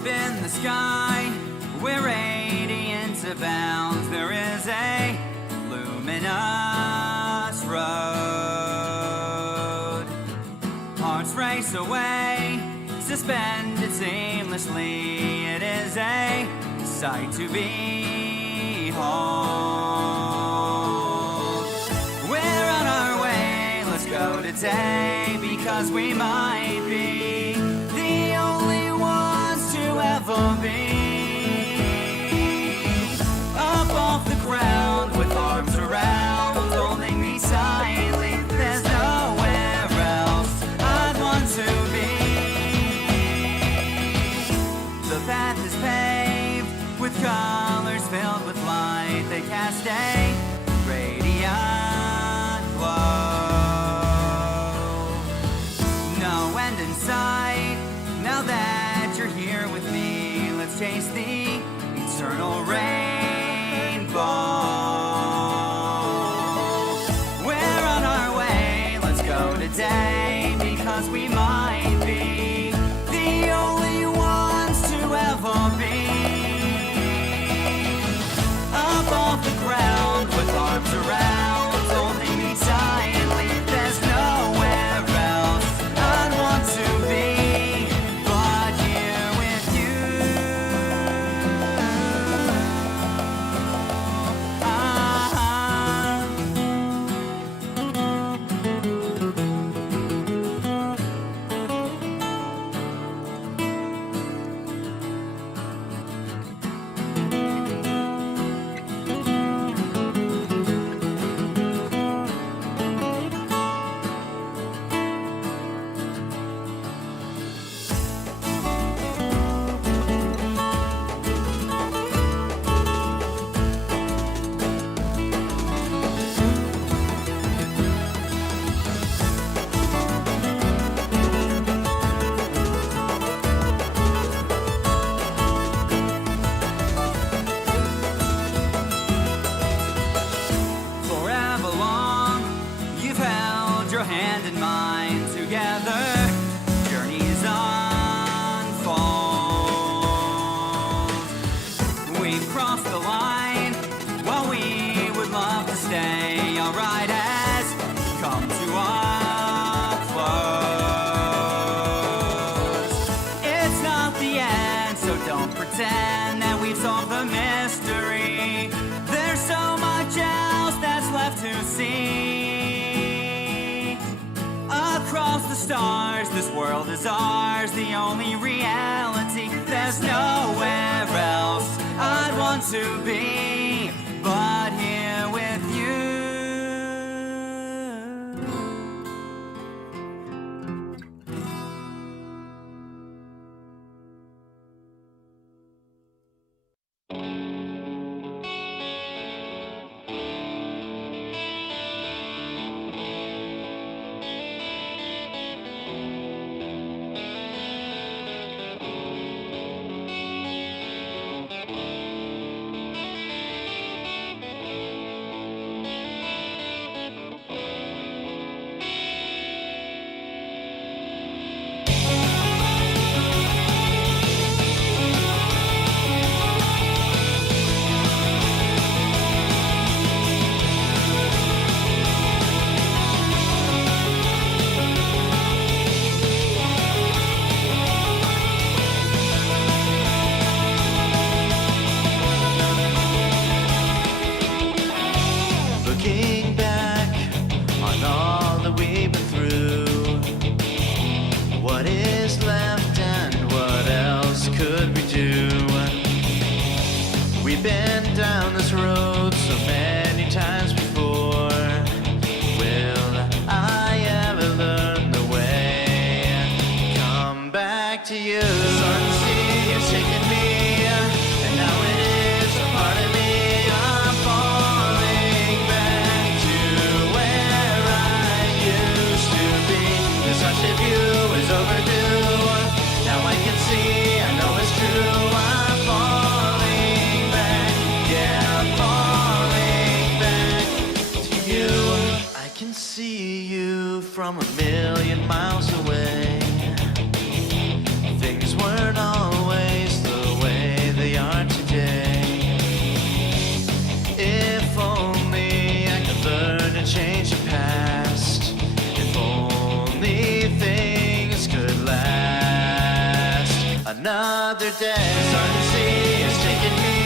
Up in the sky, where radiance abounds, there is a luminous road. Hearts race away, suspended seamlessly. It is a sight to behold. We're on our way, let's go today, because we might be the only ones to ever be. Up off the ground with arms around, holding me tightly. There's nowhere else I'd want to be. The path is paved with colors filled with light. They cast a radiant glow. No end in sight. Now that you're here with me, let's chase the eternal rainbow. We're on our way, let's go today, because we might be the only ones to ever be. Up off the ground with arms around, holding me tightly. There's nowhere else I'd want to be but here with you. Forever long, you've held your hand in mine. Together, journeys unfold. We've crossed the line, while we would love to stay. Our ride has come to a close. It's not the end, so don't pretend that we've solved the mystery. There's so much else that's left to see. Across the stars, this world is ours, the only reality. There's nowhere else I'd want to be but here with you. Looking back on all that we've been through, what is left and what else could we do? We've been down this road so many times before. Will I ever learn the way? Come back to you. Starting to see it's taking me, and now it is a part of me. I'm falling back to where I used to be. This touch of you is overdue. Now I can see, I know it's true. I'm falling back, yeah, I'm falling. another day. The southern sea is taking me,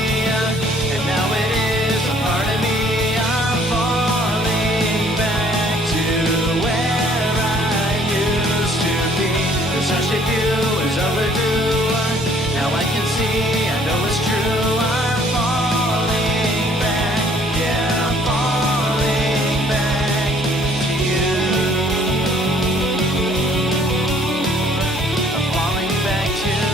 and now it is a part of me. I'm falling back to where I used to be. The touch of you is overdue. Now I can see, I know it's true. I'm falling back, yeah, I'm falling back to you. I'm falling back to you.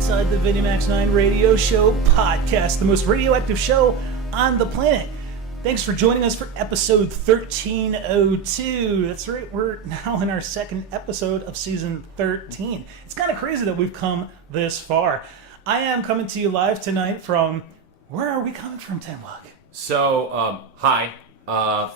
inside the VinnyMac's 9 radio show podcast, the most radioactive show on the planet. Thanks for joining us for episode 1302. That's right, we're now in our second episode of season 13. It's kind of crazy that we've come this far. I am coming to you live tonight from... Where are we coming from, Tenwook? So, hi.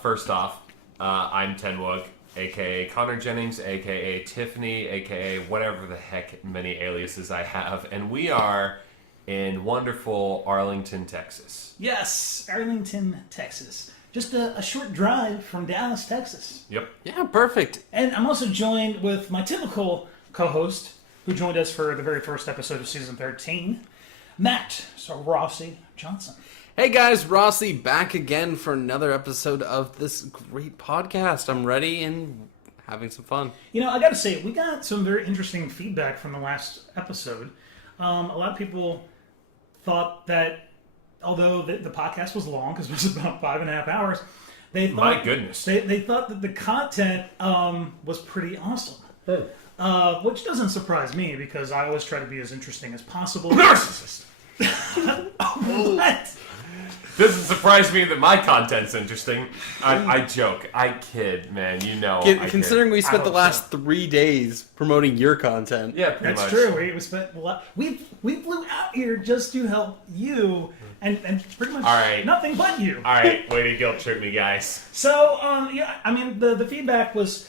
First off, I'm Tenwook, a.k.a. Connor Jennings, a.k.a. Tiffany, a.k.a. whatever the heck many aliases I have. And we are in wonderful Arlington, Texas. Yes, Arlington, Texas. Just a short drive from Dallas, Texas. Yep. Yeah, perfect. And I'm also joined with my typical co-host, who joined us for the very first episode of season 13, Matt Rossi Johnson. Hey guys, Rossi back again for another episode of this great podcast. I'm ready and having some fun. You know, I gotta say, we got some very interesting feedback from the last episode. A lot of people thought that, although the podcast was long, because it was about 5.5 hours, they thought... My goodness. They thought that the content was pretty awesome. which doesn't surprise me because I always try to be as interesting as possible. Narcissist. What? Doesn't surprise me that my content's interesting. I joke. I kid, man. You know. Considering we spent the last 3 days promoting your content. Yeah, pretty That's much. true. We spent a lot. We flew out here just to help you, and pretty much All right. nothing but you. All right, way to guilt trip me, guys. So, yeah, I mean, the feedback was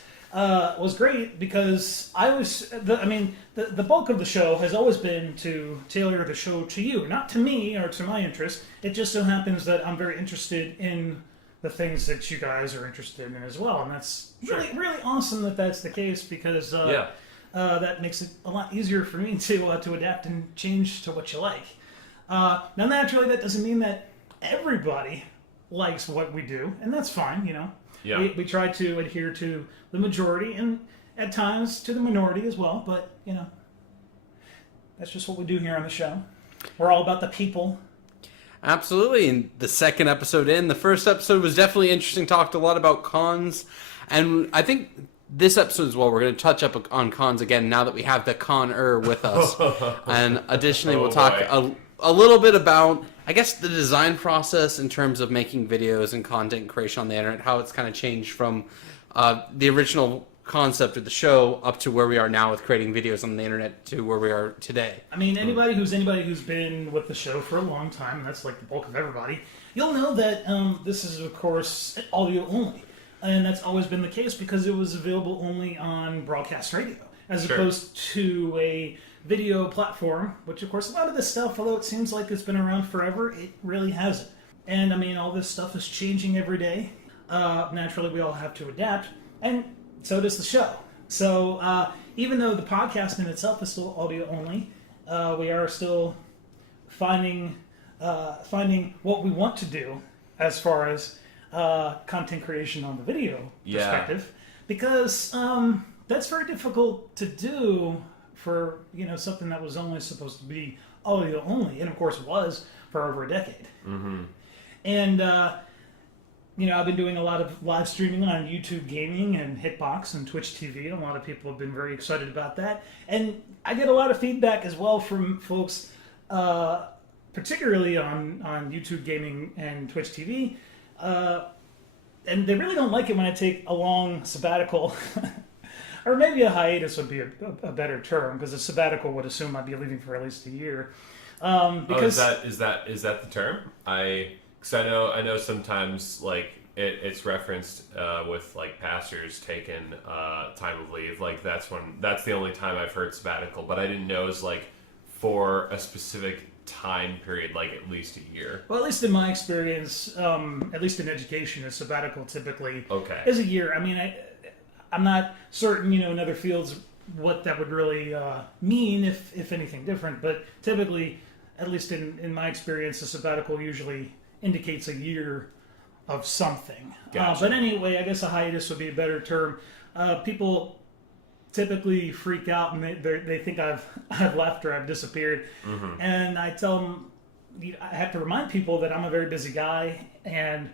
great because the bulk of the show has always been to tailor the show to you, not to me or to my interests. It just so happens that I'm very interested in the things that you guys are interested in as well, and that's really awesome that that's the case because that makes it a lot easier for me to adapt and change to what you like. Now, naturally, that doesn't mean that everybody likes what we do, and that's fine, you know. Yeah. We try to adhere to the majority and at times to the minority as well, but, you know, that's just what we do here on the show. We're all about the people. Absolutely. And the second episode the first episode was definitely interesting. Talked a lot about cons. And I think this episode as well, we're going to touch up on cons again now that we have the con-er with us. And additionally, we'll talk a little bit about, I guess, the design process in terms of making videos and content creation on the internet, how it's kind of changed from the original concept of the show up to where we are now with creating videos on the internet to where we are today. I mean, anybody who's been with the show for a long time, and that's like the bulk of everybody, you'll know that this is, of course, audio only. And that's always been the case because it was available only on broadcast radio, as opposed to a video platform, which, of course, a lot of this stuff, although it seems like it's been around forever, it really hasn't. And, I mean, all this stuff is changing every day. Naturally, we all have to adapt, and so does the show. So, even though the podcast in itself is still audio only, we are still finding what we want to do as far as content creation on the video perspective, because that's very difficult to do for, you know, something that was only supposed to be audio only, and of course was for over a decade. Mm-hmm. And you know, I've been doing a lot of live streaming on YouTube Gaming and Hitbox and Twitch TV, and a lot of people have been very excited about that. And I get a lot of feedback as well from folks, particularly on YouTube Gaming and Twitch TV, and they really don't like it when I take a long sabbatical. Or maybe a hiatus would be a better term, because a sabbatical would assume I'd be leaving for at least a year. Because is that the term? Because I know sometimes like it's referenced with like pastors taking time of leave. Like that's the only time I've heard sabbatical. But I didn't know it was like for a specific time period, like at least a year. Well, at least in my experience, at least in education, a sabbatical typically Okay. is a year. I mean, I'm not certain, you know, in other fields what that would really mean, if anything different. But typically, at least in my experience, a sabbatical usually indicates a year of something. Gotcha. But anyway, I guess a hiatus would be a better term. People typically freak out and they think I've left or I've disappeared. Mm-hmm. And I tell them, I have to remind people that I'm a very busy guy, and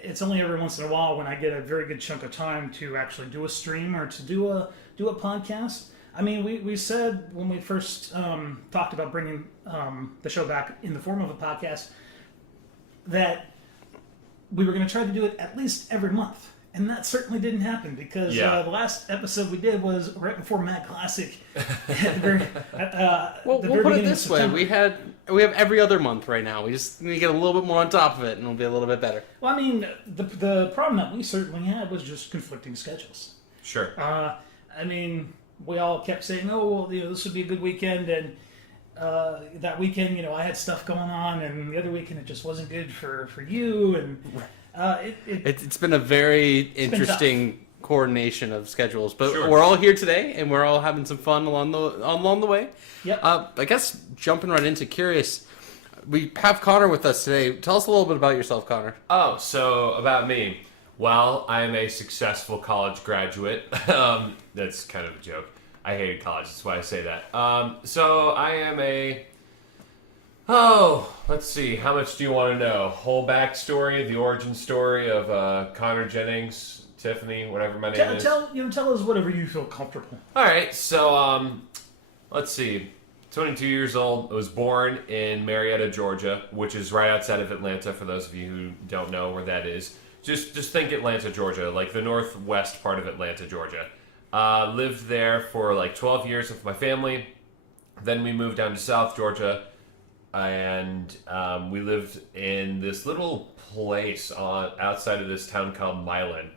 it's only every once in a while when I get a very good chunk of time to actually do a stream or to do a podcast. I mean, we said when we first talked about bringing the show back in the form of a podcast that we were going to try to do it at least every month. And that certainly didn't happen because the last episode we did was right before Mad Classic. Well, we'll put it this way: we have every other month right now. We just need to get a little bit more on top of it, and it'll be a little bit better. Well, I mean, the problem that we certainly had was just conflicting schedules. Sure. I mean, we all kept saying, "Oh, well, you know, this would be a good weekend," and that weekend, you know, I had stuff going on, and the other weekend it just wasn't good for you, and. It's been a very interesting coordination of schedules, but Sure. we're all here today, and we're all having some fun along the way. Yep. I guess jumping right into curious, we have Connor with us today. Tell us a little bit about yourself, Connor. Oh, so about me. Well, I am a successful college graduate. That's kind of a joke. I hated college, that's why I say that. So I am a Oh, let's see. How much do you want to know? Whole backstory, the origin story of Connor Jennings, Tiffany, whatever my name is. Tell us whatever you feel comfortable. All right, so let's see. 22 years old. I was born in Marietta, Georgia, which is right outside of Atlanta. For those of you who don't know where that is, just think Atlanta, Georgia, like the northwest part of Atlanta, Georgia. Lived there for like 12 years with my family. Then we moved down to South Georgia, and we lived in this little place outside of this town called Milan,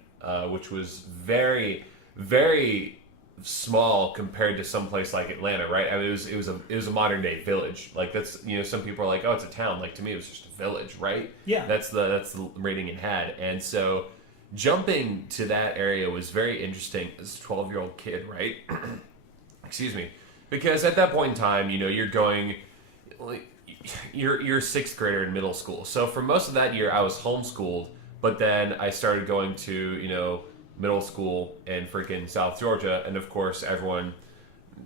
which was very, very small compared to some place like Atlanta, right? I mean, it was a modern day village. Like that's, some people are like, oh, it's a town. Like to me, it was just a village, right? Yeah. That's the rating it had, and so jumping to that area was very interesting as a 12-year-old kid, right? Excuse me, because at that point in time, you're going, like, you're a sixth grader in middle school. So for most of that year, I was homeschooled, but then I started going to middle school in freaking South Georgia, and of course everyone,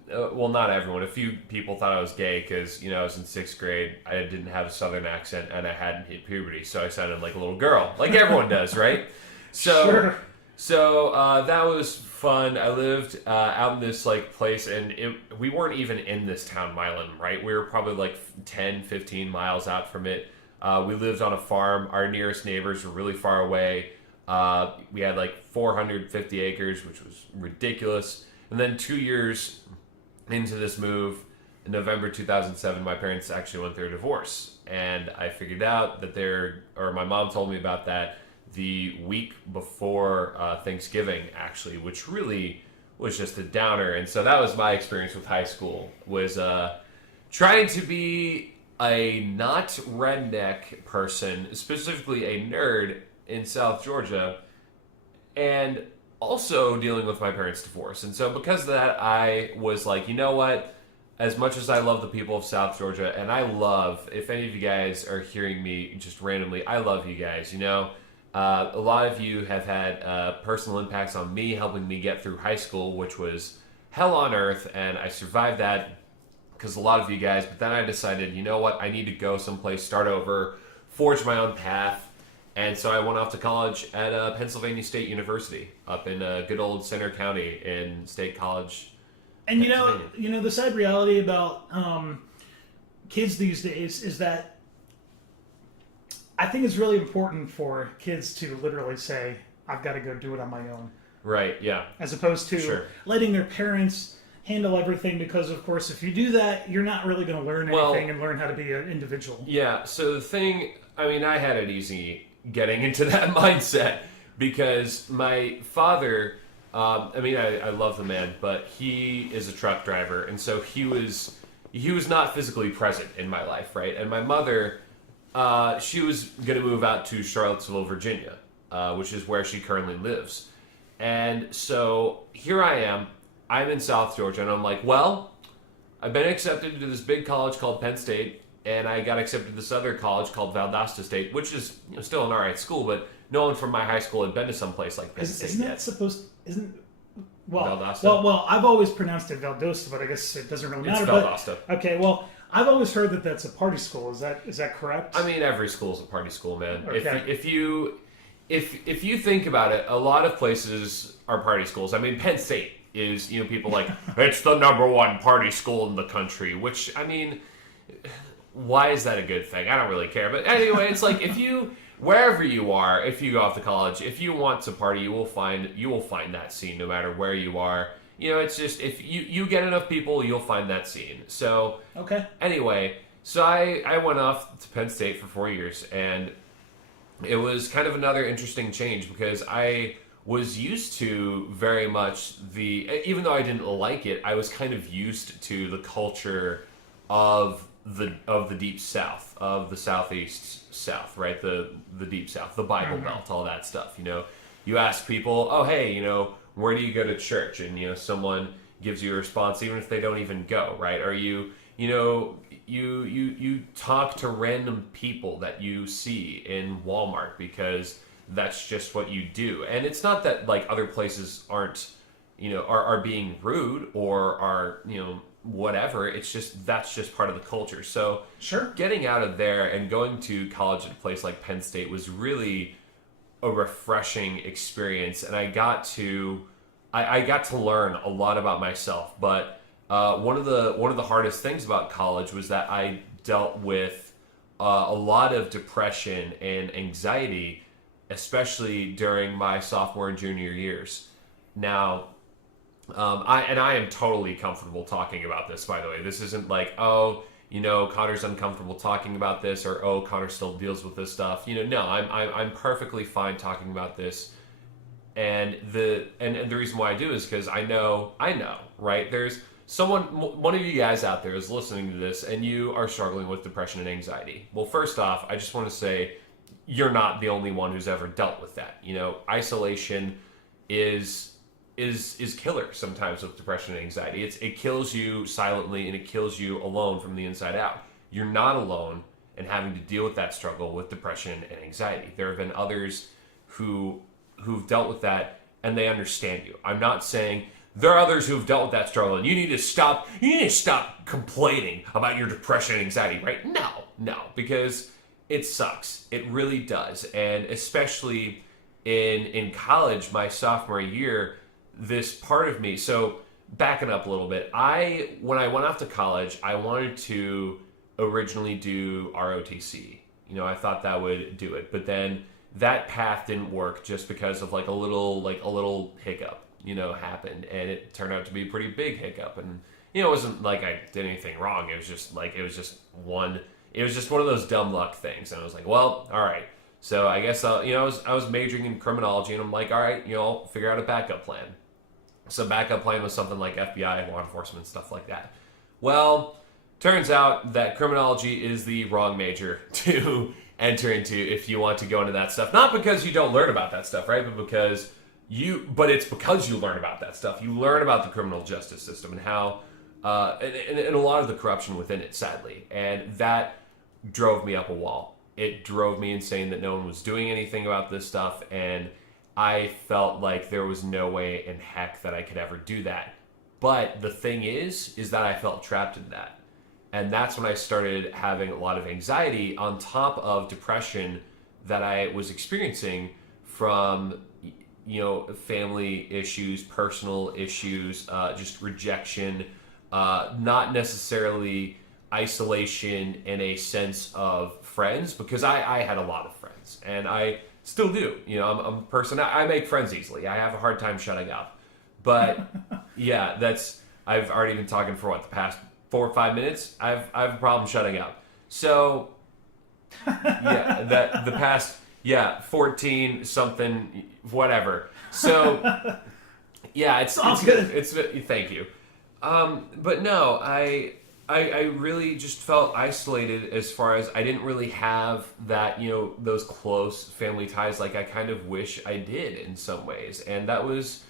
well, not everyone, a few people thought I was gay because I was in sixth grade, I didn't have a southern accent, and I hadn't hit puberty, so I sounded like a little girl, like everyone does, right? So that was fun. I lived out in this like place, and we weren't even in this town, Milan, right? We were probably like 10, 15 miles out from it. We lived on a farm. Our nearest neighbors were really far away. We had like 450 acres, which was ridiculous. And then 2 years into this move, in November 2007, my parents actually went through a divorce. And I figured out that my mom told me about that the week before Thanksgiving, actually, which really was just a downer. And so that was my experience with high school, was trying to be a not redneck person, specifically a nerd in South Georgia, and also dealing with my parents' divorce. And so because of that, I was like, you know what? As much as I love the people of South Georgia, and I love, if any of you guys are hearing me just randomly, I love you guys, a lot of you have had personal impacts on me, helping me get through high school, which was hell on earth, and I survived that because a lot of you guys. But then I decided, you know what, I need to go someplace, start over, forge my own path, and so I went off to college at Pennsylvania State University up in good old Center County in State College. And the sad reality about kids these days is that I think it's really important for kids to literally say, I've got to go do it on my own. Right, yeah. As opposed to letting their parents handle everything, because, of course, if you do that, you're not really going to learn anything and learn how to be an individual. Yeah, so the thing, I had it easy getting into that mindset because my father, I love the man, but he is a truck driver, and so he was not physically present in my life, right? And my mother, she was going to move out to Charlottesville, Virginia, which is where she currently lives. And so here I am. I'm in South Georgia, and I'm like, well, I've been accepted to this big college called Penn State, and I got accepted to this other college called Valdosta State, which is still an alright school, but no one from my high school had been to some place like Penn State. Valdosta? Well, I've always pronounced it Valdosta, but I guess it doesn't really matter. It's Valdosta. Okay, well, I've always heard that that's a party school. Is that correct? Every school is a party school, man. Okay. If you think about it, a lot of places are party schools. Penn State is, people like, it's the #1 party school in the country, which, why is that a good thing? I don't really care. But anyway, it's like, wherever you are, if you go off to college, if you want to party, you will find that scene no matter where you are. It's just, if you get enough people, you'll find that scene. So, okay. Anyway, so I went off to Penn State for 4 years, and it was kind of another interesting change because I was used to very much even though I didn't like it, I was kind of used to the culture of the Deep South, of the Southeast South, right? The Deep South, the Bible Belt, all that stuff. You ask people, oh, hey, where do you go to church? And, someone gives you a response, even if they don't even go, right? Or you talk to random people that you see in Walmart because that's just what you do. And it's not that, like, other places aren't, are being rude or are, whatever. It's just that's just part of the culture. So Sure. getting out of there and going to college at a place like Penn State was really a refreshing experience, and I got to learn a lot about myself. But one of the hardest things about college was that I dealt with a lot of depression and anxiety, especially during my sophomore and junior years. Now, I am totally comfortable talking about this. By the way, this isn't like, oh, Connor's uncomfortable talking about this, or oh, Connor still deals with this stuff. No, I'm perfectly fine talking about this. And the reason why I do is because I know, right? There's one of you guys out there is listening to this, and you are struggling with depression and anxiety. Well, first off, I just want to say you're not the only one who's ever dealt with that. Isolation is killer sometimes with depression and anxiety. It kills you silently, and it kills you alone from the inside out. You're not alone in having to deal with that struggle with depression and anxiety. There have been others who've dealt with that, and they understand you. I'm not saying there are others who've dealt with that struggle, and you need to stop complaining about your depression and anxiety, right? No, because it sucks. It really does. And especially in college, my sophomore year, this part of me, so backing up a little bit, when I went off to college, I wanted to originally do ROTC. I thought that would do it, but then that path didn't work just because of a little hiccup, happened, and it turned out to be a pretty big hiccup. And it wasn't like I did anything wrong. It was just one of those dumb luck things. And I was like, well, all right. So I guess I was majoring in criminology, and I'm like, all right, I'll figure out a backup plan. So backup plan was something like FBI, law enforcement, stuff like that. Well, turns out that criminology is the wrong major to enter into if you want to go into that stuff. Not because you don't learn about that stuff, right? But it's because you learn about that stuff. You learn about the criminal justice system and how, and a lot of the corruption within it, sadly. And that drove me up a wall. It drove me insane that no one was doing anything about this stuff, and I felt like there was no way in heck that I could ever do that. But the thing is that I felt trapped in that. And that's when I started having a lot of anxiety on top of depression that I was experiencing from, family issues, personal issues, just rejection, not necessarily isolation in a sense of friends, because I had a lot of friends, and I still do. I'm a person, I make friends easily. I have a hard time shutting up. But yeah, I've already been talking for the past 4 or 5 minutes. I have a problem shutting up. So yeah, the past 14 something whatever. So yeah, it's good. It's thank you. But no, I really just felt isolated as far as I didn't really have that, those close family ties like I kind of wish I did in some ways. And that was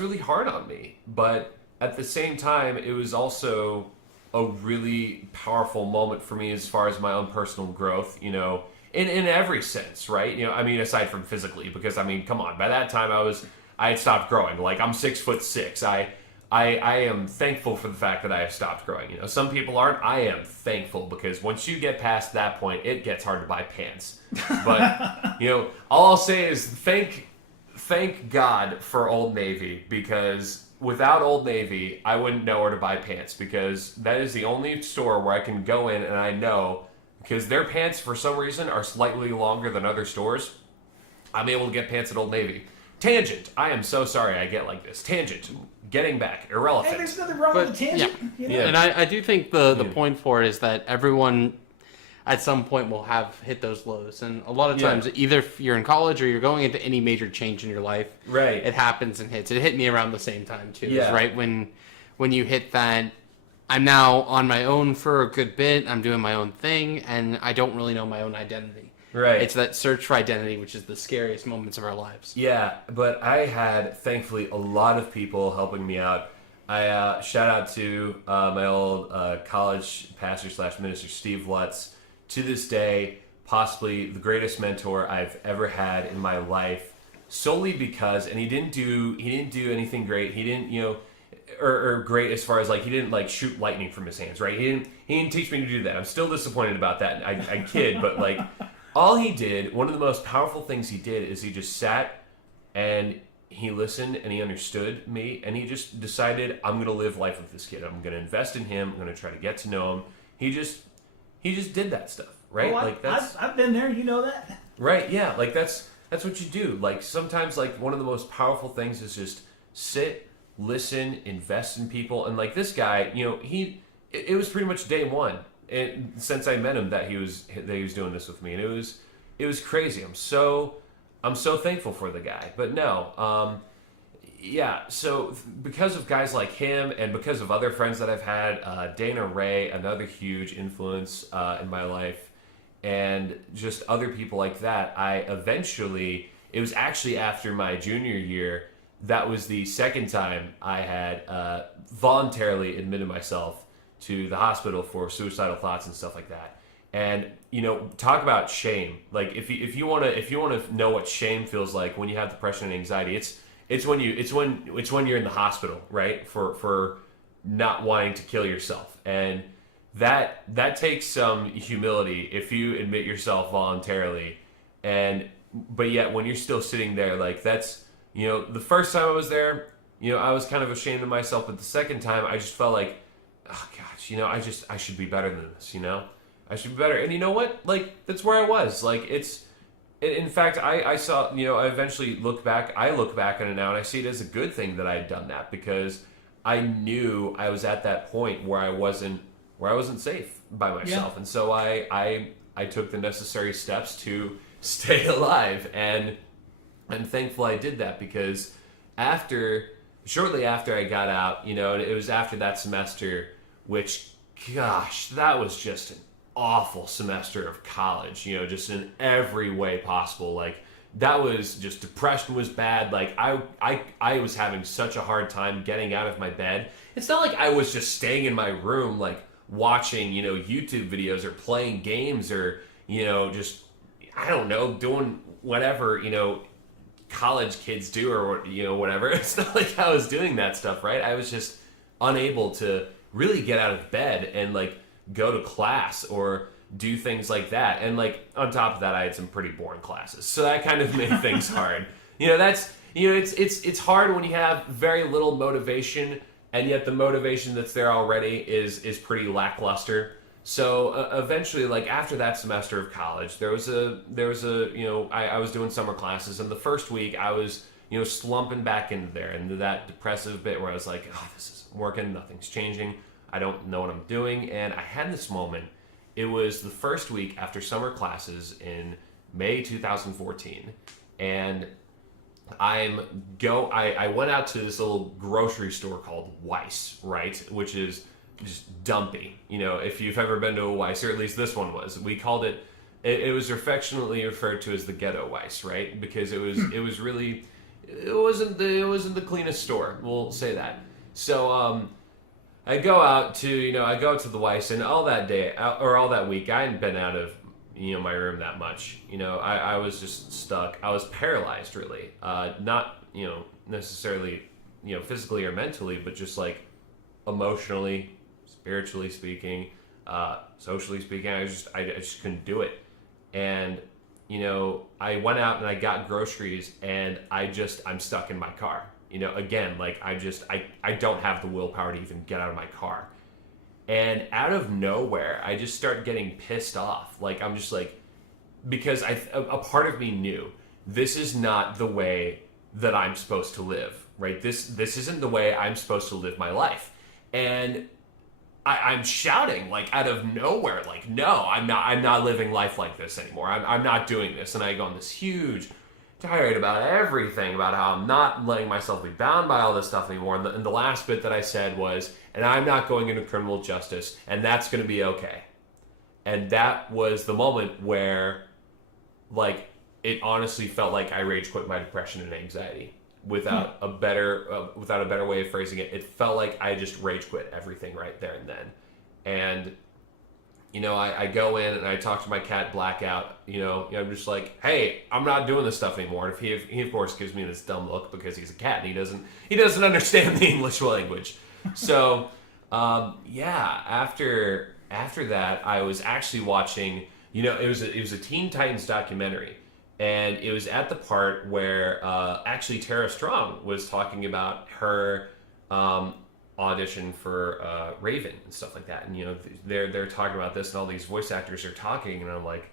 really hard on me. But at the same time, it was also a really powerful moment for me as far as my own personal growth, in every sense, right? Aside from physically, because come on, by that time I had stopped growing. I'm 6'6". I am thankful for the fact that I have stopped growing. Some people aren't. I am thankful, because once you get past that point, it gets hard to buy pants. But, all I'll say is thank God for Old Navy, because without Old Navy, I wouldn't know where to buy pants, because that is the only store where I can go in and I know, because their pants for some reason are slightly longer than other stores, I'm able to get pants at Old Navy. Tangent. I am so sorry I get like this. Tangent. Getting back. Irrelevant. Hey, there's nothing wrong with the tangent. Yeah. And I do think the point for it is that everyone at some point will have hit those lows. And a lot of times, either if you're in college or you're going into any major change in your life, right, it happens and hits. It hit me around the same time, too. Yeah. Right when you hit that, I'm now on my own for a good bit. I'm doing my own thing, and I don't really know my own identity. Right. It's that search for identity, which is the scariest moments of our lives. Yeah, but I had, thankfully, a lot of people helping me out. I shout out to my old college pastor / minister, Steve Lutz. To this day, possibly the greatest mentor I've ever had in my life, solely because, and he didn't do anything great. He didn't, or great as far as like he didn't like shoot lightning from his hands, right? He didn't teach me to do that. I'm still disappointed about that. I kid, but like all he did, one of the most powerful things he did is he just sat and he listened and he understood me and he just decided, I'm gonna live life with this kid. I'm gonna invest in him. I'm gonna try to get to know him. He just did that stuff, right? Oh, like that's I've been there. You know that. right. Yeah, like that's what you do. Like sometimes, like one of the most powerful things is just sit, listen, invest in people. And like this guy, you know, it was pretty much day one since I met him that he was doing this with me, and it was crazy. I'm so thankful for the guy. But no, yeah. So because of guys like him, and because of other friends that I've had, Dana Ray, another huge influence in my life, and just other people like that, it was actually after my junior year. That was the second time I had voluntarily admitted myself to the hospital for suicidal thoughts and stuff like that. And you know, talk about shame. Like if you want to know what shame feels like when you have depression and anxiety, it's when you're in the hospital, right? For not wanting to kill yourself. And that takes some humility if you admit yourself voluntarily. But yet when you're still sitting there, like that's, you know, the first time I was there, you know, I was kind of ashamed of myself, but the second time I just felt like, oh gosh, you know, I should be better than this, you know? I should be better. And you know what? Like, that's where I was. Like, in fact, I saw, you know, I eventually look back on it now, and I see it as a good thing that I had done that, because I knew I was at that point where I wasn't safe by myself. Yeah. And so I took the necessary steps to stay alive, and I'm thankful I did that, because shortly after I got out, you know, and it was after that semester, which, gosh, that was just an awful semester of college, you know, just in every way possible. Like, that was just, depression was bad. Like, I was having such a hard time getting out of my bed. It's not like I was just staying in my room, like, watching, you know, YouTube videos or playing games or, you know, just, I don't know, doing whatever, you know, college kids do, or, you know, whatever. It's not like I was doing that stuff, right? I was just unable to really get out of bed and, like, go to class or do things like that. And, like, on top of that, I had some pretty boring classes, so that kind of made things hard. You know, that's, you know, it's hard when you have very little motivation, and yet the motivation that's there already is pretty lackluster. So eventually, like, after that semester of college, there was a you know, I was doing summer classes, and the first week I was, you know, slumping back into that depressive bit where I was like, oh, this isn't working, nothing's changing, I don't know what I'm doing. And I had this moment. It was the first week after summer classes in May 2014, and I went out to this little grocery store called Weiss, right, which is just dumpy. You know, if you've ever been to a Weiss, or at least this one was, we called it was affectionately referred to as the ghetto Weiss, right? Because it was really, it wasn't the cleanest store, we'll say that. So I go out to the Weiss, and all that day, or all that week, I hadn't been out of, you know, my room that much. You know, I was just stuck. I was paralyzed, really. Not, you know, necessarily, you know, physically or mentally, but just like emotionally, spiritually speaking, socially speaking. I just couldn't do it. And, you know, I went out and I got groceries, and I'm stuck in my car. You know, again, like, I don't have the willpower to even get out of my car. And out of nowhere, I just start getting pissed off. Like, I'm just like, because a part of me knew this is not the way that I'm supposed to live, right? This isn't the way I'm supposed to live my life. And I'm shouting, like, out of nowhere, like, no, I'm not living life like this anymore. I'm not doing this. And I go on this huge tirade about everything, about how I'm not letting myself be bound by all this stuff anymore. And the last bit that I said was, and I'm not going into criminal justice, and that's going to be okay. And that was the moment where, like, it honestly felt like I rage quit my depression and anxiety. Without a better way of phrasing it, it felt like I just rage quit everything right there and then. And I go in and I talk to my cat Blackout. I'm just like, hey, I'm not doing this stuff anymore. And he of course gives me this dumb look because he's a cat and he doesn't understand the English language. So after that, I was actually watching. It was a Teen Titans documentary, and it was at the part where actually Tara Strong was talking about her audition for Raven and stuff like that, and they're talking about this, and all these voice actors are talking, and I'm like,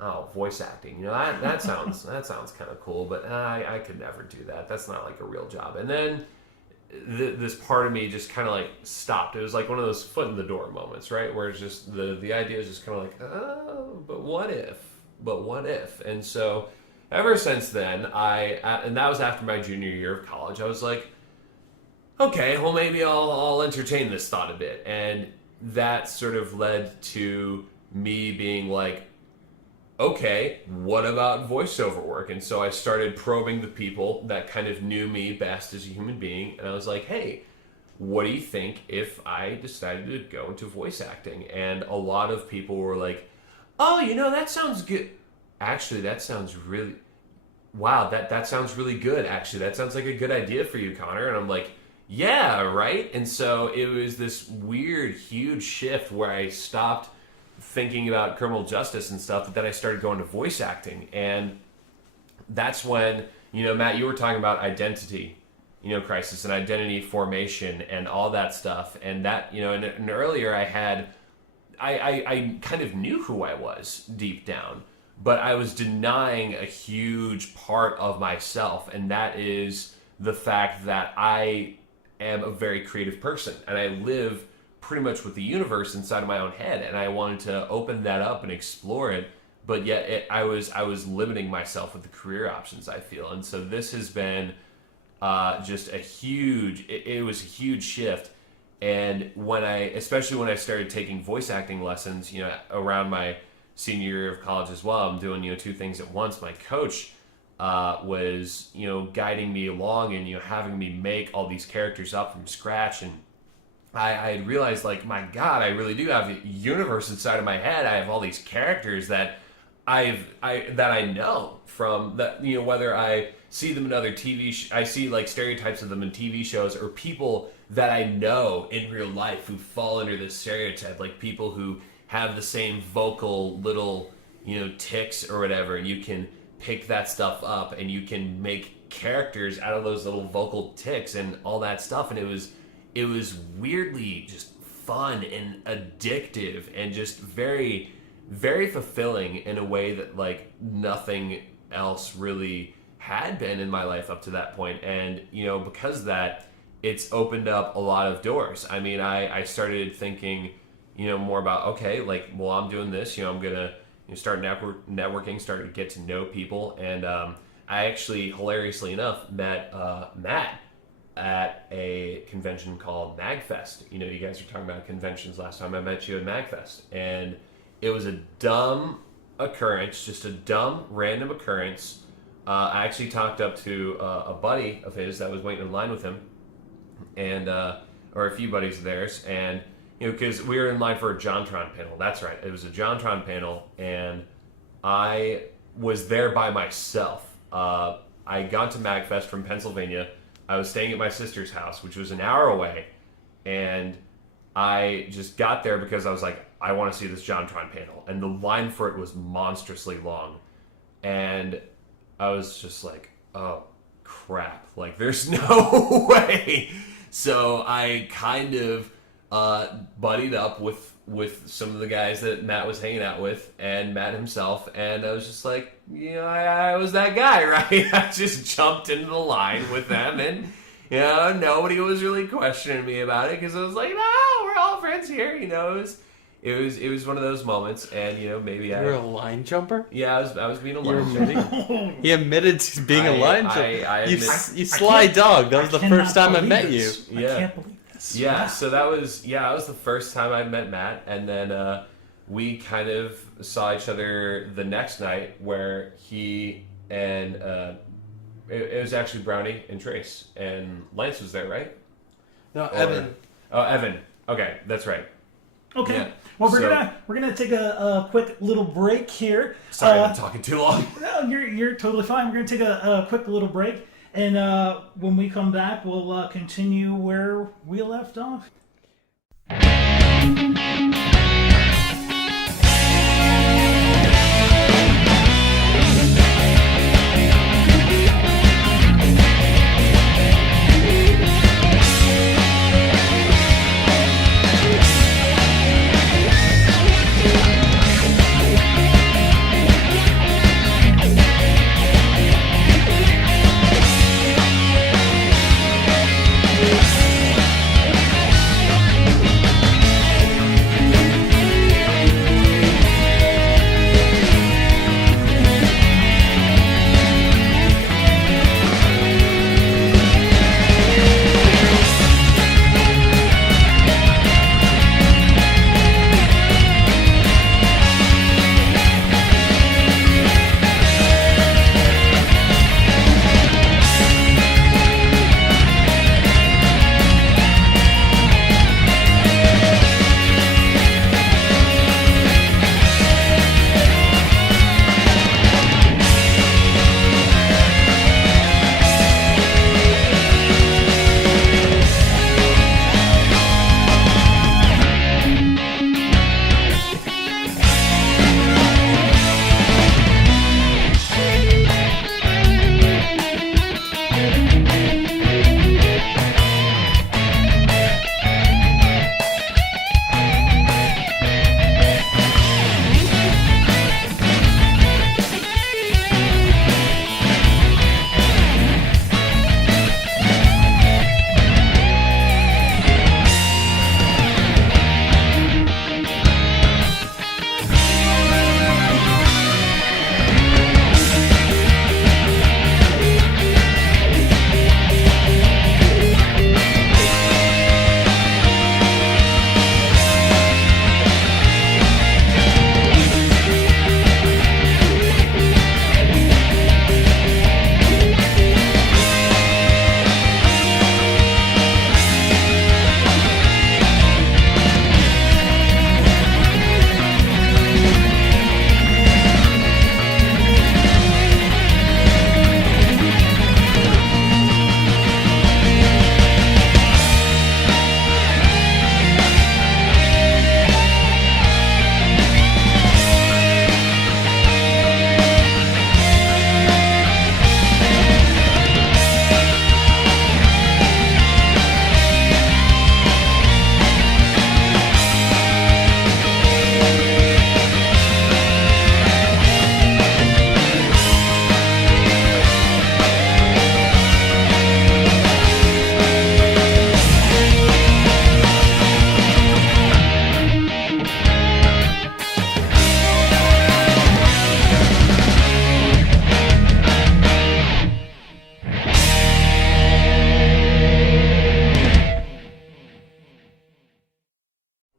oh, voice acting, that sounds kind of cool, but I could never do that. That's not like a real job. And then this part of me just kind of like stopped. It was like one of those foot in the door moments, right? Where it's just the idea is just kind of like, oh, but what if? And so ever since then, and that was after my junior year of college, I was like, okay, well maybe I'll entertain this thought a bit. And that sort of led to me being like, okay, what about voiceover work? And so I started probing the people that kind of knew me best as a human being, and I was like, hey, what do you think if I decided to go into voice acting? And a lot of people were like, oh, that sounds good. Actually, that sounds really, wow, that sounds really good. Actually, that sounds like a good idea for you, Connor. And I'm like, yeah, right? And so it was this weird, huge shift where I stopped thinking about criminal justice and stuff, but then I started going to voice acting. And that's when, Matt, you were talking about identity, crisis and identity formation and all that stuff. And that, and earlier I kind of knew who I was deep down, but I was denying a huge part of myself. And that is the fact that I am a very creative person, and I live pretty much with the universe inside of my own head, and I wanted to open that up and explore it, but yet I was limiting myself with the career options, I feel. And so this has been just a huge, it was a huge shift. And especially when I started taking voice acting lessons, around my senior year of college as well, I'm doing, two things at once. My coach was, guiding me along and, having me make all these characters up from scratch. And I had realized, like, my God, I really do have a universe inside of my head. I have all these characters that I know from that, whether I see them in other I see like stereotypes of them in TV shows, or people that I know in real life who fall under this stereotype, like people who have the same vocal little, tics or whatever, and you can pick that stuff up and you can make characters out of those little vocal tics and all that stuff. And it was weirdly just fun and addictive and just very, very fulfilling in a way that like nothing else really had been in my life up to that point. And, because of that, it's opened up a lot of doors. I mean, I started thinking, more about, okay, like, well, I'm doing this, I'm going to start networking, start to get to know people. And I actually, hilariously enough, met Matt at a convention called MagFest. You guys were talking about conventions last time. I met you at MagFest. And it was a dumb occurrence, just a dumb, random occurrence. I actually talked up to a buddy of his that was waiting in line with him, and or a few buddies of theirs, and because we were in line for a JonTron panel. That's right, it was a JonTron panel, and I was there by myself. I got to MagFest from Pennsylvania. I was staying at my sister's house, which was an hour away, and I just got there because I was like, I want to see this JonTron panel, and the line for it was monstrously long, and I was just like, oh crap, like there's no way. So I kind of buddied up with some of the guys that Matt was hanging out with, and Matt himself, and I was just like, I was that guy, right? I just jumped into the line with them, and nobody was really questioning me about it, because I was like, no, we're all friends here. It was one of those moments, and maybe You're a line jumper? Yeah, I was being a line jumper. He admitted to being a line jumper. You I sly can't- dog. That was the first time I believe met this. you. Yeah. I can't believe this. Yeah, so that was the first time I met Matt, and then we kind of saw each other the next night, where he and it was actually Brownie and Trace, and Lance was there, right? No, Evan. Oh, Evan. Okay, that's right. Okay. Yeah. Well, So- we're gonna take a quick little break here. Sorry, I'm talking too long. No, you're totally fine. We're gonna take a quick little break, and when we come back, we'll continue where we left off.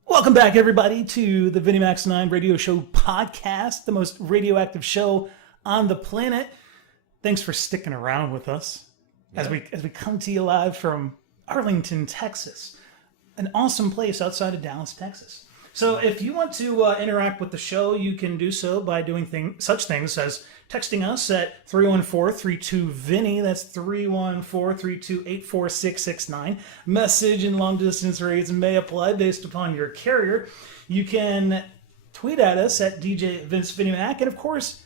Welcome back, everybody, to the VinnyMac's 9 Radio Show podcast, the most radioactive show on the planet. Thanks for sticking around with us as we come to you live from Arlington, Texas, an awesome place outside of Dallas, Texas. So if you want to interact with the show, you can do so by doing such things as texting us at 314-32-VINNY. That's 314-328-4669. Message and long-distance rates may apply based upon your carrier. You can tweet at us at DJ Vince VinnyMac, and of course,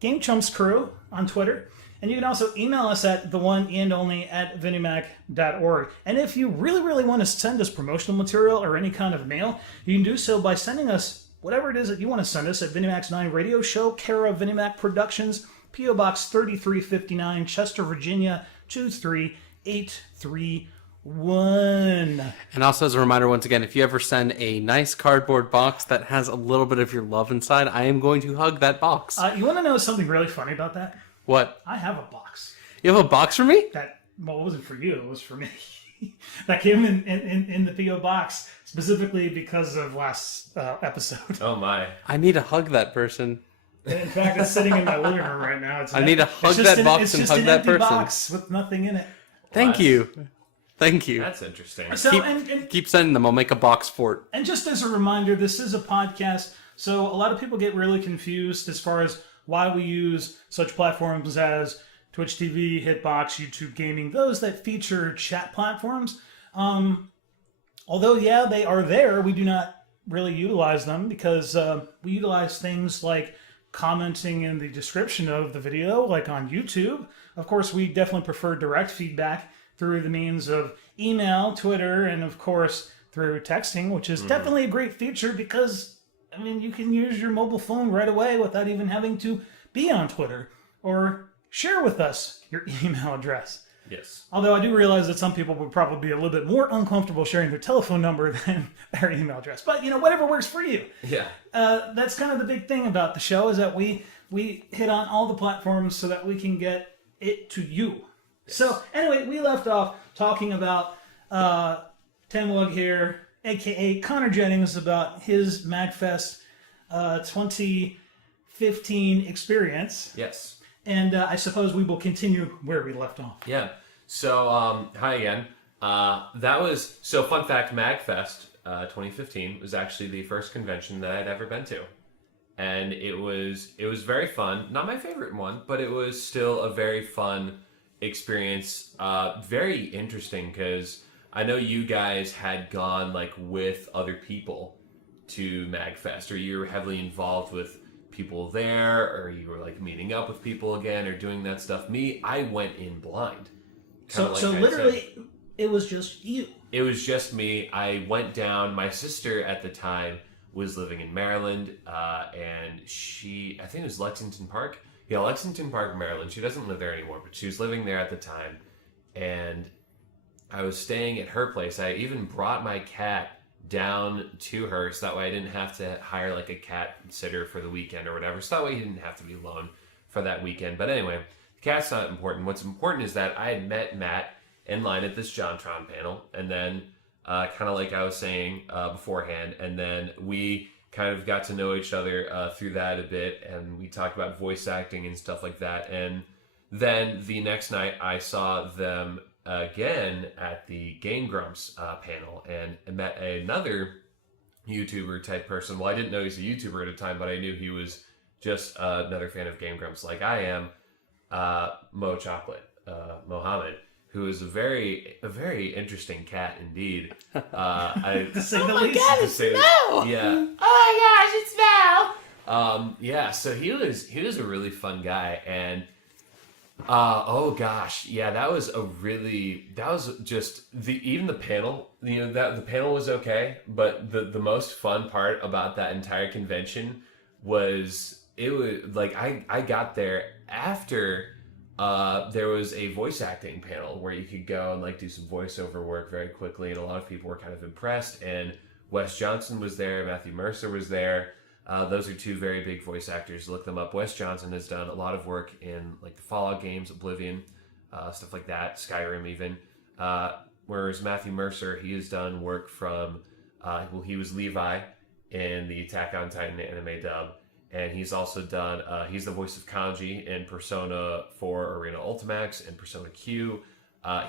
Game Chumps Crew on Twitter. And you can also email us at the one and only at VinnyMac.org. And if you really, really want to send us promotional material or any kind of mail, you can do so by sending us whatever it is that you want to send us at VinnyMac's 9 Radio Show, care of VinnyMac Productions, P.O. Box 3359, Chester, Virginia, 23831. And also as a reminder, once again, if you ever send a nice cardboard box that has a little bit of your love inside, I am going to hug that box. You want to know something really funny about that? What? I have a box. You have a box for me? Well, it wasn't for you, it was for me. That came in the P.O. box specifically because of last episode. Oh my. I need to hug that person. In fact, it's sitting in my living room right now. I need to hug that box and hug that person. It's just an empty box with nothing in it. Thank you. Thank you. That's interesting. So, Keep sending them. I'll make a box fort. and just as a reminder, this is a podcast, so a lot of people get really confused as far as why we use such platforms as Twitch TV, Hitbox, YouTube Gaming, those that feature chat platforms. Although, yeah, they are there, we do not really utilize them because we utilize things like commenting in the description of the video, like on YouTube. Of course, we definitely prefer direct feedback through the means of email, Twitter, and of course through texting, which is definitely a great feature because, I mean, you can use your mobile phone right away without even having to be on Twitter or share with us your email address. Yes. Although I do realize that some people would probably be a little bit more uncomfortable sharing their telephone number than their email address. But, whatever works for you. Yeah. That's kind of the big thing about the show is that we hit on all the platforms so that we can get it to you. Yes. So, anyway, we left off talking about Tenwug here, a.k.a. Connor Jennings, about his MagFest 2015 experience. Yes. And I suppose we will continue where we left off. Yeah. So, hi again. Fun fact, MagFest 2015 was actually the first convention that I'd ever been to. And it was very fun. Not my favorite one, but it was still a very fun experience. Very interesting because I know you guys had gone like with other people to MagFest, or you were heavily involved with people there, or you were like meeting up with people again or doing that stuff. Me, I went in blind. So literally, it was just you. It was just me. I went down. My sister at the time was living in Maryland, and I think it was Lexington Park. Yeah, Lexington Park, Maryland. She doesn't live there anymore, but she was living there at the time. And I was staying at her place. I even brought my cat down to her so that way I didn't have to hire like a cat sitter for the weekend or whatever. So that way he didn't have to be alone for that weekend. But anyway, the cat's not important. What's important is that I had met Matt in line at this JonTron panel, and then kind of like I was saying beforehand, and then we kind of got to know each other through that a bit, and we talked about voice acting and stuff like that. And then the next night I saw them again at the Game Grumps panel, and I met another YouTuber type person. Well, I didn't know he was a YouTuber at the time, but I knew he was just another fan of Game Grumps like I am, Mohammed, who is a very interesting cat indeed. To say the least. God, it's Mel! Yeah. Oh my gosh, it's Mel! Yeah, so he was a really fun guy, and oh gosh, yeah, that was just even the panel, that the panel was okay, but the most fun part about that entire convention was like I got there after there was a voice acting panel where you could go and like do some voiceover work very quickly, and a lot of people were kind of impressed, and Wes Johnson was there, Matthew Mercer was there. Those are two very big voice actors. Look them up. Wes Johnson has done a lot of work in like the Fallout games, Oblivion, stuff like that, Skyrim even. Whereas Matthew Mercer, he has done work from, he was Levi in the Attack on Titan anime dub, and he's also done, he's the voice of Kanji in Persona 4 Arena Ultimax and Persona Q.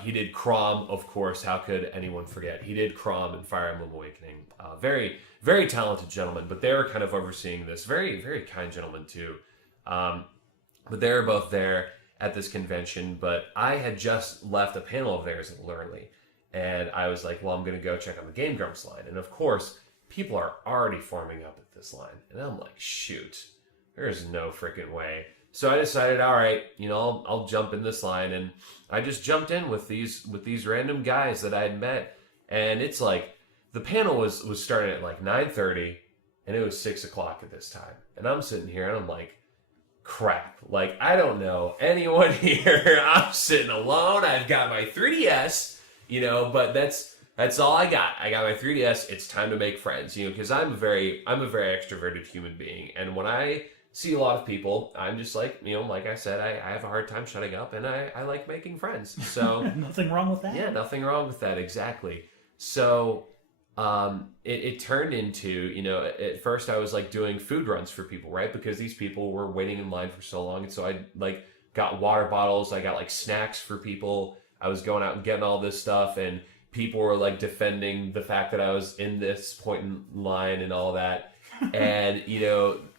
He did Chrom, of course. How could anyone forget? He did Chrom in Fire Emblem Awakening. Very, very talented gentleman, but they were kind of overseeing this. Very, very kind gentleman, too. But they were both there at this convention, but I had just left a panel of theirs a little early, and I was like, well, I'm going to go check on the Game Grumps line. And, of course, people are already forming up at this line. And I'm like, shoot, there's no freaking way. So I decided, all right, I'll jump in this line, and I just jumped in with these random guys that I had met, and it's like the panel was starting at like 9:30, and it was 6 o'clock at this time, and I'm sitting here and I'm like, crap, like I don't know anyone here. I'm sitting alone. I've got my 3DS, but that's all I got. I got my 3DS. It's time to make friends, because I'm a very extroverted human being, and when I see a lot of people, I'm just like, like I said, I have a hard time shutting up, and I like making friends. So nothing wrong with that. Yeah, nothing wrong with that, exactly. So it turned into, at first I was like doing food runs for people, right? Because these people were waiting in line for so long, and so I like got water bottles, I got like snacks for people. I was going out and getting all this stuff, and people were like defending the fact that I was in this point in line and all that. And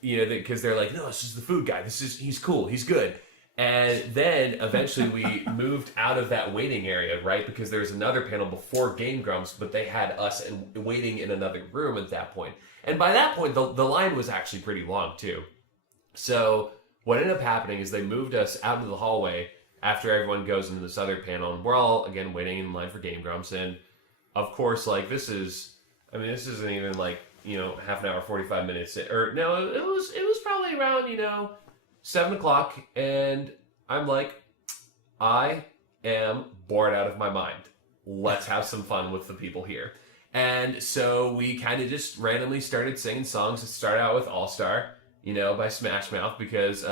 because they're like, no, this is the food guy. He's cool. He's good. And then eventually we moved out of that waiting area, right? Because there was another panel before Game Grumps, but they had us waiting in another room at that point. And by that point, the line was actually pretty long too. So what ended up happening is they moved us out into the hallway after everyone goes into this other panel, and we're all again waiting in line for Game Grumps. And of course, like this isn't even like half an hour, 45 minutes, or no, it was probably around 7 o'clock, and I'm like, I am bored out of my mind. Let's have some fun with the people here. And so we kind of just randomly started singing songs. It started out with All Star, by Smash Mouth, because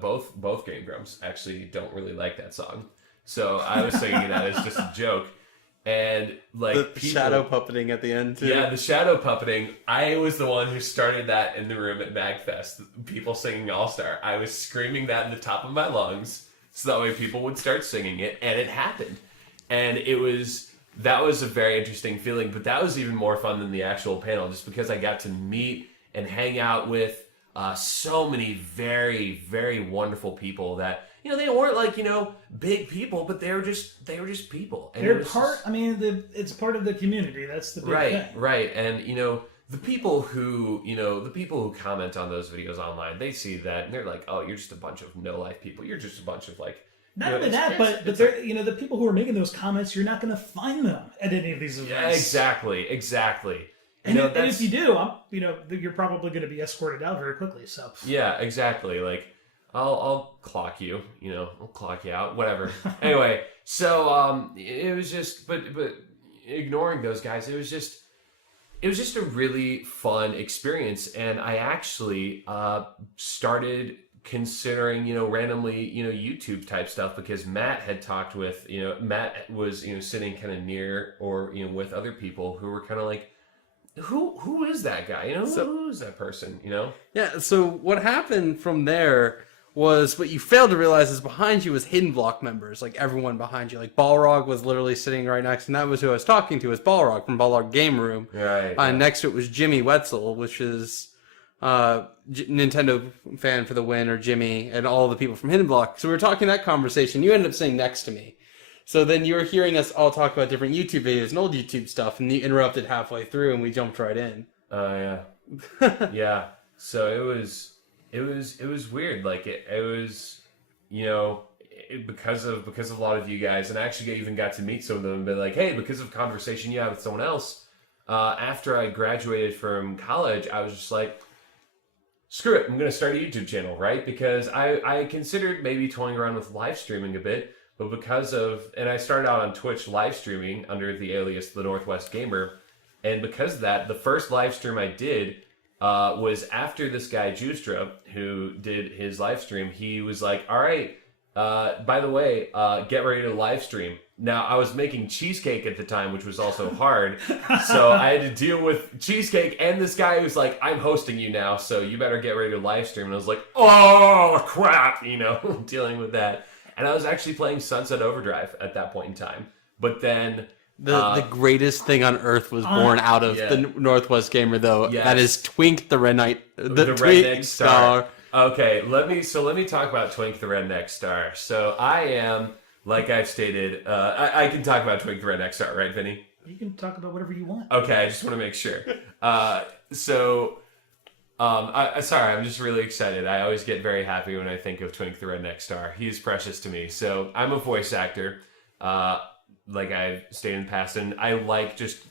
both Game Grumps actually don't really like that song. So I was singing that as just a joke. And like the shadow puppeting at the end too. Yeah, the shadow puppeting. I was the one who started that in the room at MagFest. People singing All Star. I was screaming that in the top of my lungs, so that way people would start singing it, and it happened. And that was a very interesting feeling. But that was even more fun than the actual panel, just because I got to meet and hang out with so many very, very wonderful people that. They weren't like, big people, but they were just people. And they're part, it's part of the community. That's the big thing. Right. And, the people who comment on those videos online, they see that and they're like, oh, you're just a bunch of no-life people. You're just a bunch of like... Not only that, but they're, the people who are making those comments, you're not going to find them at any of these events. Yeah, exactly. And if you do, you're probably going to be escorted out very quickly, so... Yeah, exactly. Like... I'll clock you, I'll clock you out, whatever. Anyway, so it was just, but ignoring those guys, it was just a really fun experience, and I actually started considering, randomly, YouTube type stuff, because Matt had talked with, Matt was, sitting kind of near or with other people who were kind of like, who is that guy? Who is that person? Yeah. So what happened from there was, what you failed to realize is behind you was Hidden Block members, like everyone behind you. Like Balrog was literally sitting right next, and that was who I was talking to, was Balrog from Balrog Game Room. Right. Next to it was Jimmy Wetzel, which is Nintendo fan for the win, or Jimmy, and all the people from Hidden Block. So we were talking that conversation. You ended up sitting next to me. So then you were hearing us all talk about different YouTube videos and old YouTube stuff, and you interrupted halfway through, and we jumped right in. Oh, yeah. Yeah. So it was weird. Like it was, because of a lot of you guys, and I actually even got to meet some of them and be like, hey, because of conversation you had with someone else, after I graduated from college, I was just like, screw it, I'm going to start a YouTube channel, right? Because I considered maybe toying around with live streaming a bit, but and I started out on Twitch live streaming under the alias The Northwest Gamer, and because of that, the first live stream I did was after this guy Justra, who did his live stream. He was like, all right, by the way, get ready to live stream. Now, I was making cheesecake at the time, which was also hard, so I had to deal with cheesecake, and this guy was like, I'm hosting you now, so you better get ready to live stream. And I was like, oh, crap, dealing with that. And I was actually playing Sunset Overdrive at that point in time. But then... The greatest thing on earth was born out of the Northwest Gamer, though. Yes. That is Twink the Redneck Star. Okay, let me talk about Twink the Redneck Star. So I am, like I've stated, I can talk about Twink the Redneck Star, right, Vinny? You can talk about whatever you want. Okay, I just want to make sure. Sorry, I'm just really excited. I always get very happy when I think of Twink the Redneck Star. He's precious to me. So I'm a voice actor. Like I've stated in the past, and I like just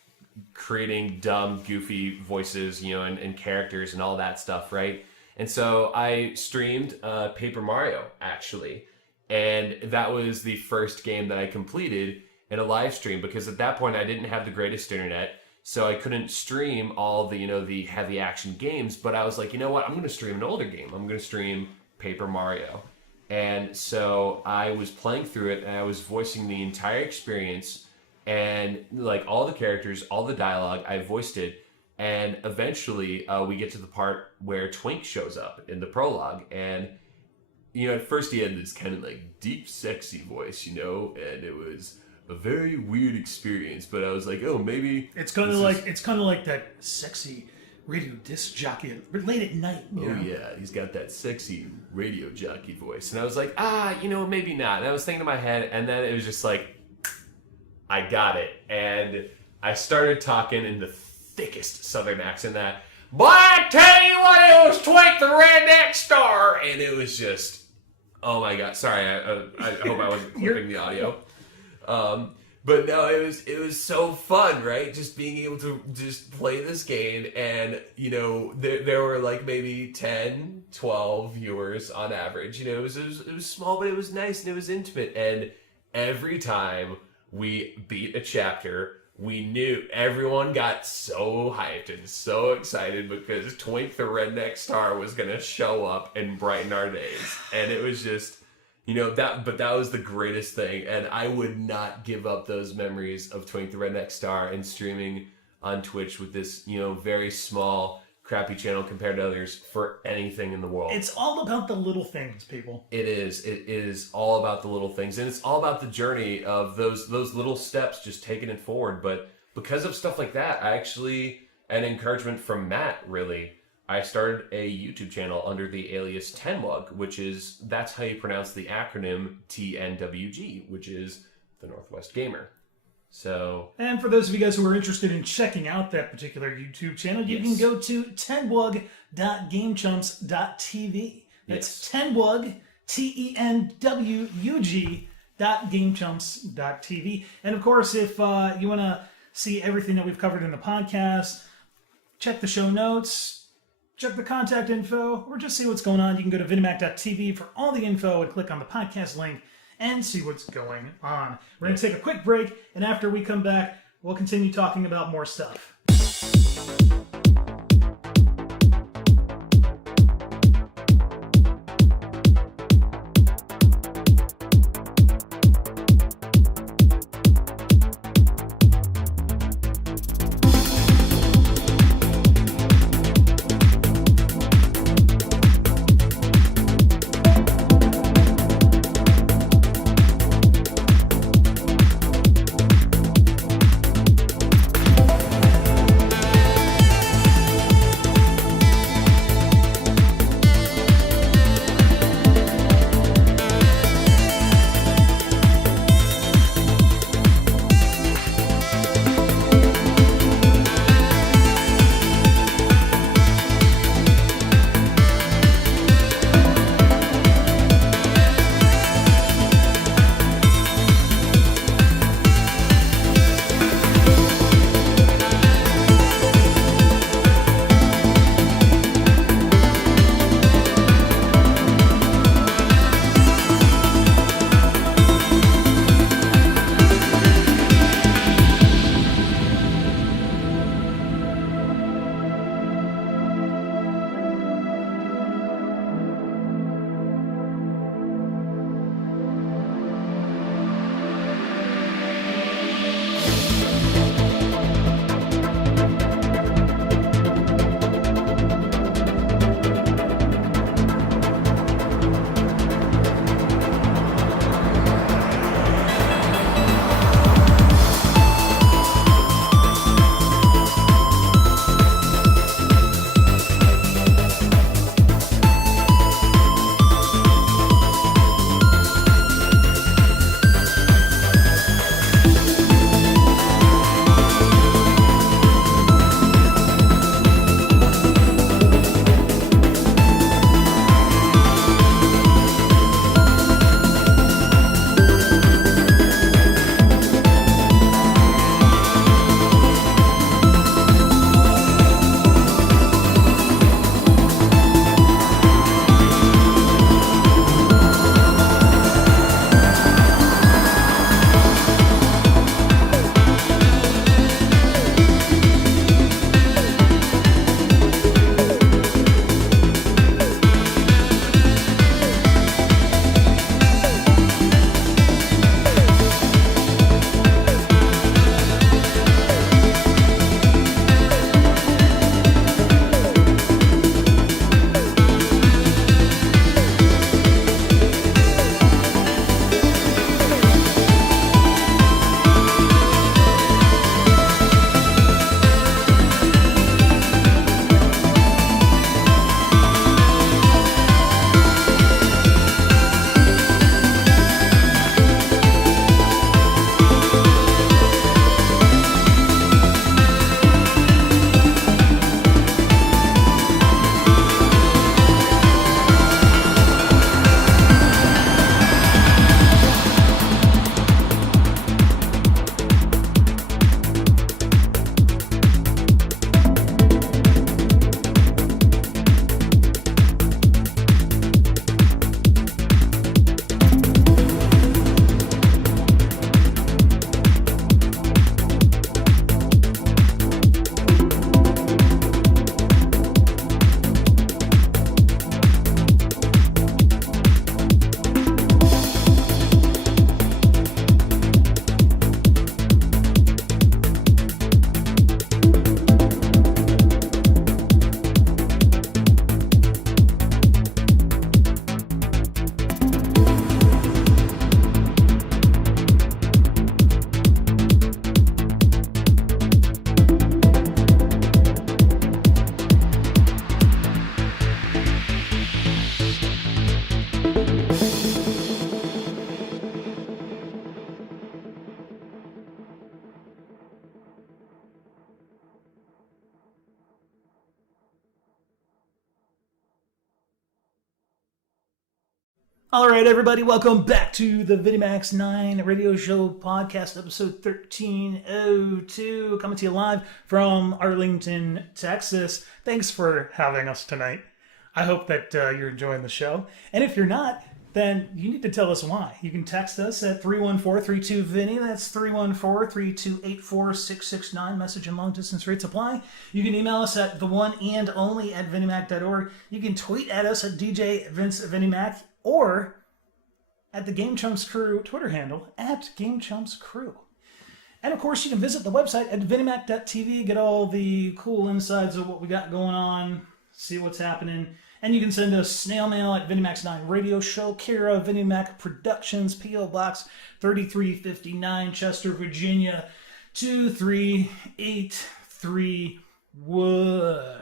creating dumb, goofy voices, and characters and all that stuff, right? And so I streamed Paper Mario, actually, and that was the first game that I completed in a live stream, because at that point I didn't have the greatest internet, so I couldn't stream all the, the heavy action games, but I was like, you know what, I'm going to stream an older game. I'm going to stream Paper Mario. And so I was playing through it, and I was voicing the entire experience, and like all the characters, all the dialogue, I voiced it. And eventually we get to the part where Twink shows up in the prologue, and at first he had this kind of like deep, sexy voice, and it was a very weird experience. But I was like, oh, maybe It's kind of like that sexy radio disc jockey late at night. Yeah, he's got that sexy radio jockey voice, and I was like, maybe not. And I was thinking in my head, and then it was just like, I got it, and I started talking in the thickest Southern accent that. Boy, I tell you what, it was Twink the Redneck Star, and it was just, oh my god. Sorry, I hope I wasn't clipping the audio. But no, it was so fun, right? Just being able to just play this game, and there were like maybe 10, 12 viewers on average. It was small, but it was nice and it was intimate. And every time we beat a chapter, we knew everyone got so hyped and so excited because Twink the Redneck Star was gonna show up and brighten our days, and it was just. That was the greatest thing, and I would not give up those memories of Twink the Redneck Star and streaming on Twitch with this, very small, crappy channel compared to others for anything in the world. It's all about the little things, people. It is. It is all about the little things, and it's all about the journey of those little steps, just taking it forward. But because of stuff like that, an encouragement from Matt, really, I started a YouTube channel under the alias Tenwug, that's how you pronounce the acronym TNWG, which is the Northwest Gamer. So, and for those of you guys who are interested in checking out that particular YouTube channel, you can go to tenwug.gamechumps.tv. That's Tenwug, TENWUG.gamechumps.tv. And of course, if you want to see everything that we've covered in the podcast, check the show notes. Check the contact info, or just see what's going on. You can go to VinnyMac.tv for all the info and click on the podcast link and see what's going on. We're going to take a quick break, and after we come back, we'll continue talking about more stuff. All right, everybody, welcome back to the VinnyMac's 9 radio show podcast, episode 1302, coming to you live from Arlington, Texas. Thanks for having us tonight. I hope that you're enjoying the show. And if you're not, then you need to tell us why. You can text us at 314-32-VINNY. That's 314-328-4669. Message and long distance rates apply. You can email us at theoneandonly@vinnymac.org. You can tweet at us at DJ Vince VinnyMac or at the Game Chumps Crew Twitter handle at Game Chumps Crew. And of course, you can visit the website at vinnymac.tv, get all the cool insides of what we got going on, see what's happening. And you can send us snail mail at VinnyMac's 9 Radio Show, care of VinnyMac Productions, P.O. Box 3359, Chester, Virginia 23831.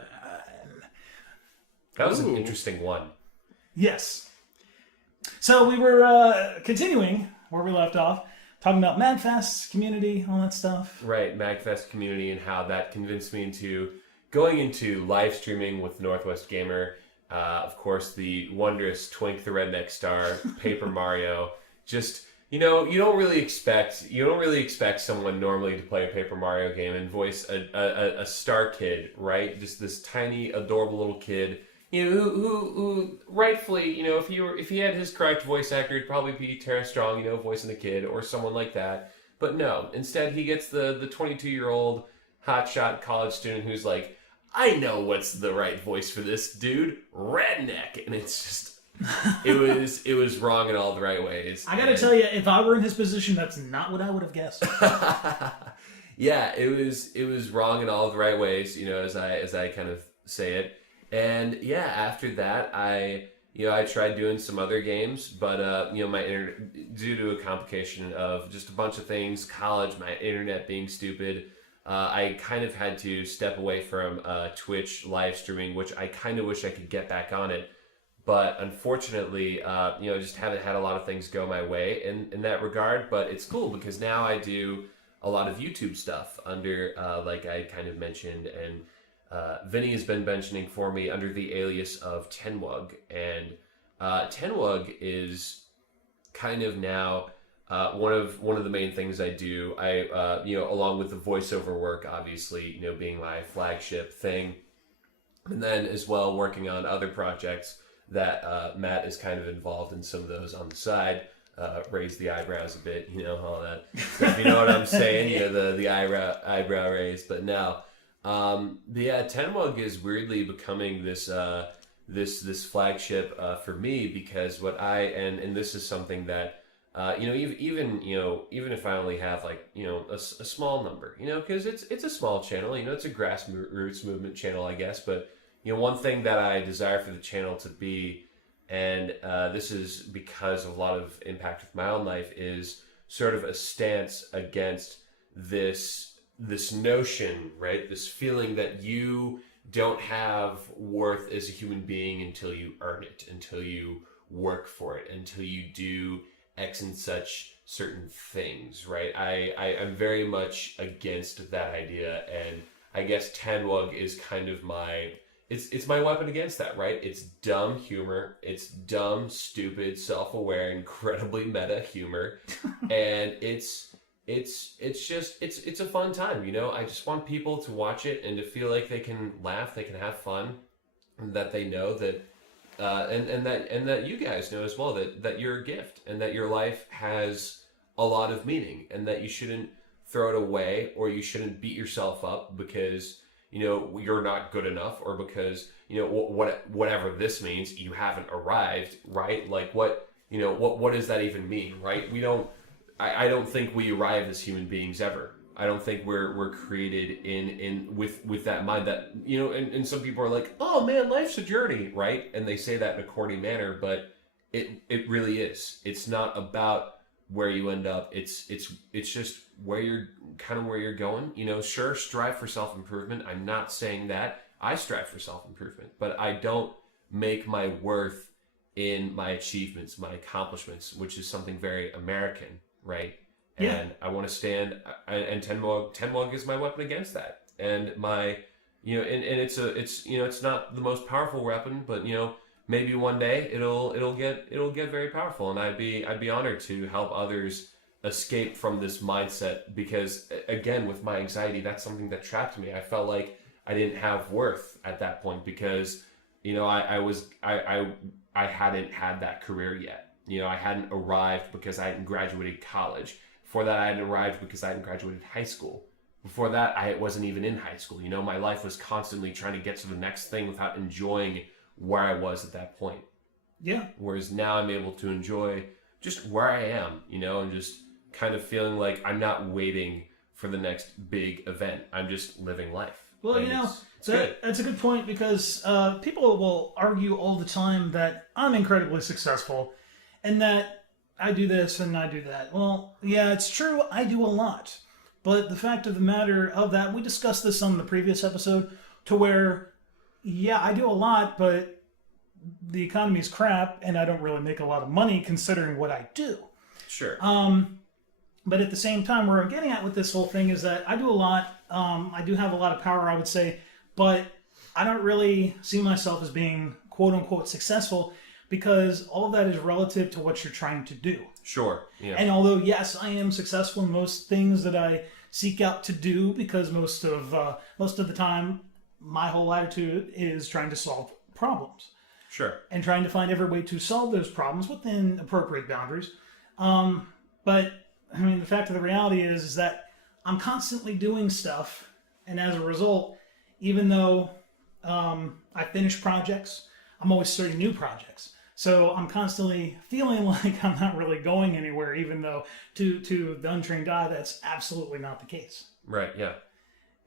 That was an interesting one. Yes. So we were continuing where we left off, talking about MagFest, community, all that stuff. Right, MagFest community and how that convinced me into going into live streaming with Northwest Gamer. Of course, the wondrous Twink the Redneck Star, Paper Mario. Just, you don't really expect someone normally to play a Paper Mario game and voice a star kid, right? Just this tiny, adorable little kid. Who rightfully, if he had his correct voice actor, it'd probably be Tara Strong, voicing the kid or someone like that. But no, instead he gets the 22-year-old hotshot college student who's like, I know what's the right voice for this dude, Redneck, and it's just, it was wrong in all the right ways. I gotta tell you, if I were in his position, that's not what I would have guessed. Yeah, it was wrong in all the right ways, as I kind of say it. And yeah, after that, I tried doing some other games, but due to a complication of just a bunch of things, college, my internet being stupid, I kind of had to step away from Twitch live streaming, which I kind of wish I could get back on it. But unfortunately, just haven't had a lot of things go my way in that regard. But it's cool because now I do a lot of YouTube stuff under, like I kind of mentioned, and Vinny has been mentioning for me under the alias of Tenwug, and Tenwug is kind of now one of the main things I do. I along with the voiceover work, obviously, being my flagship thing, and then as well working on other projects that Matt is kind of involved in, some of those on the side. Raise the eyebrows a bit, all that stuff. You know what I'm saying? The eyebrow raise, but now. Tenwug is weirdly becoming this flagship for me, because what and this is something that even if I only have a small number, because it's a small channel, it's a grassroots movement channel, I guess, but one thing that I desire for the channel to be, and this is because of a lot of impact with my own life, is sort of a stance against this notion, right? This feeling that you don't have worth as a human being until you earn it, until you work for it, until you do X and such certain things, right? I'm very much against that idea, and I guess Tenwug is kind of it's my weapon against that, right? It's dumb humor, it's dumb, stupid, self-aware, incredibly meta humor, and it's a fun time, I just want people to watch it and to feel like they can laugh, they can have fun, and that they know that, and that you guys know as well that you're a gift, and that your life has a lot of meaning, and that you shouldn't throw it away, or you shouldn't beat yourself up because you're not good enough, or because whatever this means, you haven't arrived, right? Like what does that even mean, right? I don't think we arrive as human beings ever. I don't think we're created with that mind that, and some people are like, oh man, life's a journey, right? And they say that in a corny manner, but it really is. It's not about where you end up. It's just where you're going. Sure, strive for self-improvement. I'm not saying that. I strive for self-improvement, but I don't make my worth in my achievements, my accomplishments, which is something very American, right? Yeah. And I want to stand, and Tenwug is my weapon against that. And my, and it's not the most powerful weapon, but maybe one day it'll get very powerful, and I'd be honored to help others escape from this mindset, because again, with my anxiety, that's something that trapped me. I felt like I didn't have worth at that point because, you know, I hadn't had that career yet. You know, I hadn't arrived because I hadn't graduated college. Before that, I hadn't arrived because I hadn't graduated high school. Before that, I wasn't even in high school. You know, my life was constantly trying to get to the next thing without enjoying where I was at that point. Yeah. Whereas now I'm able to enjoy just where I am, you know, and just kind of feeling like I'm not waiting for the next big event. I'm just living life. Well, and you know, it's good. that's a good point, because people will argue all the time that I'm incredibly successful and that I do this and I do that. Well, yeah, it's true. I do a lot. But the fact of the matter of that, we discussed this on the previous episode, to where, yeah, I do a lot, but the economy's crap and I don't really make a lot of money considering what I do. Sure. But at the same time, where I'm getting at with this whole thing is that I do a lot. I do have a lot of power, I would say, but I don't really see myself as being quote unquote successful, because all of that is relative to what you're trying to do. Sure. Yeah. And although, yes, I am successful in most things that I seek out to do, because most of the time, my whole attitude is trying to solve problems. Sure. And trying to find every way to solve those problems within appropriate boundaries. But I mean, the fact of the reality is that I'm constantly doing stuff, and as a result, even though I finish projects, I'm always starting new projects. So I'm constantly feeling like I'm not really going anywhere, even though to the untrained eye, that's absolutely not the case. Right. Yeah.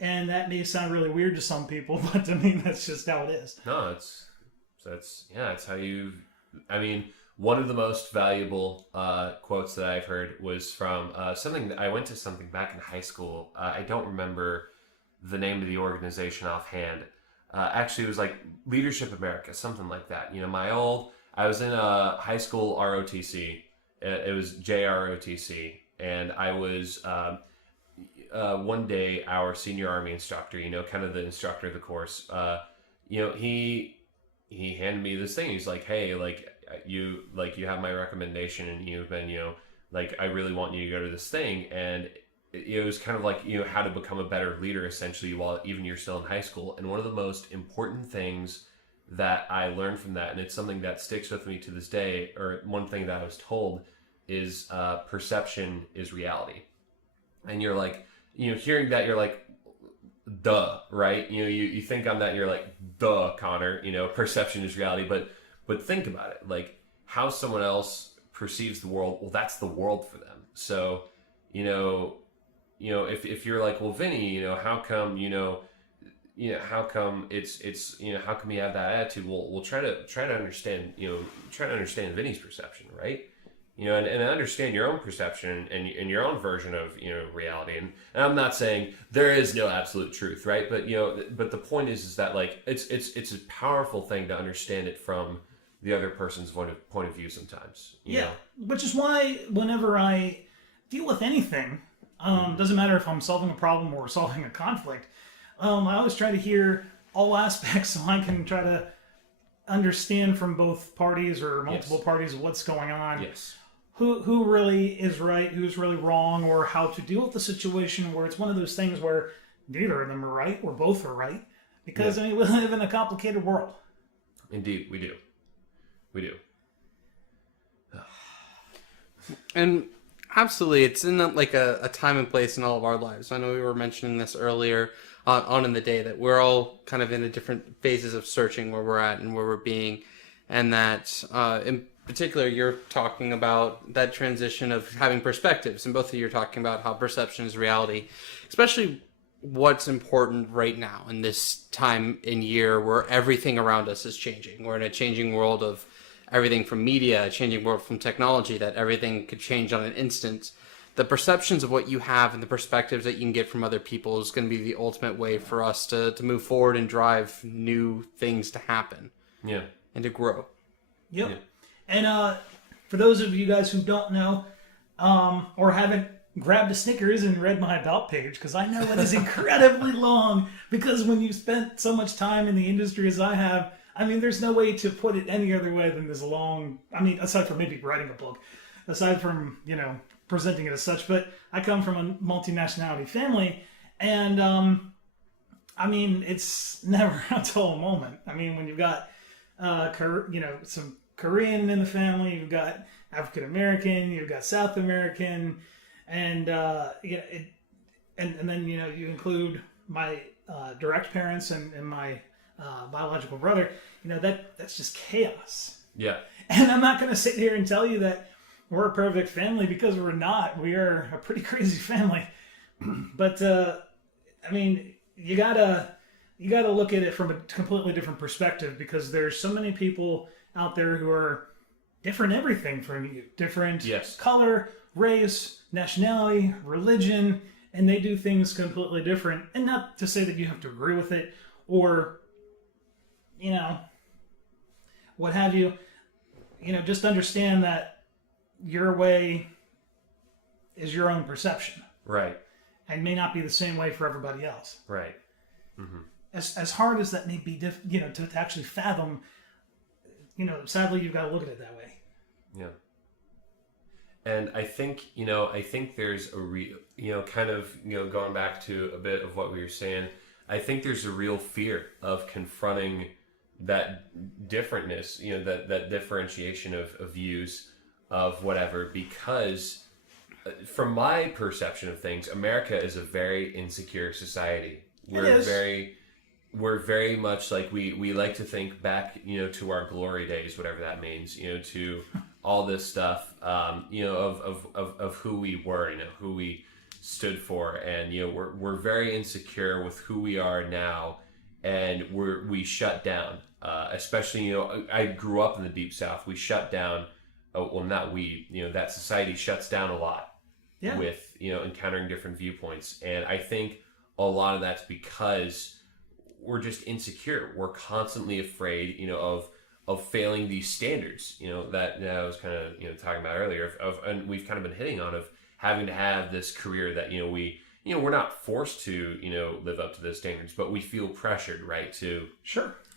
And that may sound really weird to some people, but to me, that's just how it is. No, it's how you. I mean, one of the most valuable quotes that I've heard was from something that I went to something back in high school. I don't remember the name of the organization offhand. Actually, it was like Leadership America, something like that. You know, I was in a high school ROTC. It was JROTC, and I was one day our senior Army instructor. You know, kind of the instructor of the course. You know, he handed me this thing. He's like, "Hey, you have my recommendation, and you've been, you know, like, I really want you to go to this thing." And it was kind of like, you know, how to become a better leader, essentially, while even you're still in high school. And one of the most important things that I learned from that, and it's something that sticks with me to this day, or one thing that I was told, is perception is reality. And you're like, you know, hearing that, you're like, duh, right? You know, you think on that, and you're like, duh, Connor, you know, perception is reality. But think about it, like, how someone else perceives the world, well, that's the world for them. So, you know, if you're like, well, Vinny, you know, how come how come it's you know, how come you have that attitude? Well, we'll try to understand, you know, try to understand Vinny's perception, right? You know, and understand your own perception and your own version of, you know, reality. And I'm not saying there is no absolute truth, right? But, you know, but the point is that, like, it's a powerful thing to understand it from the other person's point of view sometimes. You know? Which is why whenever I deal with anything, doesn't matter if I'm solving a problem or solving a conflict, I always try to hear all aspects so I can try to understand from both parties or multiple parties what's going on. Yes. Who really is right, who's really wrong, or how to deal with the situation where it's one of those things where neither of them are right or both are right. Because, I mean, we live in a complicated world. Indeed, we do. We do. And absolutely, it's in like a time and place in all of our lives. I know we were mentioning this earlier on in the day, that we're all kind of in a different phases of searching where we're at and where we're being. And that in particular, you're talking about that transition of having perspectives. And both of you are talking about how perception is reality, especially what's important right now in this time in year where everything around us is changing. We're in a changing world of everything from media, a changing world from technology, that everything could change on an instant. The perceptions of what you have and the perspectives that you can get from other people is going to be the ultimate way for us to move forward and drive new things to happen. Yeah. And to grow. Yep. Yeah. And for those of you guys who don't know, or haven't grabbed a Snickers and read my About page, because I know it is incredibly long, because when you spent so much time in the industry as I have, I mean, there's no way to put it any other way than this long. I mean, aside from maybe writing a book, aside from presenting it as such. But I come from a multinationality family, and I mean, it's never a dull moment. I mean, when you've got some Korean in the family, you've got African American, you've got South American, and and then you include my direct parents and my biological brother. That's just chaos. Yeah. And I'm not going to sit here and tell you that we're a perfect family, because we're not. We are a pretty crazy family. But I mean, you gotta look at it from a completely different perspective, because there's so many people out there who are different everything from you, different color, race, nationality, religion, and they do things completely different. And not to say that you have to agree with it or what have you. Just understand that your way is your own perception, right, and may not be the same way for everybody else. Right. Mm-hmm. As hard as that may be, to actually fathom, sadly, you've got to look at it that way. Yeah. And I think there's a real, going back to a bit of what we were saying, I think there's a real fear of confronting that differentness, that differentiation of views of whatever, because from my perception of things, America is a very insecure society. We're very much like, we like to think back, to our glory days, whatever that means, to all this stuff, of who we were, who we stood for. And, we're very insecure with who we are now, and we shut down, especially, I grew up in the Deep South. We shut down, not we, that society shuts down a lot with, encountering different viewpoints. And I think a lot of that's because we're just insecure. We're constantly afraid, of failing these standards, that I was kind of, talking about earlier and we've kind of been hitting on, of having to have this career that, we're not forced to, live up to those standards, but we feel pressured, right, to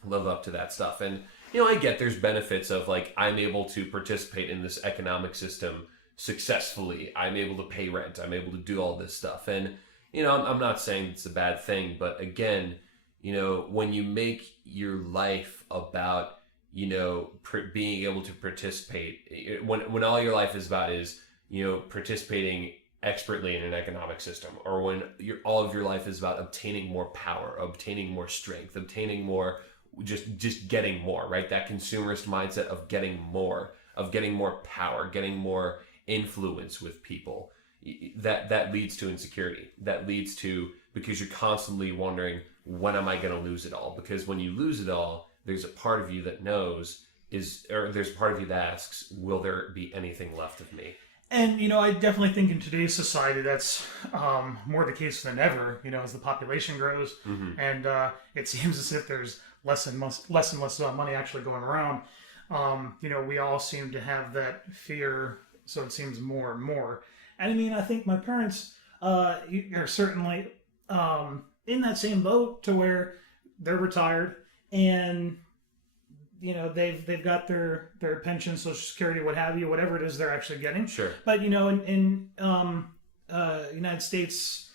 live up to that stuff. And, I get there's benefits of, like, I'm able to participate in this economic system successfully. I'm able to pay rent. I'm able to do all this stuff. And, I'm not saying it's a bad thing, but again, when you make your life about, being able to participate, when all your life is about is, participating expertly in an economic system, or when all of your life is about obtaining more power, obtaining more strength, obtaining more, just getting more, right? That consumerist mindset of getting more power, getting more influence with people, that leads to insecurity. That leads to, because you're constantly wondering, when am I going to lose it all? Because when you lose it all, there's a part of you that knows there's a part of you that asks, will there be anything left of me? And, I definitely think in today's society that's more the case than ever, as the population grows. Mm-hmm. And it seems as if there's less and less money actually going around. We all seem to have that fear, so it seems more and more. And I mean, I think my parents are certainly in that same boat, to where they're retired and they've got their pension, Social Security, what have you, whatever it is they're actually getting. Sure. But in United States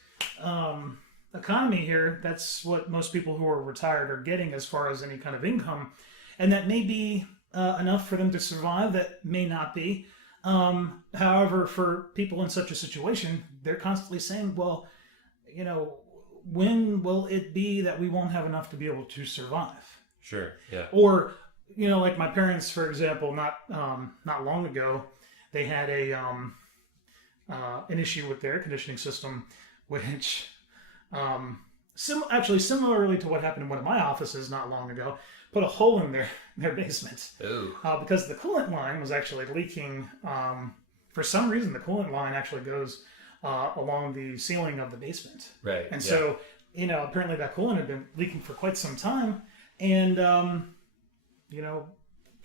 economy here, that's what most people who are retired are getting as far as any kind of income, and that may be enough for them to survive. That may not be. However, for people in such a situation, they're constantly saying, well, when will it be that we won't have enough to be able to survive? Sure. Yeah. Or, like my parents, for example, not long ago, they had an issue with their air conditioning system, which, similarly to what happened in one of my offices not long ago, put a hole in their basement. Ooh. Because the coolant line was actually leaking. For some reason, the coolant line actually goes along the ceiling of the basement. Right. And so, apparently that coolant had been leaking for quite some time. And,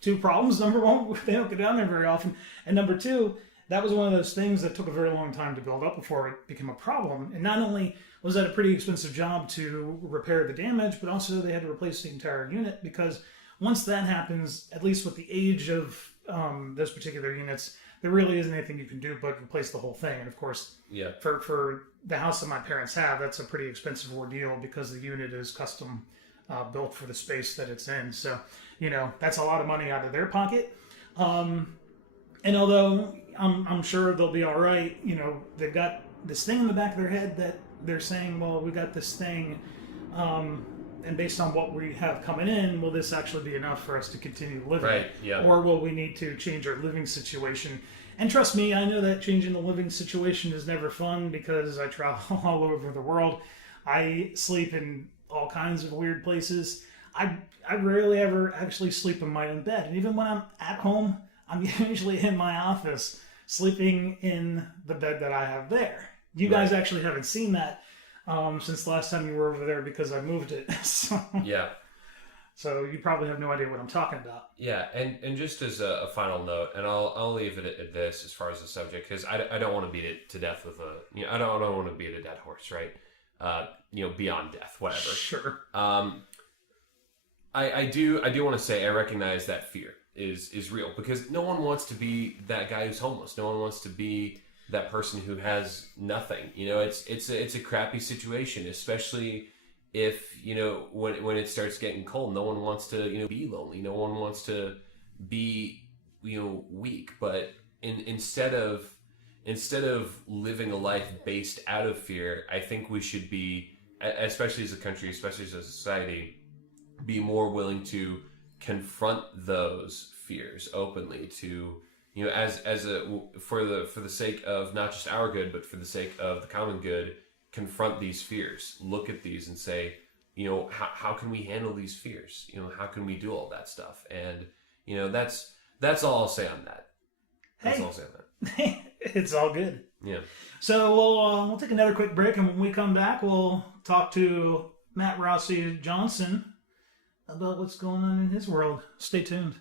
two problems. Number one, they don't get down there very often. And number two, that was one of those things that took a very long time to build up before it became a problem. And not only was that a pretty expensive job to repair the damage, but also they had to replace the entire unit, because once that happens, at least with the age of those particular units, there really isn't anything you can do but replace the whole thing. And of course, Yeah. for the house that my parents have, that's a pretty expensive ordeal because the unit is custom built for the space that it's in. So, that's a lot of money out of their pocket. And although I'm sure they'll be all right, they've got this thing in the back of their head that they're saying, well, we got this thing, and based on what we have coming in, will this actually be enough for us to continue living? Right, yeah. Or will we need to change our living situation? And trust me, I know that changing the living situation is never fun because I travel all over the world. I sleep in all kinds of weird places. I rarely ever actually sleep in my own bed. And even when I'm at home, I'm usually in my office sleeping in the bed that I have there. You guys actually haven't seen that since the last time you were over there because I moved it. Yeah. So you probably have no idea what I'm talking about. Yeah, and just as a final note, and I'll leave it at this as far as the subject, because I don't want to beat it to death with I don't want to beat a dead horse, right? Beyond death, whatever. Sure. I do want to say I recognize that fear is real, because no one wants to be that guy who's homeless. No one wants to be that person who has nothing. It's a crappy situation, especially if when it starts getting cold. No one wants to be lonely. No one wants to be weak. But instead of living a life based out of fear, I think we should be, especially as a country, especially as a society, be more willing to confront those fears openly, to for the sake of not just our good, but for the sake of the common good, confront these fears, look at these and say, how can we handle these fears? How can we do all that stuff? And that's all I'll say on that. That's all I'll say on that. It's all good. Yeah. So we'll take another quick break, and when we come back, we'll talk to Matt Rossi Johnson about what's going on in his world. Stay tuned.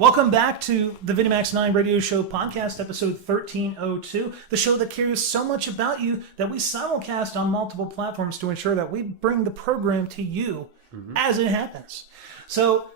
Welcome back to the VinnyMac's 9 Radio Show podcast, episode 1302, the show that cares so much about you that we simulcast on multiple platforms to ensure that we bring the program to you as it happens. So,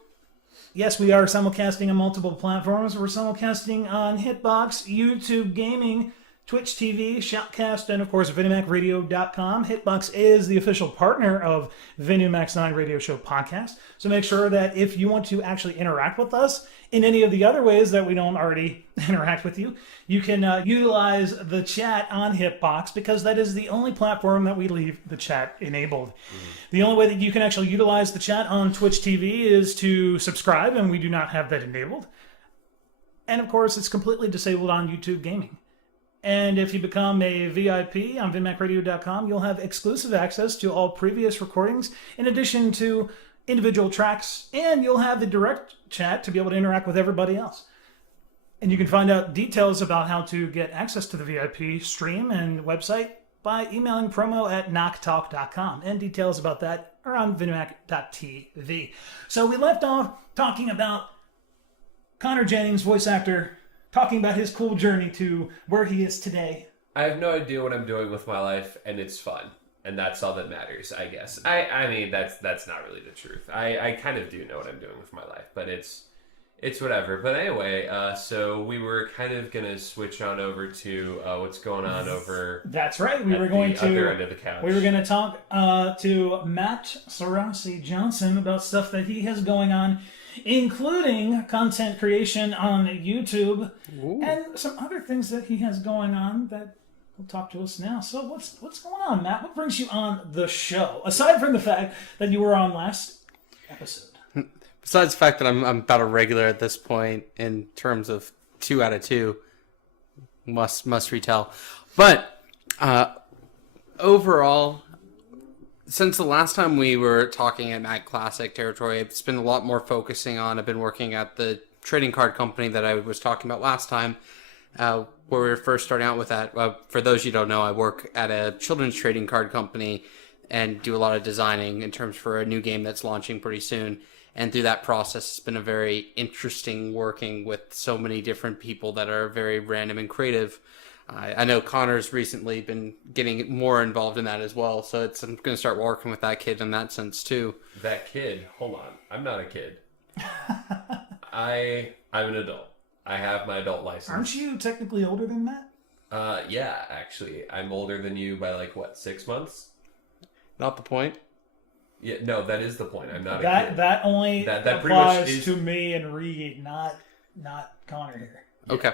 yes, we are simulcasting on multiple platforms. We're simulcasting on Hitbox, YouTube Gaming, Twitch TV, Shoutcast, and of course, VinnyMacRadio.com. Hitbox is the official partner of VinnyMac's 9 Radio Show podcast. So make sure that if you want to actually interact with us in any of the other ways that we don't already interact with you, you can utilize the chat on Hitbox because that is the only platform that we leave the chat enabled. The only way that you can actually utilize the chat on Twitch TV is to subscribe, and we do not have that enabled. And of course, it's completely disabled on YouTube Gaming. And if you become a VIP on VinMacRadio.com, you'll have exclusive access to all previous recordings, in addition to individual tracks, and you'll have the direct chat to be able to interact with everybody else. And you can find out details about how to get access to the VIP stream and website by emailing promo@knocktalk.com. And details about that are on VinnyMac.tv. So we left off talking about Connor Jennings, voice actor, talking about his cool journey to where he is today. I have no idea what I'm doing with my life, and it's fun. And that's all that matters, I guess. I mean, that's not really the truth. I kind of do know what I'm doing with my life, but it's whatever. But anyway, so we were kind of going to switch on over to what's going on over... That's right. We were going to... other end of the couch. We were going to talk to Matt Sarasi Johnson about stuff that he has going on, including content creation on YouTube. Ooh. And some other things that he has going on that he'll talk to us now. So what's going on, Matt? What brings you on the show? Aside from the fact that you were on last episode. Besides the fact that I'm about a regular at this point in terms of 2 out of 2. Must retell. But overall, since the last time we were talking at Mac Classic territory, it's been a lot more focusing on. I've been working at the trading card company that I was talking about last time, where we were first starting out with that. For those you don't know, I work at a children's trading card company and do a lot of designing in terms for a new game that's launching pretty soon. And through that process, it's been a very interesting working with so many different people that are very random and creative. I know Connor's recently been getting more involved in that as well, so I'm going to start working with that kid in that sense too. That kid? Hold on. I'm not a kid. I'm an adult. I have my adult license. Aren't you technically older than that? Yeah, actually. I'm older than you by 6 months? Not the point. Yeah, no, that is the point. I'm not a kid. That only applies to me and Reed, not Connor here. Okay.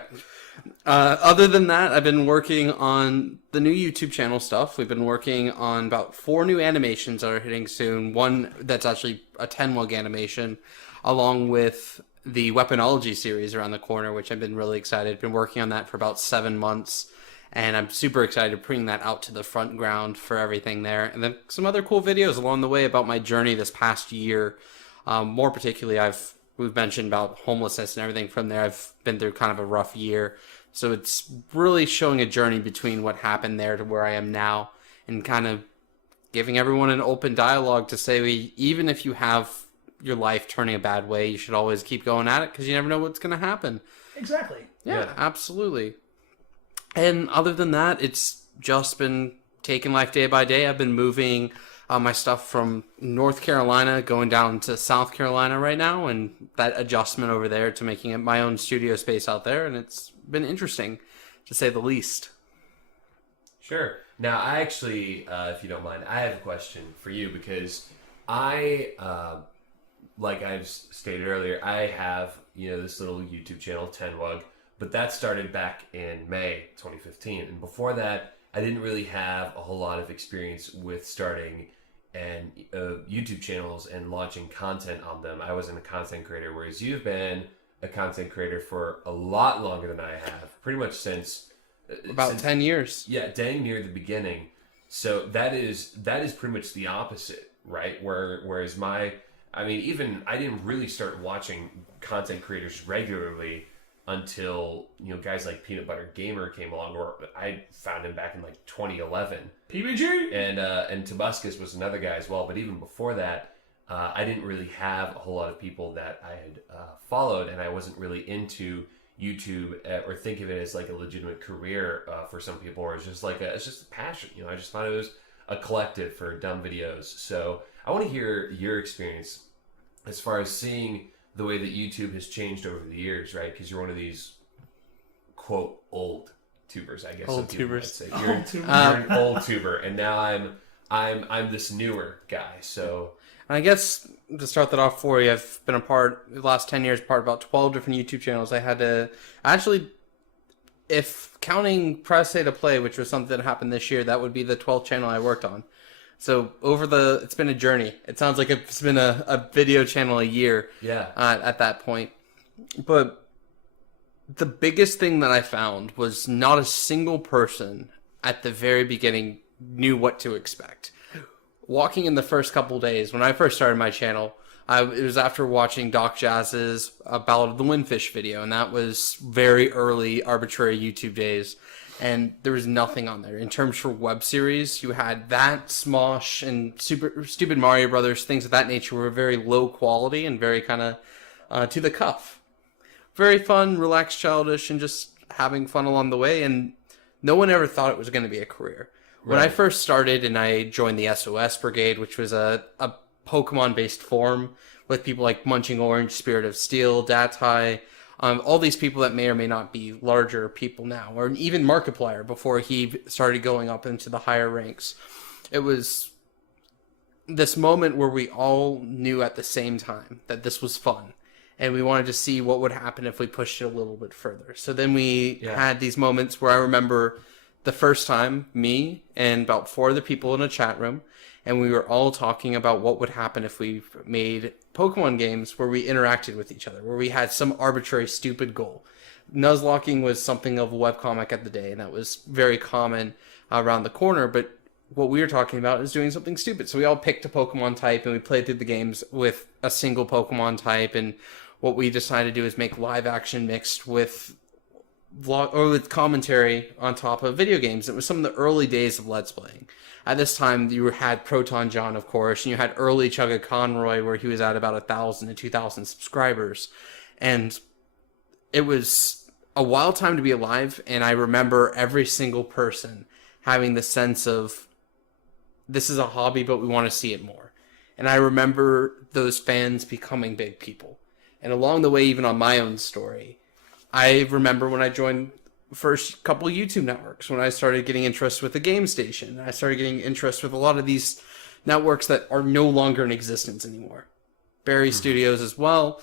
Other than that, I've been working on the new YouTube channel stuff. We've been working on about 4 new animations that are hitting soon. One that's actually a 10-wug animation, along with the Weaponology series around the corner, which I've been really excited. Been working on that for about 7 months, and I'm super excited to bring that out to the front ground for everything there. And then some other cool videos along the way about my journey this past year. More particularly, we've mentioned about homelessness and everything from there. I've been through kind of a rough year. So it's really showing a journey between what happened there to where I am now, and kind of giving everyone an open dialogue to say, even if you have your life turning a bad way, you should always keep going at it because you never know what's going to happen. Exactly. Yeah, absolutely. And other than that, it's just been taking life day by day. I've been moving my stuff from North Carolina going down to South Carolina right now, and that adjustment over there to making it my own studio space out there, and it's been interesting, to say the least. Sure. Now, I actually, if you don't mind, I have a question for you because I, like I've stated earlier, I have, this little YouTube channel, 10wug, but that started back in May 2015, and before that, I didn't really have a whole lot of experience with starting and YouTube channels and launching content on them. I wasn't a content creator, whereas you've been a content creator for a lot longer than I have, pretty much since about 10 years. Yeah, dang near the beginning. So that is pretty much the opposite, right? Whereas I didn't really start watching content creators regularly until guys like Peanut Butter Gamer came along, or I found him back in 2011. PBG and Tobuscus was another guy as well. But even before that, I didn't really have a whole lot of people that I had followed, and I wasn't really into YouTube or think of it as like a legitimate career for some people, or it's just a passion. I just thought it was a collective for dumb videos. So I want to hear your experience as far as seeing the way that YouTube has changed over the years, right? Because you're one of these quote old tubers, I guess. Old some people might tubers. say. Old You're an old tuber, and now I'm this newer guy. So I guess to start that off for you, I've been the last 10 years, part of about 12 different YouTube channels. I had to actually, if counting Press A to Play, which was something that happened this year, that would be the 12th channel I worked on. So it's been a journey. It sounds like it's been a video channel a year. yeah, At that point. But the biggest thing that I found was not a single person at the very beginning knew what to expect. Walking in the first couple days, when I first started my channel, it was after watching Doc Jazz's Ballad of the Windfish video, and that was very early arbitrary YouTube days, and there was nothing on there. In terms for web series, you had that, Smosh, and Stupid Mario Brothers, things of that nature were very low quality and very kind of to the cuff. Very fun, relaxed, childish, and just having fun along the way, and no one ever thought it was going to be a career. When I first started and I joined the SOS Brigade, which was a Pokemon-based forum with people like Munching Orange, Spirit of Steel, Datai, all these people that may or may not be larger people now, or even Markiplier before he started going up into the higher ranks. It was this moment where we all knew at the same time that this was fun. And we wanted to see what would happen if we pushed it a little bit further. So then we had these moments where I remember the first time, me and about 4 other people in a chat room, and we were all talking about what would happen if we made Pokemon games where we interacted with each other, where we had some arbitrary, stupid goal. Nuzlocking was something of a webcomic at the day, and that was very common around the corner, but what we were talking about is doing something stupid. So we all picked a Pokemon type, and we played through the games with a single Pokemon type, and what we decided to do is make live action mixed with with commentary on top of video games. It was some of the early days of Let's Playing. At this time, you had Proton John, of course, and you had early Chugga Conroy, where he was at about 1,000 to 2,000 subscribers. And it was a wild time to be alive, and I remember every single person having the sense of, this is a hobby, but we want to see it more. And I remember those fans becoming big people. And along the way, even on my own story, I remember when I joined the first couple of YouTube networks, when I started getting interest with the Game Station. I started getting interest with a lot of these networks that are no longer in existence anymore. Barry Studios as well.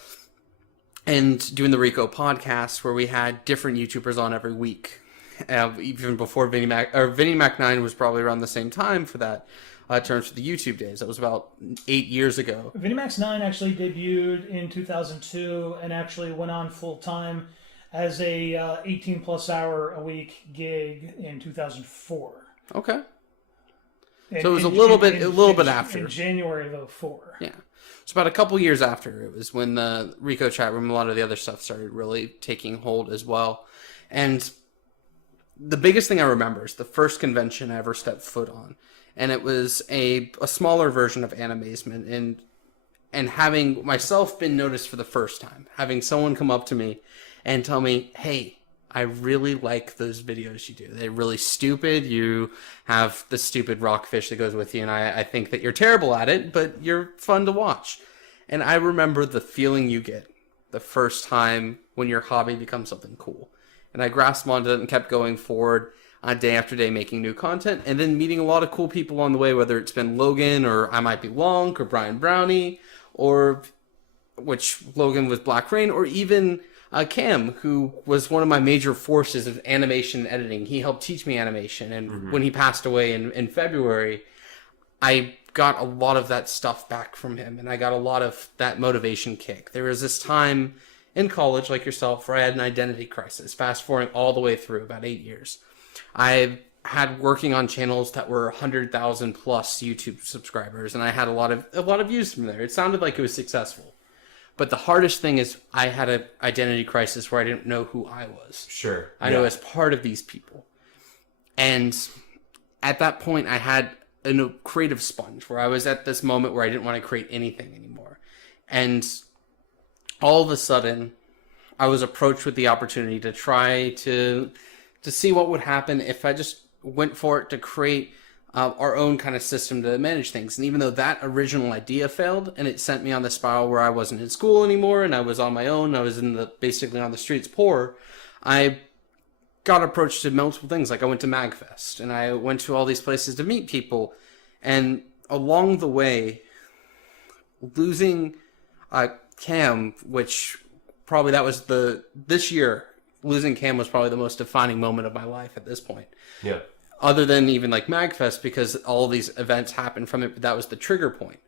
And doing the Rico podcast, where we had different YouTubers on every week. Even before VinnyMac 9 was probably around the same time for that. Terms for the YouTube days. That was about 8 years ago. VinnyMac's 9 actually debuted in 2002 and actually went on full time as a 18-plus hour a week gig in 2004. Okay. So it was a little bit after. In January of 2004. Yeah. So about a couple years after, it was when the Rico chat room, a lot of the other stuff started really taking hold as well. And the biggest thing I remember is the first convention I ever stepped foot on. And it was a smaller version of Animazement, and having myself been noticed for the first time, having someone come up to me and tell me, hey, I really like those videos you do. They're really stupid. You have the stupid rockfish that goes with you, and I think that you're terrible at it, but you're fun to watch. And I remember the feeling you get the first time when your hobby becomes something cool. And I grasped onto it and kept going forward. Day after day making new content, and then meeting a lot of cool people on the way, whether it's been Logan, or I Might Be Lonk, or Brian Brownie, or which Logan was Black Rain, or even Cam, who was one of my major forces of animation and editing. He helped teach me animation, and when he passed away in February, I got a lot of that stuff back from him, and I got a lot of that motivation kick. There was this time in college, like yourself, where I had an identity crisis, fast forwarding all the way through about 8 years. I had working on channels that were 100,000 plus YouTube subscribers, and I had a lot of views from there. It sounded like it was successful, but the hardest thing is I had an identity crisis where I didn't know who I was. Sure, I know as part of these people, and at that point I had a creative sponge, where I was at this moment where I didn't want to create anything anymore. And all of a sudden, I was approached with the opportunity to try to see what would happen if I just went for it to create our own kind of system to manage things. And even though that original idea failed, and it sent me on the spiral where I wasn't in school anymore, and I was on my own, I was basically on the streets poor, I got approached to multiple things. Like I went to MagFest, and I went to all these places to meet people, and along the way, losing Cam, which probably this year, losing Cam was probably the most defining moment of my life at this point. Yeah. Other than even like MagFest, because all these events happened from it, but that was the trigger point.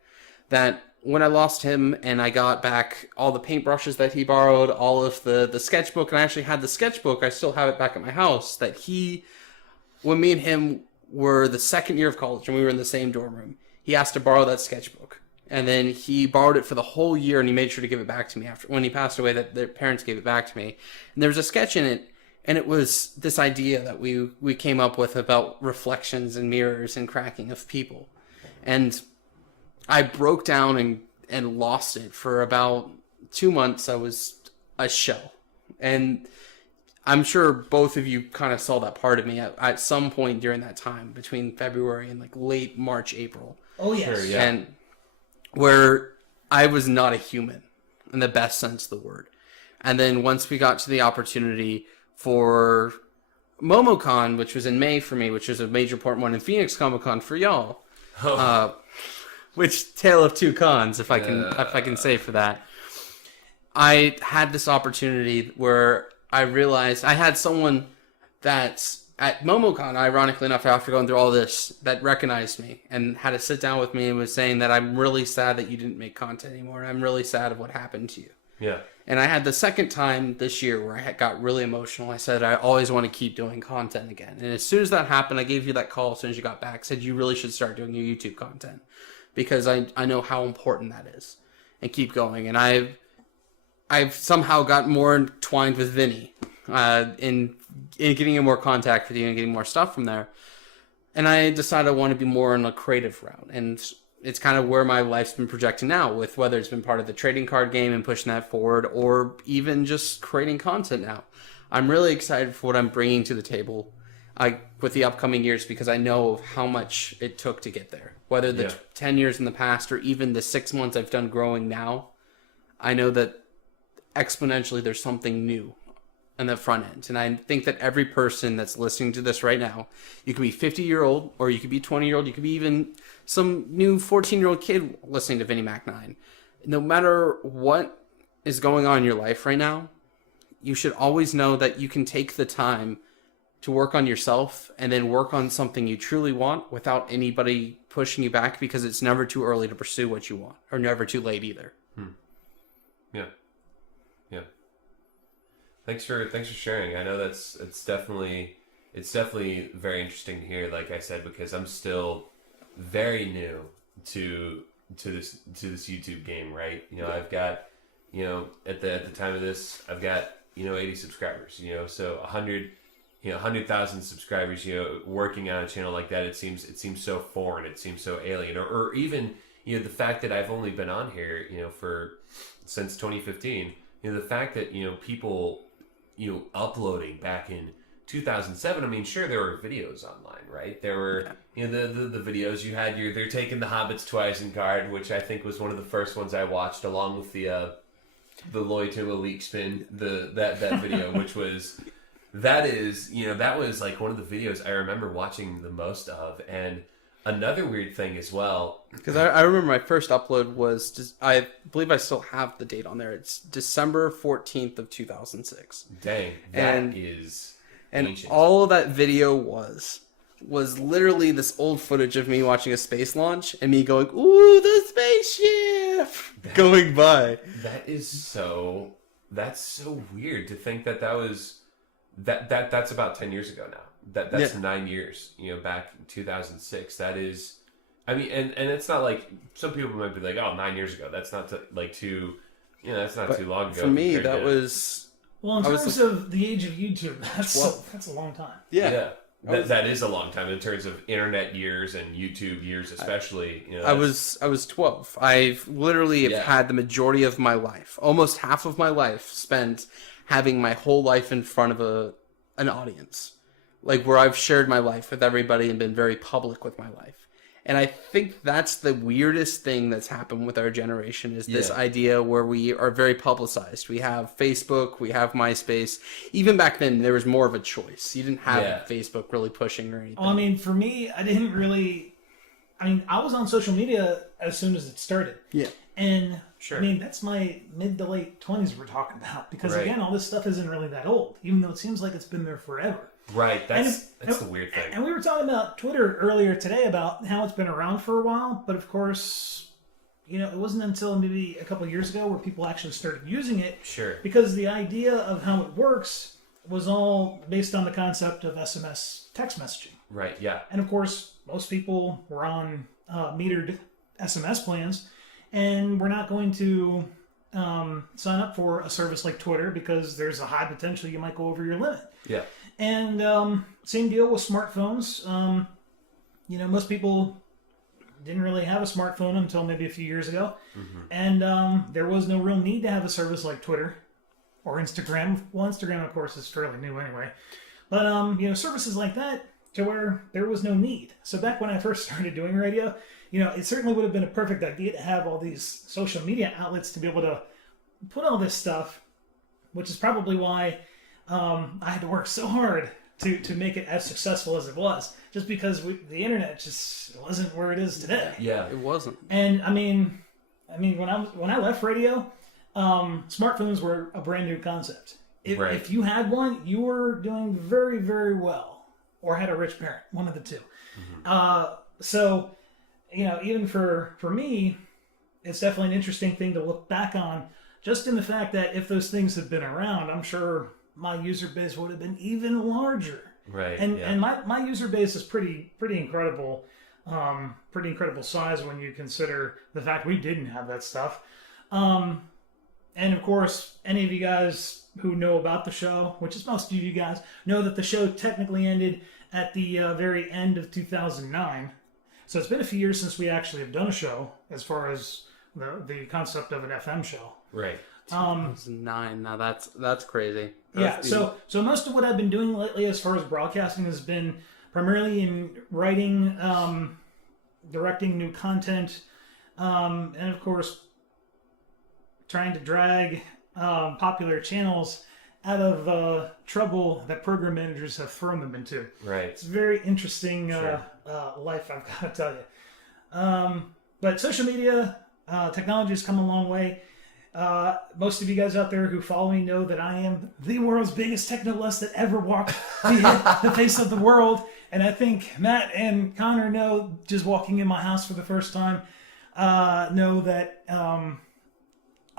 That when I lost him and I got back all the paintbrushes that he borrowed, all of the sketchbook, and I actually had the sketchbook, I still have it back at my house, that when me and him were the second year of college and we were in the same dorm room, he asked to borrow that sketchbook. And then he borrowed it for the whole year, and he made sure to give it back to me after when he passed away. That their parents gave it back to me, and there was a sketch in it, and it was this idea that we came up with about reflections and mirrors and cracking of people, and I broke down and lost it for about 2 months. I was a shell, and I'm sure both of you kind of saw that part of me at some point during that time between February and like late March, April. Oh yes. Sure, yeah. And where I was not a human in the best sense of the word. And then once we got to the opportunity for MomoCon, which was in May for me, which is a major important one, in Phoenix Comic Con for y'all, which tale of two cons, if I can say for that. I had this opportunity where I realized I had someone that's at MomoCon, ironically enough, after going through all this, that recognized me and had to sit down with me and was saying that I'm really sad that you didn't make content anymore. I'm really sad of what happened to you. Yeah. And I had the second time this year where I got really emotional. I said, I always want to keep doing content again. And as soon as that happened, I gave you that call as soon as you got back. Said, you really should start doing your YouTube content, because I know how important that is, and keep going. And I've somehow got more entwined with Vinny in getting in more contact with you and getting more stuff from there. And I decided I want to be more on a creative route. And it's kind of where my life's been projecting now, with whether it's been part of the trading card game and pushing that forward, or even just creating content now. I'm really excited for what I'm bringing to the table with the upcoming years, because I know of how much it took to get there. Whether the 10 years in the past or even the 6 months I've done growing now, I know that exponentially there's something new on the front end. And I think that every person that's listening to this right now, you could be 50-year-old, or you could be 20-year-old, you could be even some new 14-year-old kid listening to VinnyMac 9. No matter what is going on in your life right now, you should always know that you can take the time to work on yourself and then work on something you truly want without anybody pushing you back, because it's never too early to pursue what you want, or never too late either. Yeah. Yeah. Thanks for sharing. I know it's definitely very interesting to hear, like I said, because I'm still very new to this YouTube game, right? You know, I've got, you know, at the time of this, I've got, you know, 80 subscribers, you know, so 100,000 subscribers, you know, working on a channel like that, it seems so foreign, it seems so alien, or even, you know, the fact that I've only been on here, you know, since 2015, you know, the fact that, you know, people, you know, uploading back in 2007, I mean, sure, there were videos online, right? There were, you know, the videos you had, they're taking the Hobbits to Isengard, which I think was one of the first ones I watched, along with the Lloyd to Leak spin, that video, which was, that was like one of the videos I remember watching the most of. And another weird thing as well, because I remember my first upload was just, I believe I still have the date on there. It's December 14th of 2006. Dang, that is ancient. All of that video was literally this old footage of me watching a space launch and me going, "Ooh, the spaceship!" going by. That's so weird to think that was that's about 10 years ago now. That's 9 years, you know, back in 2006. That is, I mean, and it's not like, some people might be like, oh, 9 years ago. That's not too, you know, that's not too long ago. For me, that was... Well, in terms of the age of YouTube, that's a long time. Yeah. That is a long time in terms of internet years and YouTube years, especially. I was 12. I've literally have had the majority of my life, almost half of my life, spent having my whole life in front of an audience, like where I've shared my life with everybody and been very public with my life. And I think that's the weirdest thing that's happened with our generation is this idea where we are very publicized. We have Facebook, we have MySpace. Even back then, there was more of a choice. You didn't have Facebook really pushing or anything. Well, I mean, for me, I didn't really... I mean, I was on social media as soon as it started. Yeah. And, I mean, that's my mid to late 20s we're talking about. Because, again, all this stuff isn't really that old, even though it seems like it's been there forever. Right, that's the weird thing. And we were talking about Twitter earlier today about how it's been around for a while, but of course, it wasn't until maybe a couple of years ago where people actually started using it. Sure. Because the idea of how it works was all based on the concept of SMS text messaging. Right, yeah. And of course, most people were on metered SMS plans, and we're not going to sign up for a service like Twitter because there's a high potential you might go over your limit. Yeah. And same deal with smartphones. Most people didn't really have a smartphone until maybe a few years ago. Mm-hmm. And there was no real need to have a service like Twitter or Instagram. Well, Instagram, of course, is fairly new anyway. But, services like that to where there was no need. So back when I first started doing radio, it certainly would have been a perfect idea to have all these social media outlets to be able to put all this stuff, which is probably why... I had to work so hard to make it as successful as it was, just because the internet just wasn't where it is today. Yeah, it wasn't. And I mean, when I left radio, smartphones were a brand new concept. If you had one, you were doing very, very well, or had a rich parent, one of the two. Mm-hmm. So, even for me, it's definitely an interesting thing to look back on, just in the fact that if those things had been around, I'm sure my user base would have been even larger. Right. And my user base is pretty incredible, pretty incredible size when you consider the fact we didn't have that stuff. And of course, any of you guys who know about the show, which is most of you guys, know that the show technically ended at the very end of 2009. So it's been a few years since we actually have done a show, as far as the concept of an FM show. Right. 2009. Now that's crazy. Yeah. So most of what I've been doing lately, as far as broadcasting, has been primarily in writing, directing new content, and of course, trying to drag popular channels out of trouble that program managers have thrown them into. Right. It's a very interesting life, I've got to tell you. But social media technology has come a long way. Most of you guys out there who follow me know that I am the world's biggest technolust that ever walked the face of the world. And I think Matt and Connor know, just walking in my house for the first time, know that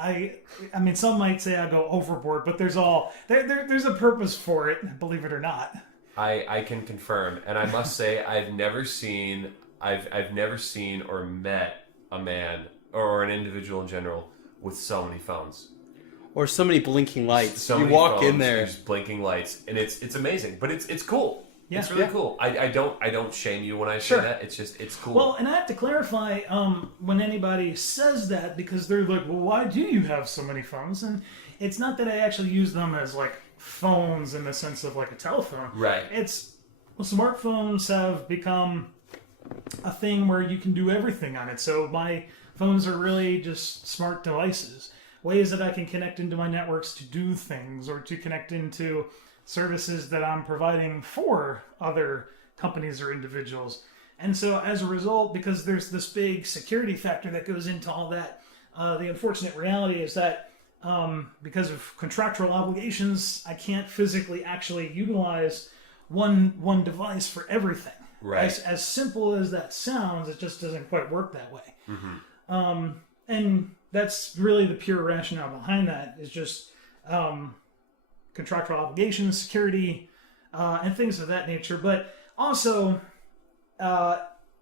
I mean, some might say I go overboard, but there's a purpose for it, believe it or not. I can confirm, and I must say I've never seen or met a man or an individual in general with so many phones. Or so many blinking lights. So you many walk phones, in there. there's blinking lights, and it's amazing. But it's cool. Yeah. It's really cool. I don't shame you when I say that. It's cool. Well, and I have to clarify when anybody says that, because they're like, well, why do you have so many phones? And it's not that I actually use them as like phones in the sense of like a telephone. Right. Smartphones have become a thing where you can do everything on it. So my phones are really just smart devices, ways that I can connect into my networks to do things, or to connect into services that I'm providing for other companies or individuals. And so as a result, because there's this big security factor that goes into all that, the unfortunate reality is that because of contractual obligations, I can't physically actually utilize one device for everything. Right. As simple as that sounds, it just doesn't quite work that way. Mm-hmm. And that's really the pure rationale behind that, is just contractual obligations, security, and things of that nature. But also,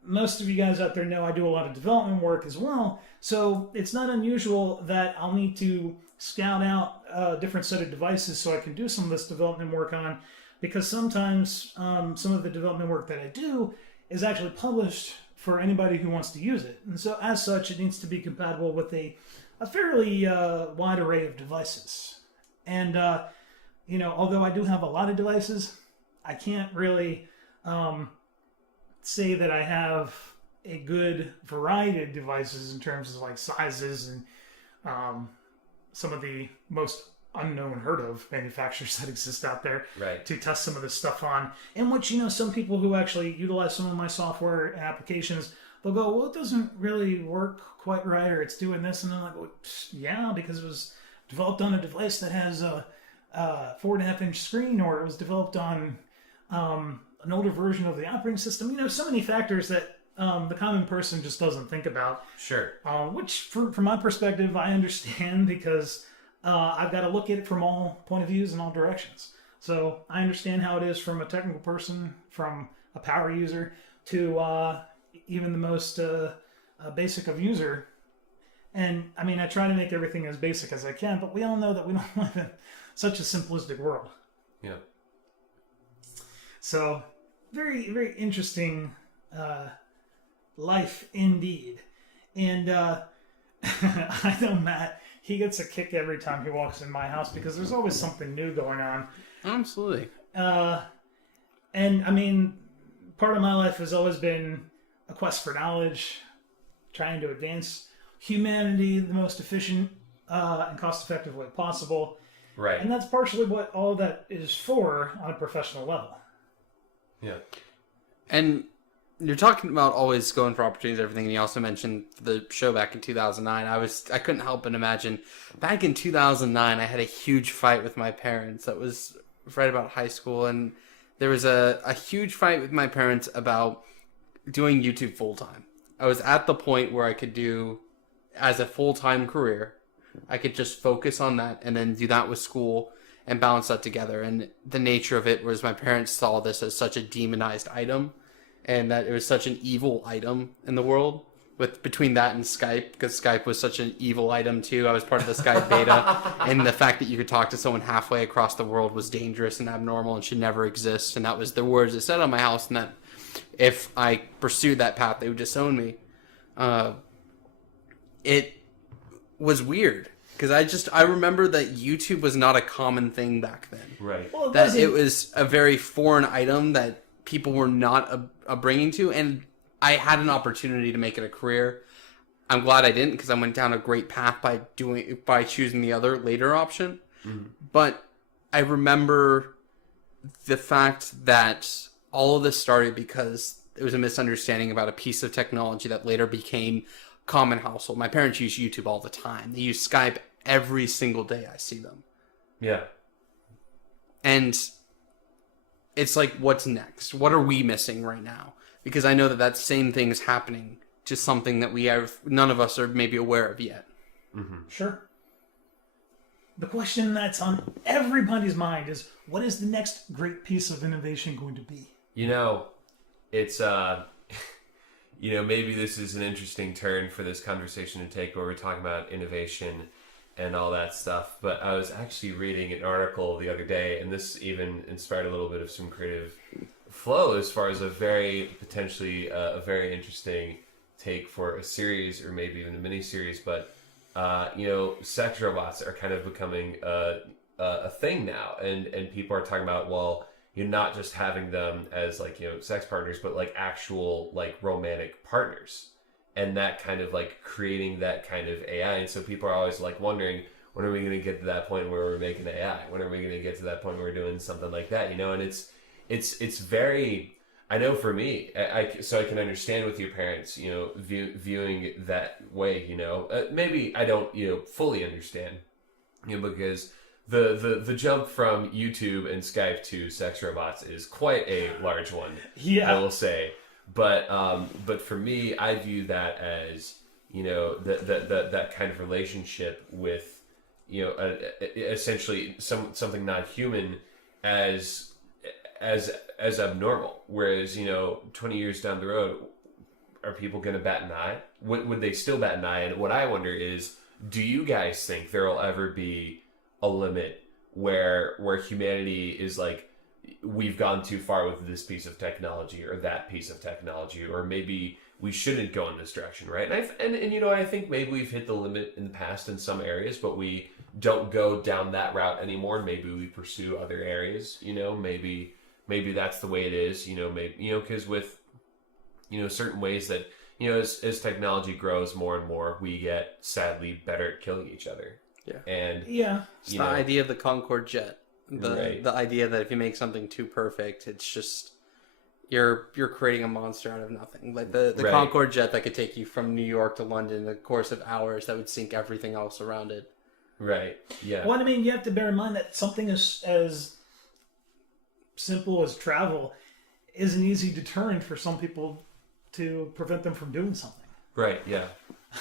most of you guys out there know I do a lot of development work as well. So it's not unusual that I'll need to scout out a different set of devices so I can do some of this development work on, because sometimes some of the development work that I do is actually published for anybody who wants to use it. And so as such, it needs to be compatible with a fairly wide array of devices. And, although I do have a lot of devices, I can't really say that I have a good variety of devices in terms of like sizes and some of the most unknown, heard of manufacturers that exist out there to test some of this stuff on. In which, some people who actually utilize some of my software and applications, they'll go, well, it doesn't really work quite right, or it's doing this. And I'm like, well, yeah, because it was developed on a device that has a 4.5-inch screen, or it was developed on an older version of the operating system. So many factors that the common person just doesn't think about. Sure. Which, from my perspective, I understand because I've got to look at it from all point of views and all directions. So I understand how it is from a technical person, from a power user, to even the most basic of user. And I mean, I try to make everything as basic as I can, but we all know that we don't live in such a simplistic world. Yeah. So, very, very interesting life indeed. And I know Matt, he gets a kick every time he walks in my house because there's always something new going on. Absolutely. And I mean, part of my life has always been a quest for knowledge, trying to advance humanity the most efficient and cost-effective way possible. Right. And that's partially what all of that is for on a professional level. Yeah. And you're talking about always going for opportunities and everything, and you also mentioned the show back in 2009. I couldn't help but imagine, back in 2009, I had a huge fight with my parents. That was right about high school, and there was a huge fight with my parents about doing YouTube full-time. I was at the point where I could do, as a full-time career, I could just focus on that and then do that with school and balance that together. And the nature of it was my parents saw this as such a demonized item, and that it was such an evil item in the world. Between that and Skype, because Skype was such an evil item too. I was part of the Skype beta, and the fact that you could talk to someone halfway across the world was dangerous and abnormal and should never exist. And that was the words it said on my house, and that if I pursued that path, they would disown me. It was weird, because I remember that YouTube was not a common thing back then. Right. Well, It was a very foreign item that people were not bringing to, and I had an opportunity to make it a career. I'm glad I didn't, because I went down a great path by choosing the other later option. Mm-hmm. But I remember the fact that all of this started because it was a misunderstanding about a piece of technology that later became common household. My parents use YouTube all the time. They use Skype every single day I see them. Yeah. And it's like, what's next? What are we missing right now? Because I know that same thing is happening to something that none of us are maybe aware of yet. Mm-hmm. Sure. The question that's on everybody's mind is, what is the next great piece of innovation going to be? It's, maybe this is an interesting turn for this conversation to take, where we're talking about innovation and all that stuff. But I was actually reading an article the other day, and this even inspired a little bit of some creative flow as far as a very interesting take for a series, or maybe even a mini series. But sex robots are kind of becoming a thing now, and people are talking about, well, you're not just having them as sex partners, but actual romantic partners, and that kind of creating that kind of AI. And so people are always wondering, when are we going to get to that point where we're making AI? When are we going to get to that point where we're doing something like that? And it's very, I know for me, so I can understand with your parents, viewing that way, maybe I don't, fully understand, because the jump from YouTube and Skype to sex robots is quite a large one. Yeah, I will say. But for me, I view that as, that kind of relationship with, essentially something not human as abnormal. Whereas, 20 years down the road, are people going to bat an eye? Would they still bat an eye? And what I wonder is, do you guys think there will ever be a limit where humanity is we've gone too far with this piece of technology or that piece of technology, or maybe we shouldn't go in this direction, right? And you know, I think maybe we've hit the limit in the past in some areas, but we don't go down that route anymore. Maybe we pursue other areas, you know, maybe that's the way it is, you know, maybe, you know, because with, you know, certain ways that, you know, as technology grows more and more, we get sadly better at killing each other. Yeah. And it's the idea of the Concorde jet. Right. The idea that if you make something too perfect, it's just you're creating a monster out of nothing. Like the Right. Concorde jet that could take you from New York to London in the course of hours, that would sink everything else around it. Right. Yeah. Well, I mean, you have to bear in mind that something as simple as travel is an easy deterrent for some people to prevent them from doing something. Right. Yeah.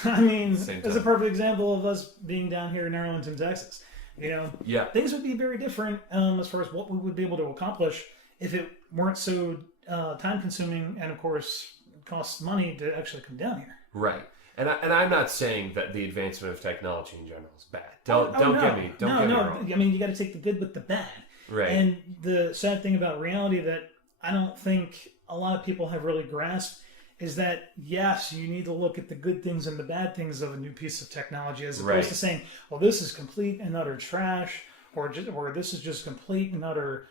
I mean, Same as a time. perfect example of us being down here in Arlington, Texas. You know, Yeah. things would be very different as far as what we would be able to accomplish if it weren't so time-consuming and, of course, costs money to actually come down here. Right. And I'm not saying that the advancement of technology in general is bad. Don't no. get me wrong. I mean, you got to take the good with the bad. Right. And the sad thing about reality that I don't think a lot of people have really grasped is that, yes, you need to look at the good things and the bad things of a new piece of technology, as opposed Right. to saying, well, this is complete and utter trash, or this is just complete and utter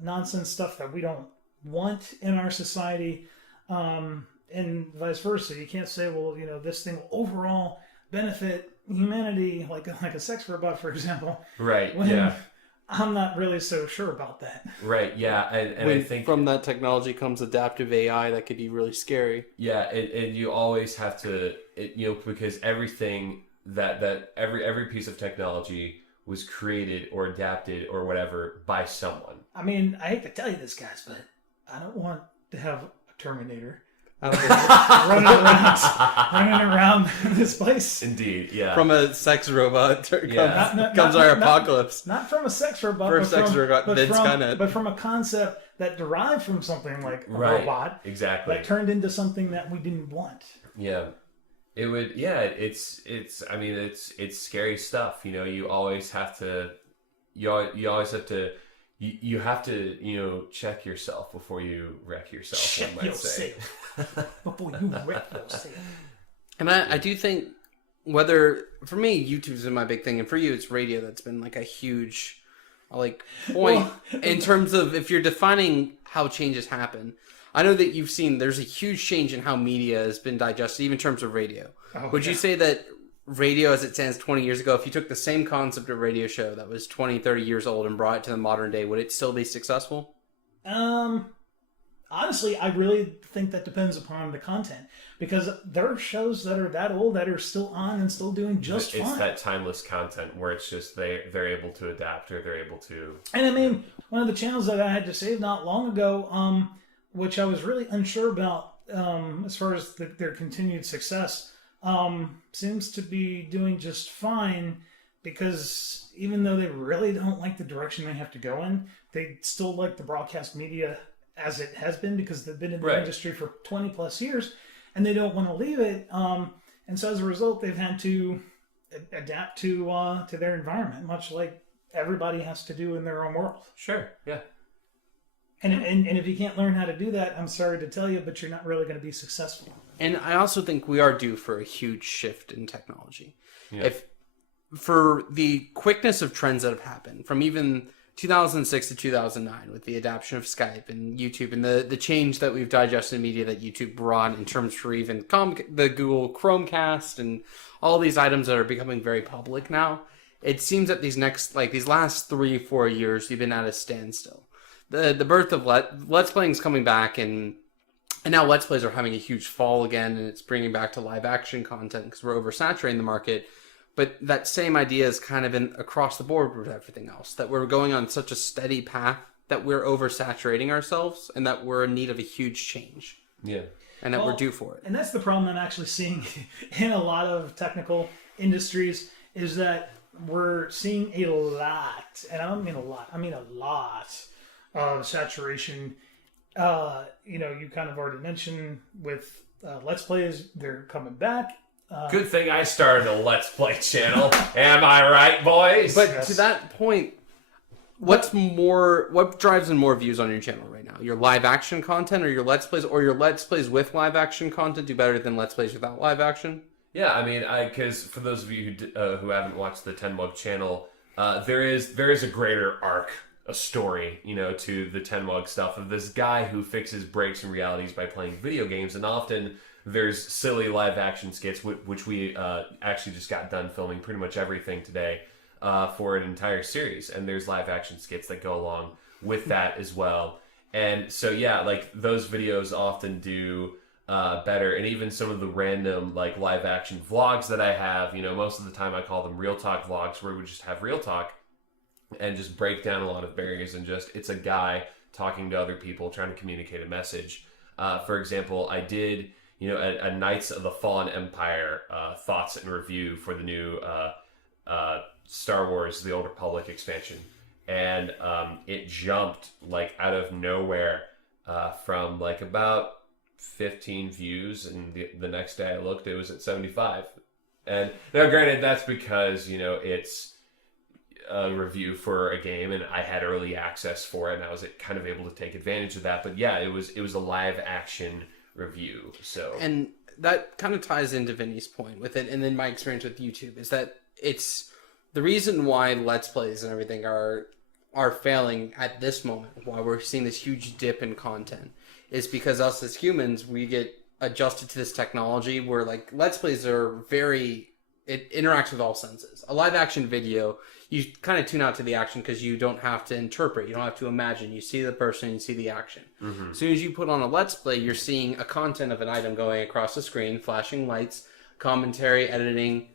nonsense stuff that we don't want in our society, and vice versa. You can't say, well, you know, this thing will overall benefit humanity, like a sex robot, for example. Right. When Yeah. I'm not really so sure about that. Right. Yeah. And I think from that technology comes adaptive AI that could be really scary. yeah, and you always have to, you know, because everything that every piece of technology was created or adapted or whatever by someone. I mean, I hate to tell you this, guys, but I don't want to have a Terminator running around this place. Indeed. Yeah. From a sex robot Yeah. comes our apocalypse. Not from a sex robot, First sex robot, then Skynet. but from a concept that derived from something like a Right. robot Exactly. that turned into something that we didn't want. Yeah. It would, yeah, it's scary stuff. You know, you always have to, you have to, you know, check yourself before you wreck yourself, Check one might say. yourself before you wreck yourself. And I do think whether, for me, YouTube's been my big thing, and for you, it's radio that's been like a huge, like, point in terms of if you're defining how changes happen. I know that you've seen there's a huge change in how media has been digested, even in terms of radio. Would you say that radio as it stands 20 years ago, if you took the same concept of radio show that was 20, 30 years old and brought it to the modern day, would it still be successful? Honestly, I really think that depends upon the content, because there are shows that are that old that are still on and still doing just fine. It's that timeless content where it's just they're able to adapt, or they're able to. And I mean, one of the channels that I had to save not long ago, which I was really unsure about as far as their continued success, seems to be doing just fine, because even though they really don't like the direction they have to go in, they still like the broadcast media as it has been, because they've been in the Right. industry for 20 plus years and they don't want to leave it. And so as a result, they've had to adapt to their environment, much like everybody has to do in their own world. Sure. Yeah. And if you can't learn how to do that, I'm sorry to tell you, but you're not really going to be successful. And I also think we are due for a huge shift in technology. Yeah. If for the quickness of trends that have happened from even 2006 to 2009 with the adoption of Skype and YouTube and the change that we've digested in media that YouTube brought in terms for even the Google Chromecast and all these items that are becoming very public now, it seems that these last 3-4 years we've been at a standstill. The birth of Let's Playing is coming back, and now Let's Plays are having a huge fall again, and it's bringing back to live action content because we're oversaturating the market. But that same idea is kind of across the board with everything else, that we're going on such a steady path that we're oversaturating ourselves and that we're in need of a huge change. Yeah. And that we're due for it. And that's the problem I'm actually seeing in a lot of technical industries, is that we're seeing a lot, and I don't mean a lot, I mean a lot of saturation. You know, you kind of already mentioned with Let's Plays, they're coming back. Good thing I started a Let's Play channel. Am I right, boys? But Yes. to that point, What drives in more views on your channel right now? Your live action content, or your Let's Plays, or your Let's Plays with live action content do better than Let's Plays without live action? Yeah, I mean, because for those of you who haven't watched the 10 Mug channel, there is a greater arc, a story, to the 10 Mug stuff of this guy who fixes breaks and realities by playing video games, and often there's silly live action skits, which we actually just got done filming pretty much everything today for an entire series, and there's live action skits that go along with that as well. And so yeah, like those videos often do better, and even some of the random like live action vlogs that I have, most of the time I call them real talk vlogs, where we just have real talk and just break down a lot of barriers, and just it's a guy talking to other people trying to communicate a message. For example, I did a Knights of the Fallen Empire thoughts and review for the new Star Wars The Old Republic expansion, and it jumped like out of nowhere from like about 15 views, and the next day I looked, it was at 75. And now granted, that's because it's a review for a game and I had early access for it, and I was kind of able to take advantage of that. But yeah, it was a live action review. So, and that kind of ties into Vinny's point with it, and then my experience with YouTube is that it's the reason why Let's Plays and everything are failing at this moment, why we're seeing this huge dip in content, is because us as humans, we get adjusted to this technology where like Let's Plays are it interacts with all senses. A live action video, you kind of tune out to the action because you don't have to interpret, you don't have to imagine. You see the person, you see the action. Mm-hmm. As soon as you put on a Let's Play, you're seeing a content of an item going across the screen, flashing lights, commentary, editing,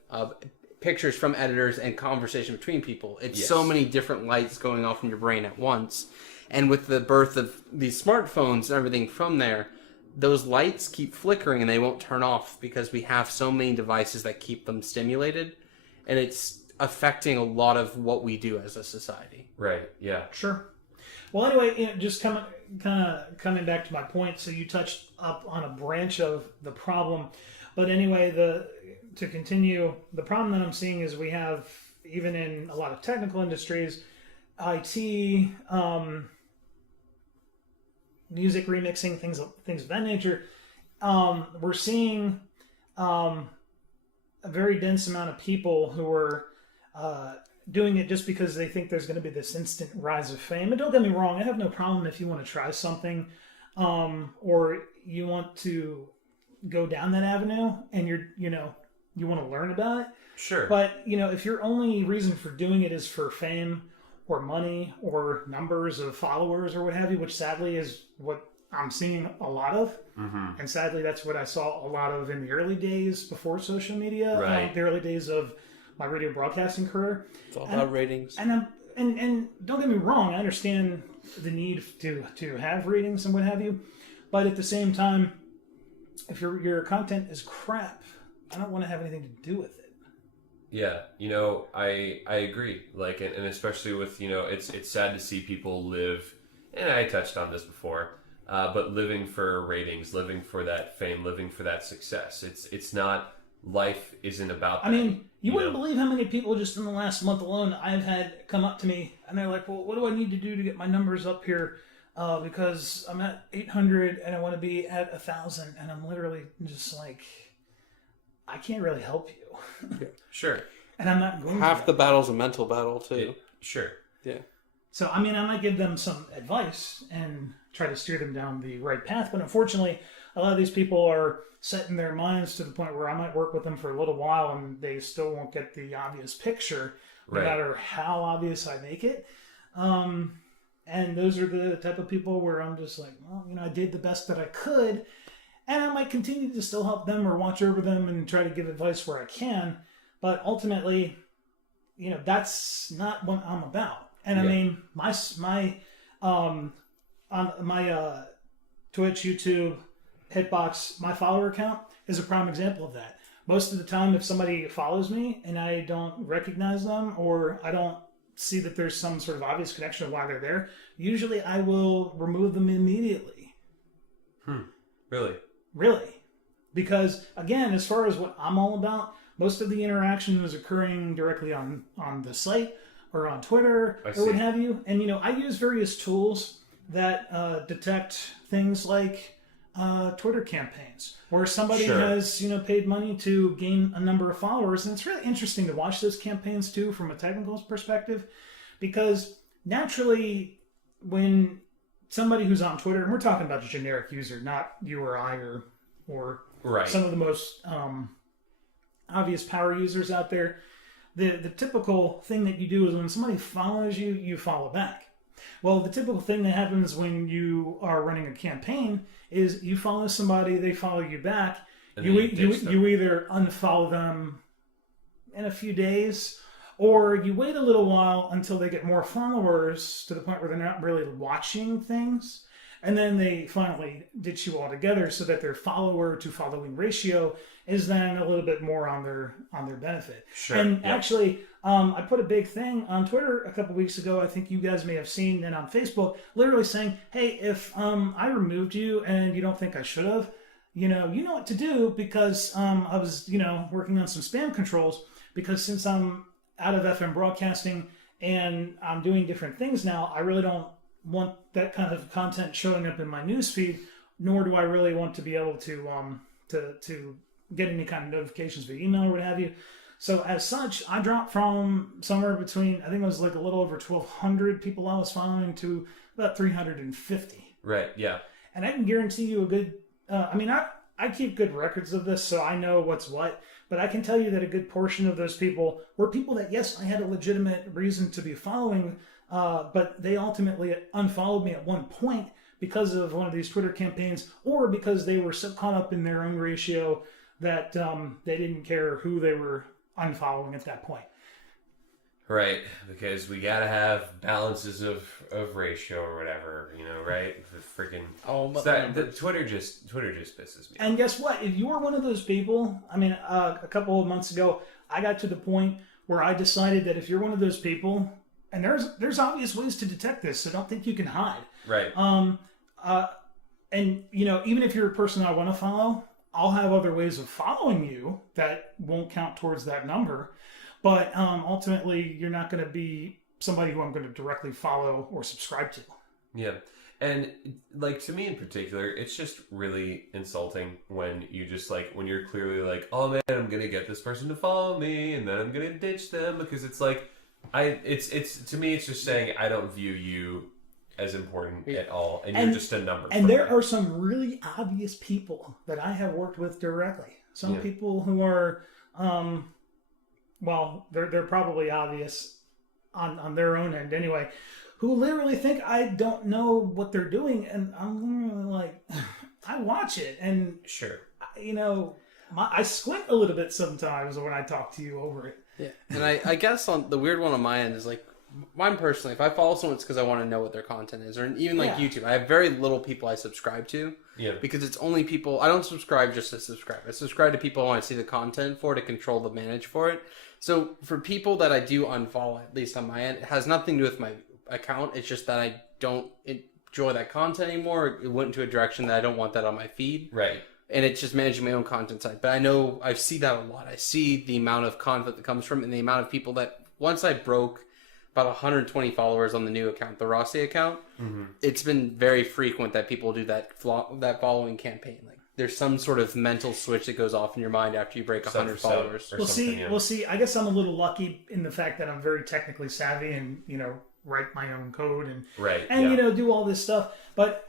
pictures from editors, and conversation between people. It's so many different lights going off in your brain at once. And with the birth of these smartphones and everything from there, those lights keep flickering and they won't turn off because we have so many devices that keep them stimulated. And it's affecting a lot of what we do as a society. Right, yeah. Sure. Well, anyway, just kind of coming back to my point, so you touched up on a branch of the problem. But anyway, to continue, the problem that I'm seeing is we have, even in a lot of technical industries, IT, music remixing, things of that nature, we're seeing a very dense amount of people who are doing it just because they think there's going to be this instant rise of fame. And don't get me wrong, I have no problem if you want to try something, or you want to go down that avenue and you want to learn about it. Sure. But, if your only reason for doing it is for fame or money or numbers of followers or what have you, which sadly is what I'm seeing a lot of. Mm-hmm. And sadly, that's what I saw a lot of in the early days before social media, right. The early days of my radio broadcasting career. It's all about ratings. And don't get me wrong, I understand the need to have ratings and what have you. But at the same time, if your content is crap, I don't want to have anything to do with it. Yeah, I agree. Like, and especially with, it's sad to see people live, and I touched on this before, but living for ratings, living for that fame, living for that success. It's not, life isn't about that. I mean, you wouldn't believe how many people just in the last month alone I've had come up to me, and they're like, well, what do I need to do to get my numbers up here? Because I'm at 800 and I want to be at 1,000, and I'm literally just like, I can't really help you. Yeah, sure. And I'm not going Half the battle's a mental battle, too. Sure. Yeah. So, I mean, I might give them some advice and try to steer them down the right path. But unfortunately, a lot of these people are set in their minds to the point where I might work with them for a little while and they still won't get the obvious picture, no matter how obvious I make it. And those are the type of people where I'm just like, well, I did the best that I could. And I might continue to still help them or watch over them and try to give advice where I can. But ultimately, that's not what I'm about. And I mean, my on my Twitch, YouTube, Hitbox, my follower count is a prime example of that. Most of the time, if somebody follows me and I don't recognize them, or I don't see that there's some sort of obvious connection of why they're there, usually I will remove them immediately. Really. Because, again, as far as what I'm all about, most of the interaction is occurring directly on the site, or on Twitter I or what see. have you. And, I use various tools that detect things like Twitter campaigns where somebody Sure. has, paid money to gain a number of followers. And it's really interesting to watch those campaigns too from a technical perspective, because naturally when somebody who's on Twitter, and we're talking about a generic user, not you or I or Right. some of the most obvious power users out there, the typical thing that you do is when somebody follows you, you follow back. Well, the typical thing that happens when you are running a campaign is you follow somebody, they follow you back. And You, then you ditch them. you either unfollow them in a few days, or you wait a little while until they get more followers to the point where they're not really watching things, and then they finally ditch you altogether, so that their follower to following ratio is then a little bit more on their benefit. Sure, And yeah. actually, I put a big thing on Twitter a couple weeks ago. I think you guys may have seen, and on Facebook, literally saying, "Hey, if I removed you and you don't think I should have, you know what to do, because I was working on some spam controls, because since I'm out of FM broadcasting and I'm doing different things now, I really don't want that kind of content showing up in my newsfeed, nor do I really want to be able to get any kind of notifications via email or what have you." So as such, I dropped from somewhere between, I think it was like a little over 1,200 people I was following to about 350. Right. Yeah. And I can guarantee you a good, I keep good records of this, so I know what's what. But I can tell you that a good portion of those people were people that, yes, I had a legitimate reason to be following, but they ultimately unfollowed me at one point because of one of these Twitter campaigns, or because they were so caught up in their own ratio that they didn't care who they were unfollowing at that point. Right, because we gotta have balances of ratio or whatever, right? The freaking But the Twitter just pisses me off. And guess what? If you're one of those people, a couple of months ago, I got to the point where I decided that if you're one of those people, and there's obvious ways to detect this, so don't think you can hide. Right. And even if you're a person I want to follow, I'll have other ways of following you that won't count towards that number. But ultimately, you're not going to be somebody who I'm going to directly follow or subscribe to. Yeah. And like, to me in particular, it's just really insulting when you just when you're clearly like, oh man, I'm gonna get this person to follow me and then I'm gonna ditch them, because it's like it's to me it's just saying I don't view you as important at all, and you're just a number. And there are some really obvious people that I have worked with directly. Some people who are they're probably obvious on their own end anyway, who literally think I don't know what they're doing, and I'm literally like, I watch it, and Sure. I squint a little bit sometimes when I talk to you over it. Yeah, and I guess on the weird one on my end is like, mine personally, if I follow someone, it's because I want to know what their content is, or even like YouTube. I have very little people I subscribe to. Yeah. Because it's only people. I don't subscribe just to subscribe. I subscribe to people I want to see the content for, to control the manage for it. So for people that I do unfollow, at least on my end, it has nothing to do with my account. It's just that I don't enjoy that content anymore. It went into a direction that I don't want that on my feed. Right. And it's just managing my own content side. But I know I see that a lot. I see the amount of content that comes from it, and the amount of people that, once I broke about 120 followers on the new account, the Rossi account, it's been very frequent that people do that following campaign. Like, there's some sort of mental switch that goes off in your mind after you break 100 followers. We'll see. I guess I'm a little lucky in the fact that I'm very technically savvy and, write my own code and do all this stuff. But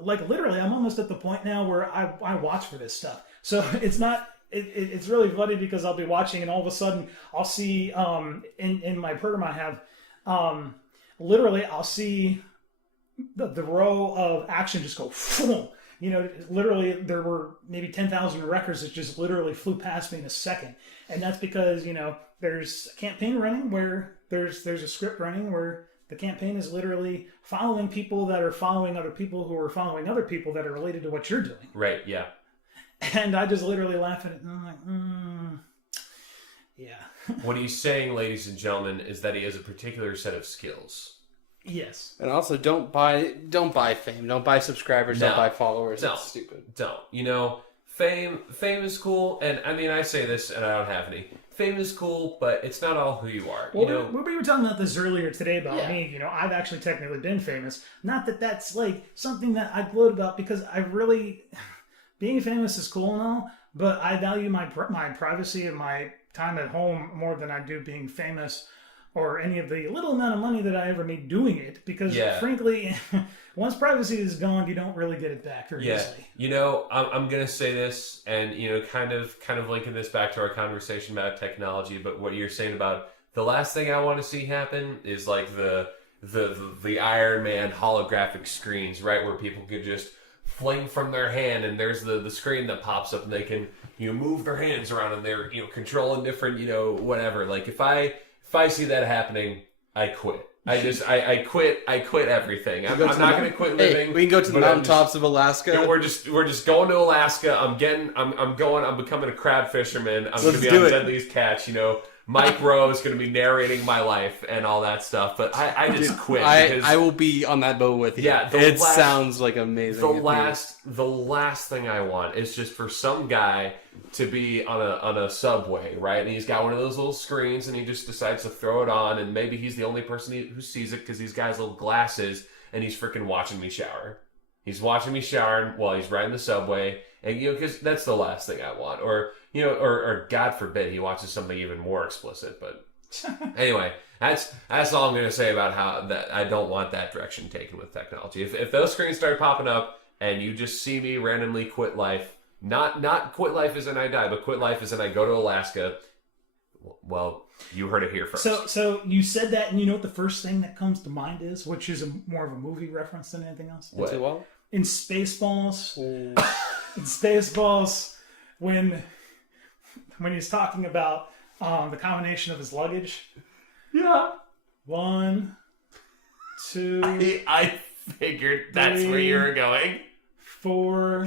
literally, I'm almost at the point now where I watch for this stuff. So it's not. It's really funny because I'll be watching and all of a sudden I'll see in my program I have literally I'll see the row of action just go boom. Literally there were maybe 10,000 records that just literally flew past me in a second, and that's because there's a campaign running where there's a script running where the campaign is literally following people that are following other people who are following other people that are related to what you're doing. Right. Yeah. And I just literally laugh at it, and I'm like, yeah. What he's saying, ladies and gentlemen, is that he has a particular set of skills. Yes. And also, don't buy fame, don't buy subscribers, don't buy followers. Don't. It's stupid. Don't. Fame is cool, and I say this, and I don't have any. fame is cool, but it's not all who you are. Well, You know, we were talking about this earlier today about Yeah. me. I've actually technically been famous. Not that that's like something that I gloat about, because I really, being famous is cool and all, but I value my privacy and my time at home more than I do being famous or any of the little amount of money that I ever made doing it. Because frankly, once privacy is gone, you don't really get it back very easily. You know, I'm gonna say this, and kind of linking this back to our conversation about technology. But what you're saying about the last thing I want to see happen is like the Iron Man holographic screens, right, where people could just fling from their hand, and there's the screen that pops up, and they can move their hands around, and they're controlling different whatever. Like if I see that happening, I quit. I quit everything. I'm not going to quit living. Hey, we can go to the mountaintops of Alaska. We're just going to Alaska. I'm becoming a crab fisherman. I'm going to be do on it. Deadly's Catch. Mike Rowe is going to be narrating my life and all that stuff. But I just quit. Because I will be on that boat with you. Yeah, it sounds like amazing. The last thing I want is just for some guy to be on a subway, right? And he's got one of those little screens, and he just decides to throw it on, and maybe he's the only person who sees it because he's got his little glasses, and he's freaking watching me shower. He's watching me shower while he's riding the subway, and because that's the last thing I want. Or God forbid he watches something even more explicit. But anyway, that's all I'm going to say about how that I don't want that direction taken with technology. If those screens start popping up and you just see me randomly quit life, not quit life as in I die, but quit life as in I go to Alaska, well, you heard it here first. So you said that, and you know what the first thing that comes to mind is, which is more of a movie reference than anything else? What? In Spaceballs. In Spaceballs, when he's talking about the combination of his luggage. Yeah. 1, 2. I figured that's where you were going. 4.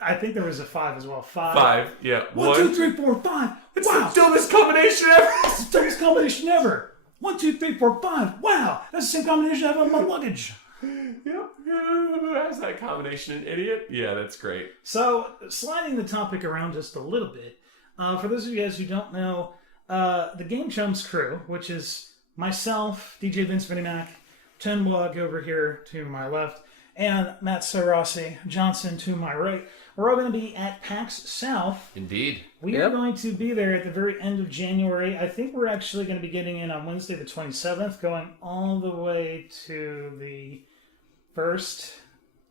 I think there was a 5 as well. 5. Yeah. 1, 2, 3, 4, 5. It's Wow. the dumbest combination ever. It's the dumbest combination ever. 1, 2, 3, 4, 5. Wow. That's the same combination I have on my luggage. Yep. Who has that combination? An idiot? Yeah, that's great. So, sliding the topic around just a little bit, for those of you guys who don't know, the Game Chums crew, which is myself, DJ Vince VinnyMac, Tim Wug over here to my left, and Matt Sarossi Johnson to my right, we're all going to be at PAX South. Indeed. We are going to be there at the very end of January. I think we're actually going to be getting in on Wednesday the 27th, going all the way to the 1st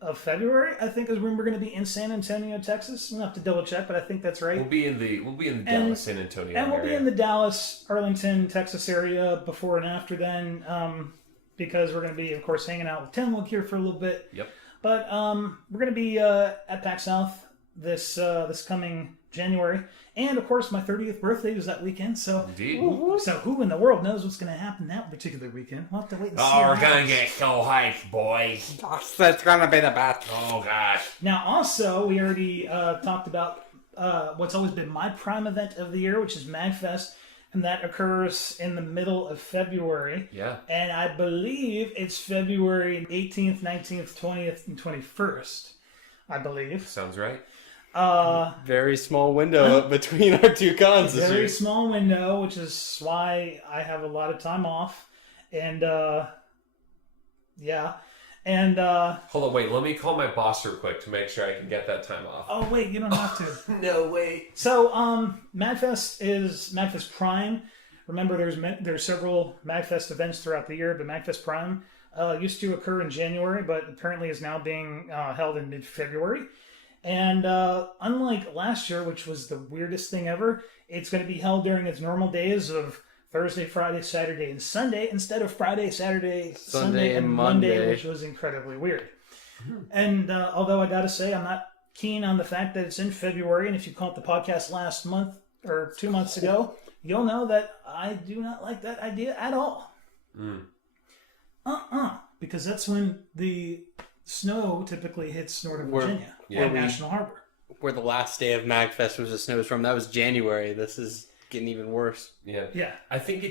of February, I think, is when we're going to be in San Antonio, Texas. We'll have to double check, but I think that's right. We'll be in the Dallas, San Antonio and we'll area. be in the Dallas, Arlington, Texas area before and after then, because we're going to be, of course, hanging out with Tim Wook here for a little bit. Yep. But we're going to be at PAX South this coming January. And, of course, my 30th birthday is that weekend. So, Indeed. So who in the world knows what's going to happen that particular weekend? We'll have to wait and see. Oh, what we're happens. gonna get so hyped, boys. That's gonna be the best. Oh gosh. Now, also, we already talked about what's always been my prime event of the year, which is MagFest, and that occurs in the middle of February. Yeah. And I believe it's February 18th, 19th, 20th, and 21st, I believe. Sounds right. Very small window between our two cons this Very year. small window, which is why I have a lot of time off. And, yeah. And, Hold on, wait. Let me call my boss real quick to make sure I can get that time off. oh, wait, you don't have to. No, wait. So, MagFest is MagFest Prime. Remember, there's several MagFest events throughout the year, but MagFest Prime used to occur in January, but apparently is now being held in mid-February. And unlike last year, which was the weirdest thing ever, it's going to be held during its normal days of Thursday, Friday, Saturday, and Sunday, instead of Friday, Saturday, Sunday, and Monday, which was incredibly weird. And although I got to say, I'm not keen on the fact that it's in February, and if you caught the podcast last month or 2 months ago, you'll know that I do not like that idea at all. Because that's when the snow typically hits Northern Virginia and National Harbor. Where the last day of MagFest was a snowstorm. That was January. This is getting even worse. Yeah. I think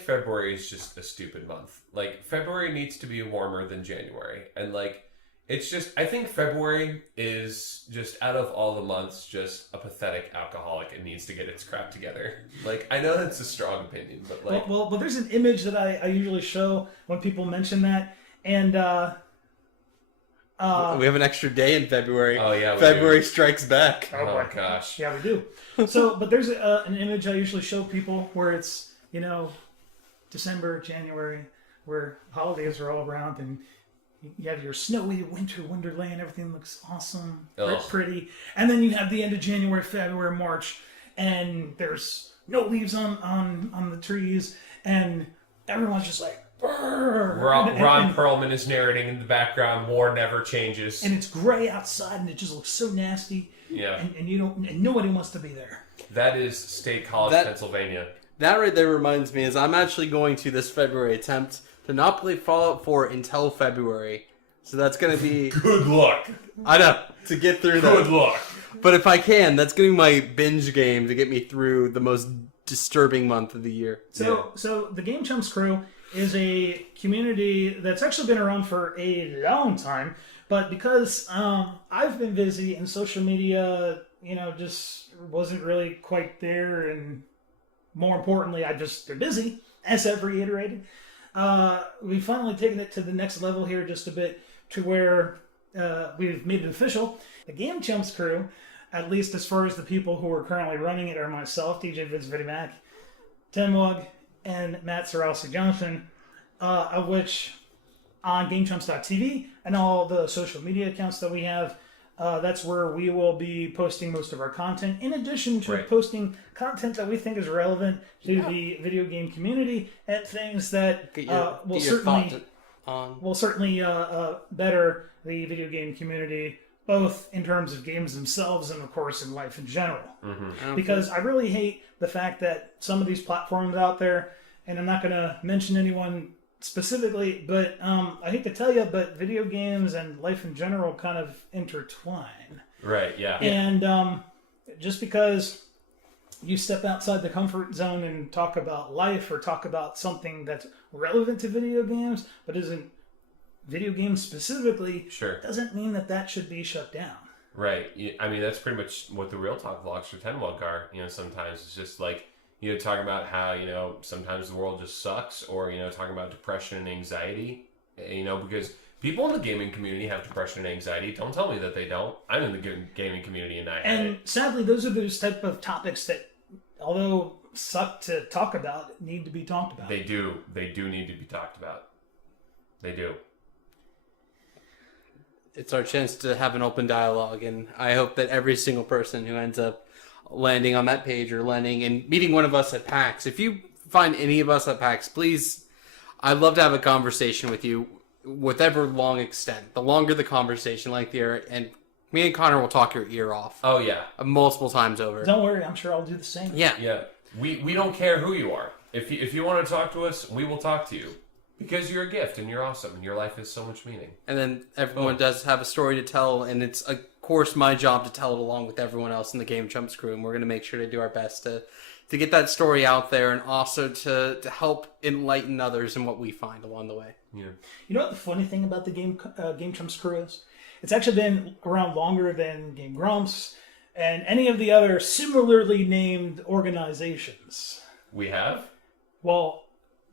February is just a stupid month. Like, February needs to be warmer than January. And, like, It's just, I think February is just, out of all the months, just a pathetic alcoholic. It needs to get its crap together. Like, I know that's a strong opinion, but like... Well, there's an image that I usually show when people mention that, and we have an extra day in February. Oh, yeah, we February do. strikes back. Oh my gosh. Yeah, we do. So, but there's an image I usually show people where it's, December, January, where holidays are all around, and you have your snowy winter wonderland. Everything looks awesome, pretty. And then you have the end of January, February, March, and there's no leaves on the trees, and everyone's just like, brrr. Ron Perlman is narrating in the background. War never changes. And it's gray outside, and it just looks so nasty. Yeah. And nobody wants to be there. That is State College, Pennsylvania. That right there reminds me is I'm actually going to this February attempt to not play Fallout 4 until February. So that's going to be... Good luck. I know, to get through that. Good luck. But if I can, that's going to be my binge game to get me through the most disturbing month of the year. So the Game Chumps crew is a community that's actually been around for a long time, but because I've been busy and social media, just wasn't really quite there, and more importantly, I've just been busy, as I've reiterated. We've finally taken it to the next level here just a bit, to where we've made it official. The Game Chumps crew, at least as far as the people who are currently running it, are myself, DJ Vince VinnyMac, Tenwug, and Matt Sarowski Johnson, of which on GameChumps.tv and all the social media accounts that we have, that's where we will be posting most of our content, in addition to posting content that we think is relevant to the video game community and things that will certainly better the video game community, both in terms of games themselves and, of course, in life in general. Mm-hmm. Because I really hate the fact that some of these platforms out there, and I'm not going to mention anyone specifically, but I hate to tell you, but video games and life in general kind of intertwine. Right, yeah. And just because you step outside the comfort zone and talk about life or talk about something that's relevant to video games, but isn't video games specifically, doesn't mean that should be shut down. Right. I mean, that's pretty much what the Real Talk vlogs for Tenwug are. Sometimes it's just like, talking about how, sometimes the world just sucks, or, talking about depression and anxiety, because people in the gaming community have depression and anxiety. Don't tell me that they don't. I'm in the gaming community and I have it. Sadly, those are those type of topics that, although suck to talk about, need to be talked about. They do. They do need to be talked about. They do. It's our chance to have an open dialogue, and I hope that every single person who ends up landing on that page or landing and meeting one of us at PAX, if you find any of us at PAX, please, I'd love to have a conversation with you, whatever long extent. The longer the conversation, lengthier, and me and Connor will talk your ear off. Oh, yeah. Multiple times over. Don't worry, I'm sure I'll do the same. Yeah. Yeah. We don't care who you are. If you want to talk to us, we will talk to you. Because you're a gift, and you're awesome, and your life has so much meaning. And then everyone does have a story to tell, and it's, of course, my job to tell it along with everyone else in the Game Chumps crew, and we're going to make sure to do our best to get that story out there, and also to help enlighten others in what we find along the way. Yeah. You know what the funny thing about the Game Chumps crew is? It's actually been around longer than Game Grumps and any of the other similarly named organizations. We have? Well,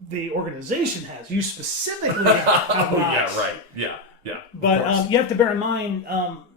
the organization has. You specifically have not. Yeah, right. Yeah. But you have to bear in mind,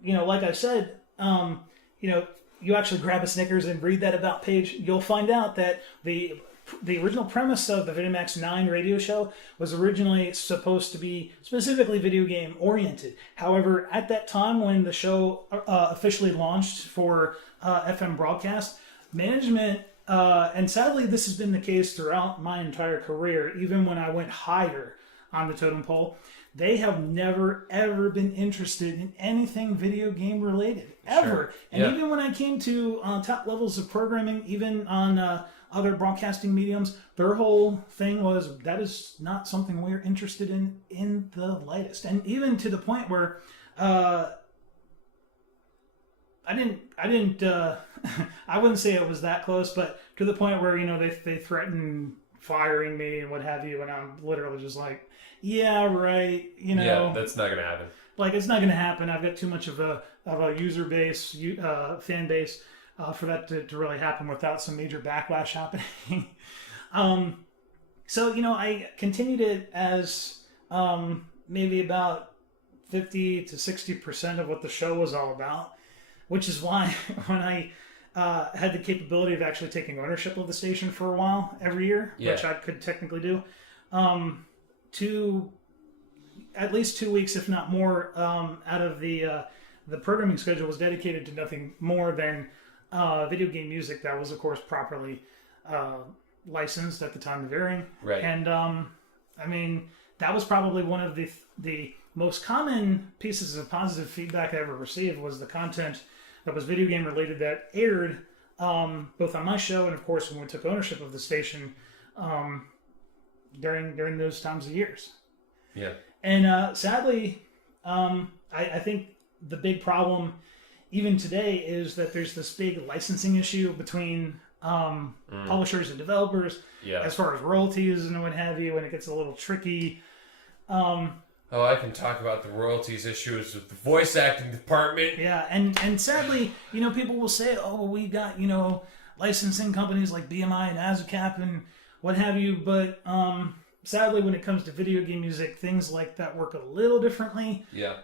like I said, you actually grab a Snickers and read that About page, you'll find out that the original premise of the VinnyMac's 9 radio show was originally supposed to be specifically video game oriented. However, at that time when the show officially launched for FM broadcast, management, and sadly this has been the case throughout my entire career, even when I went higher on the totem pole, they have never ever been interested in anything video game related, ever. Sure. And even when I came to top levels of programming, even on other broadcasting mediums, their whole thing was, that is not something we're interested in the lightest. And even to the point where I wouldn't say it was that close, but to the point where, they threatened firing me and what have you, and I'm literally just like, yeah, right, Yeah, that's not going to happen. like it's not going to happen. I've got too much of a user base, fan base, for that to really happen without some major backlash happening. So, I continued it as maybe about 50 to 60% of what the show was all about, which is why when I had the capability of actually taking ownership of the station for a while every year, which I could technically do, at least 2 weeks, if not more, out of the programming schedule was dedicated to nothing more than video game music that was, of course, properly licensed at the time of airing. Right. And that was probably one of the most common pieces of positive feedback I ever received was the content that was video game related that aired both on my show and, of course, when we took ownership of the station during those times of years. Yeah. And sadly, I think the big problem even today is that there's this big licensing issue between publishers and developers as far as royalties and what have you, and it gets a little tricky. I can talk about the royalties issues with the voice acting department. Yeah, and sadly, people will say, oh, well, we got, licensing companies like BMI and ASCAP and what have you, but sadly, when it comes to video game music, things like that work a little differently. Yeah.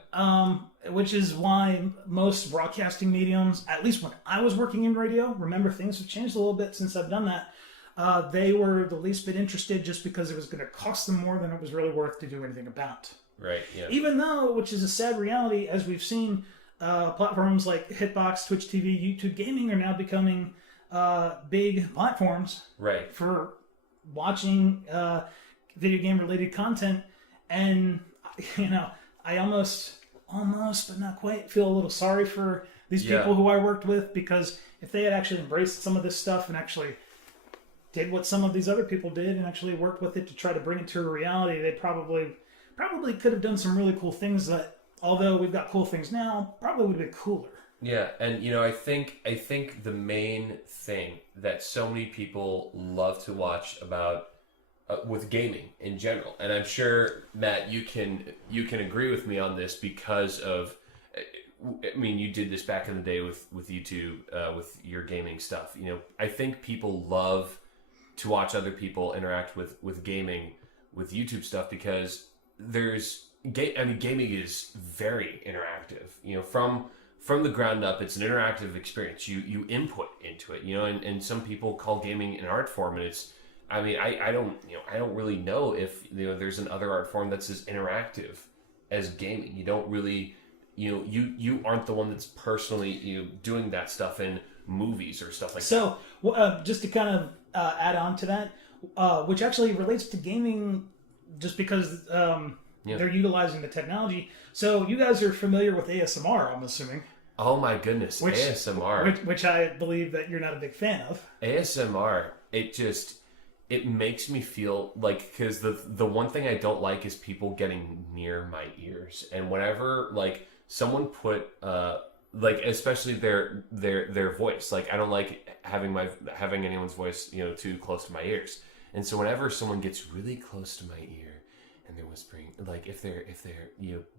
Which is why most broadcasting mediums, at least when I was working in radio, remember things have changed a little bit since I've done that, they were the least bit interested just because it was going to cost them more than it was really worth to do anything about. Right, yeah. Even though, which is a sad reality, as we've seen, platforms like Hitbox, Twitch TV, YouTube Gaming are now becoming big platforms for watching video game related content. And, I almost, but not quite, feel a little sorry for these people who I worked with, because if they had actually embraced some of this stuff and actually did what some of these other people did and actually worked with it to try to bring it to a reality, they probably could have done some really cool things that, although we've got cool things now, probably would have been cooler. Yeah, and I think the main thing that so many people love to watch about with gaming in general, and I'm sure, Matt, you can agree with me on this because of, you did this back in the day with YouTube, with your gaming stuff. I think people love to watch other people interact with gaming, with YouTube stuff, because gaming is very interactive. From the ground up, it's an interactive experience. You input into it, and some people call gaming an art form, and it's, I don't really know if there's another art form that's as interactive as gaming. You don't really, you aren't the one that's personally doing that stuff in movies or stuff like that. So just to kind of add on to that, which actually relates to gaming, just because they're utilizing the technology. So you guys are familiar with ASMR, I'm assuming. Oh my goodness, ASMR. Which I believe that you're not a big fan of. ASMR, it makes me feel like, because the one thing I don't like is people getting near my ears. And whenever, someone put, especially their voice, I don't like having anyone's voice, too close to my ears. And so whenever someone gets really close to my ear and they're whispering, if they're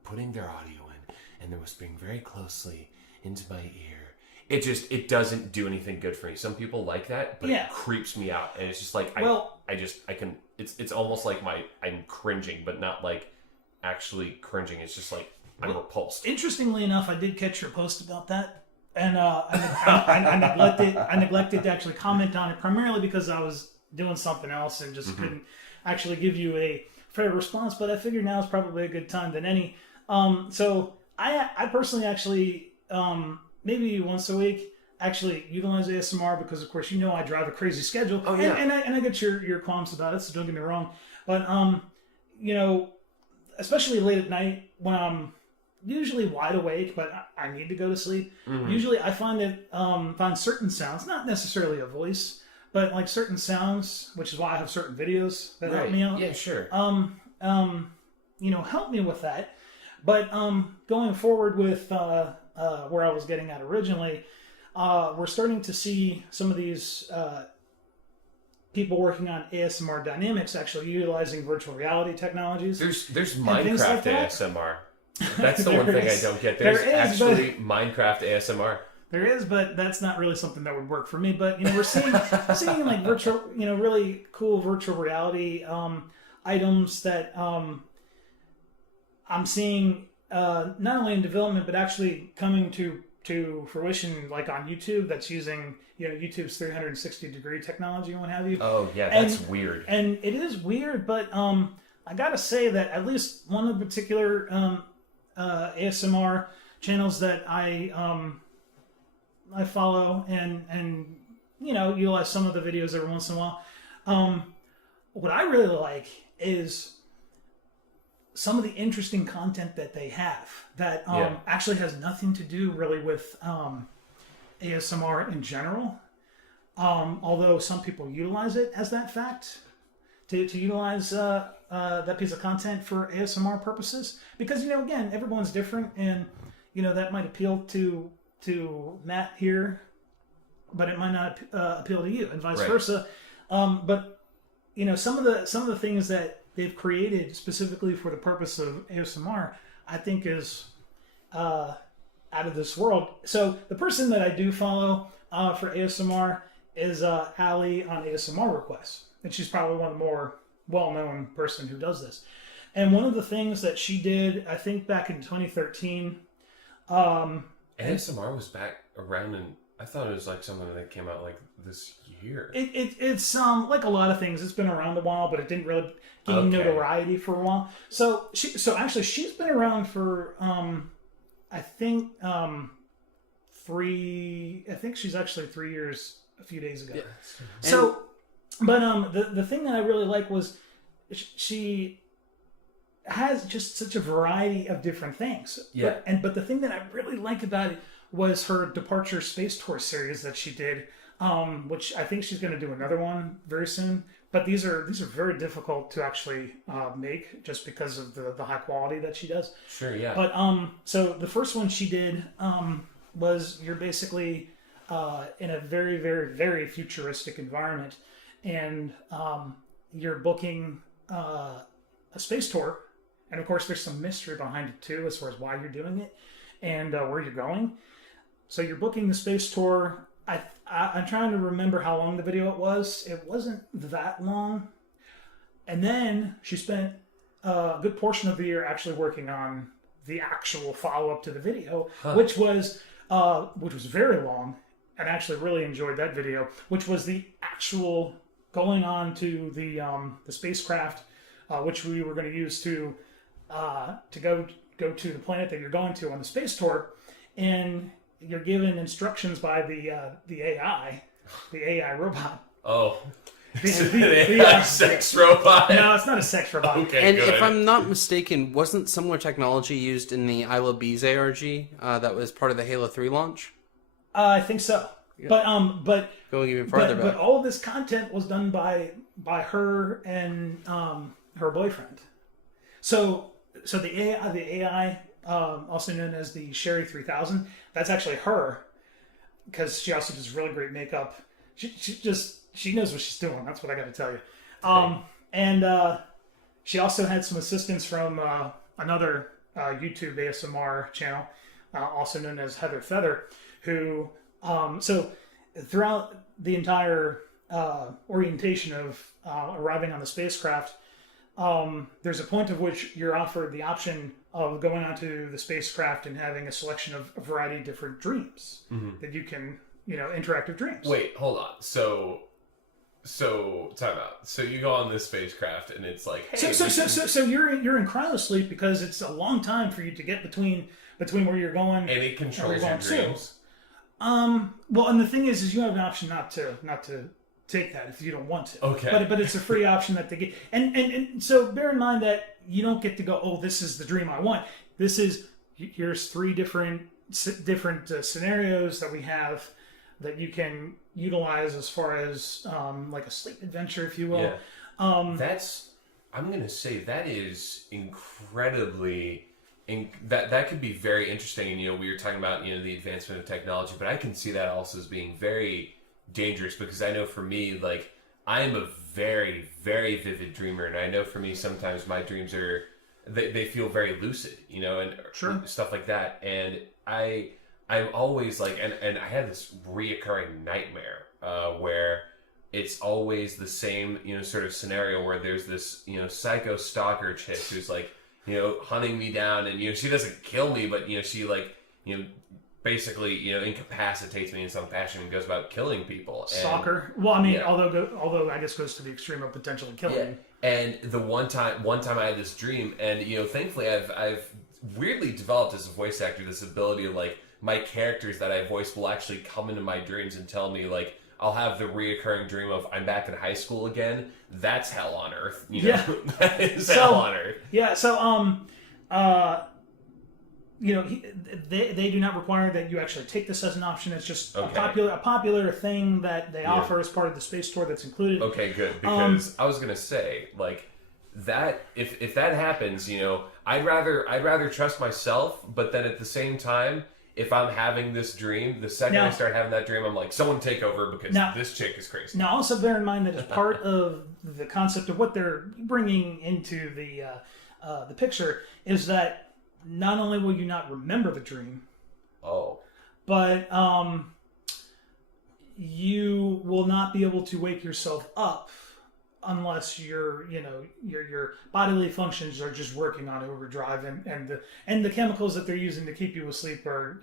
putting their audio in and they're whispering very closely into my ear, it doesn't do anything good for me. Some people like that, but it creeps me out, and it's just it's almost like I'm cringing, but not actually cringing. It's just I'm repulsed. Interestingly enough, I did catch your post about that, and I neglected to actually comment on it, primarily because I was doing something else and just couldn't actually give you a fair response. But I figured now is probably a good time than any. So I personally actually, maybe once a week, actually utilize ASMR because, of course, I drive a crazy schedule. Oh, yeah. And I get your qualms about it, so don't get me wrong. But, especially late at night when I'm usually wide awake, but I need to go to sleep. Mm-hmm. Usually I find certain sounds, not necessarily a voice, but certain sounds, which is why I have certain videos that help me out. Yeah, sure. Help me with that. But going forward with where I was getting at originally, we're starting to see some of these people working on ASMR dynamics actually utilizing virtual reality technologies. There's Minecraft ASMR. That's the one thing I don't get. There's actually Minecraft ASMR. There is, but that's not really something that would work for me. But we're seeing like virtual, really cool virtual reality items that I'm seeing not only in development but actually coming to fruition, like on YouTube. That's using YouTube's 360-degree technology and what have you. Oh yeah, that's weird. And it is weird, but I gotta say that at least one of the particular ASMR channels that I follow and utilize some of the videos every once in a while. What I really like is some of the interesting content that they have that actually has nothing to do really with ASMR in general. Although some people utilize it as that fact to utilize that piece of content for ASMR purposes, because again, everyone's different, and that might appeal to Matt here, but it might not appeal to you, and vice versa. But some of the things that they've created specifically for the purpose of ASMR, I think is out of this world. So the person that I do follow for ASMR is Ali on ASMR Requests, and she's probably one of the more well-known person who does this. And one of the things that she did, I think back in 2013. ASMR was back around, and I thought it was like something that came out like this year. It's like a lot of things. It's been around a while, but it didn't really gain notoriety for a while. So she's been around for I think she's actually 3 years a few days ago. Yeah. So, but the thing that I really like was she has just such a variety of different things. Yeah. But the thing that I really like about it was her Departure Space Tour series that she did, which I think she's going to do another one very soon. But these are very difficult to actually make, just because of the high quality that she does. Sure, yeah. But so the first one she did was you're basically in a very, very, very futuristic environment, and you're booking a space tour. And of course, there's some mystery behind it too, as far as why you're doing it and where you're going. So you're booking the space tour. I'm trying to remember how long the video it was. It wasn't that long. And then she spent a good portion of the year actually working on the actual follow-up to the video, which was very long. And I actually really enjoyed that video, which was the actual going on to the spacecraft, which we were going to use to go to the planet that you're going to on the space tour, and you're given instructions by the AI robot. Oh, the AI sex robot? No, it's not a sex robot. Okay, and good. If I'm not mistaken, wasn't similar technology used in the Isla Bees ARG that was part of the Halo 3 launch? I think so. Yeah. But going even farther back. But all of this content was done by her and her boyfriend. So the AI, also known as the Sherry 3000, that's actually her, because she also does really great makeup. She knows what she's doing. That's what I got to tell you. And she also had some assistance from another YouTube ASMR channel, also known as Heather Feather, who so throughout the entire orientation of arriving on the spacecraft, there's a point of which you're offered the option of going onto the spacecraft and having a selection of a variety of different dreams that you can, interactive dreams. Wait, hold on. So time out. So you go on this spacecraft and it's like, hey, so you're in cryosleep because it's a long time for you to get between where you're going. And it controls your dreams. Well, and the thing is you have an option not to take that if you don't want to. Okay. But it's a free option that they get. And so bear in mind that you don't get to go, oh, this is the dream I want. Here's 3 different scenarios that we have that you can utilize as far as like a sleep adventure, if you will. Yeah. I'm going to say that is incredibly... that could be very interesting. And, we were talking about, the advancement of technology, but I can see that also as being very dangerous, because I know for me, like, I am a very, very vivid dreamer. And I know for me, sometimes my dreams are they feel very lucid, and Sure. stuff like that. And I'm always like, and I had this reoccurring nightmare where it's always the same, sort of scenario where there's this, psycho stalker chick who's like, hunting me down, and she doesn't kill me, but she like, basically, incapacitates me in some fashion and goes about killing people. Stalker. Well, I mean, Yeah. although I guess goes to the extreme of potentially killing. Yeah. And the one time I had this dream, and thankfully I've weirdly developed as a voice actor this ability of like my characters that I voice will actually come into my dreams and tell me like I'll have the reoccurring dream of I'm back in high school again. That's hell on earth. Yeah. That is hell on earth. Yeah. So they do not require that you actually take this as an option. It's just Okay. a popular thing that they offer as part of the space tour that's included. Okay, good. Because I was gonna say, like, that if that happens, I'd rather trust myself, but then at the same time, if I'm having this dream, the second I start having that dream, I'm like, someone take over because this chick is crazy. Now, also bear in mind that as part of the concept of what they're bringing into the picture is that not only will you not remember the dream, but you will not be able to wake yourself up unless your bodily functions are just working on overdrive, and the chemicals that they're using to keep you asleep are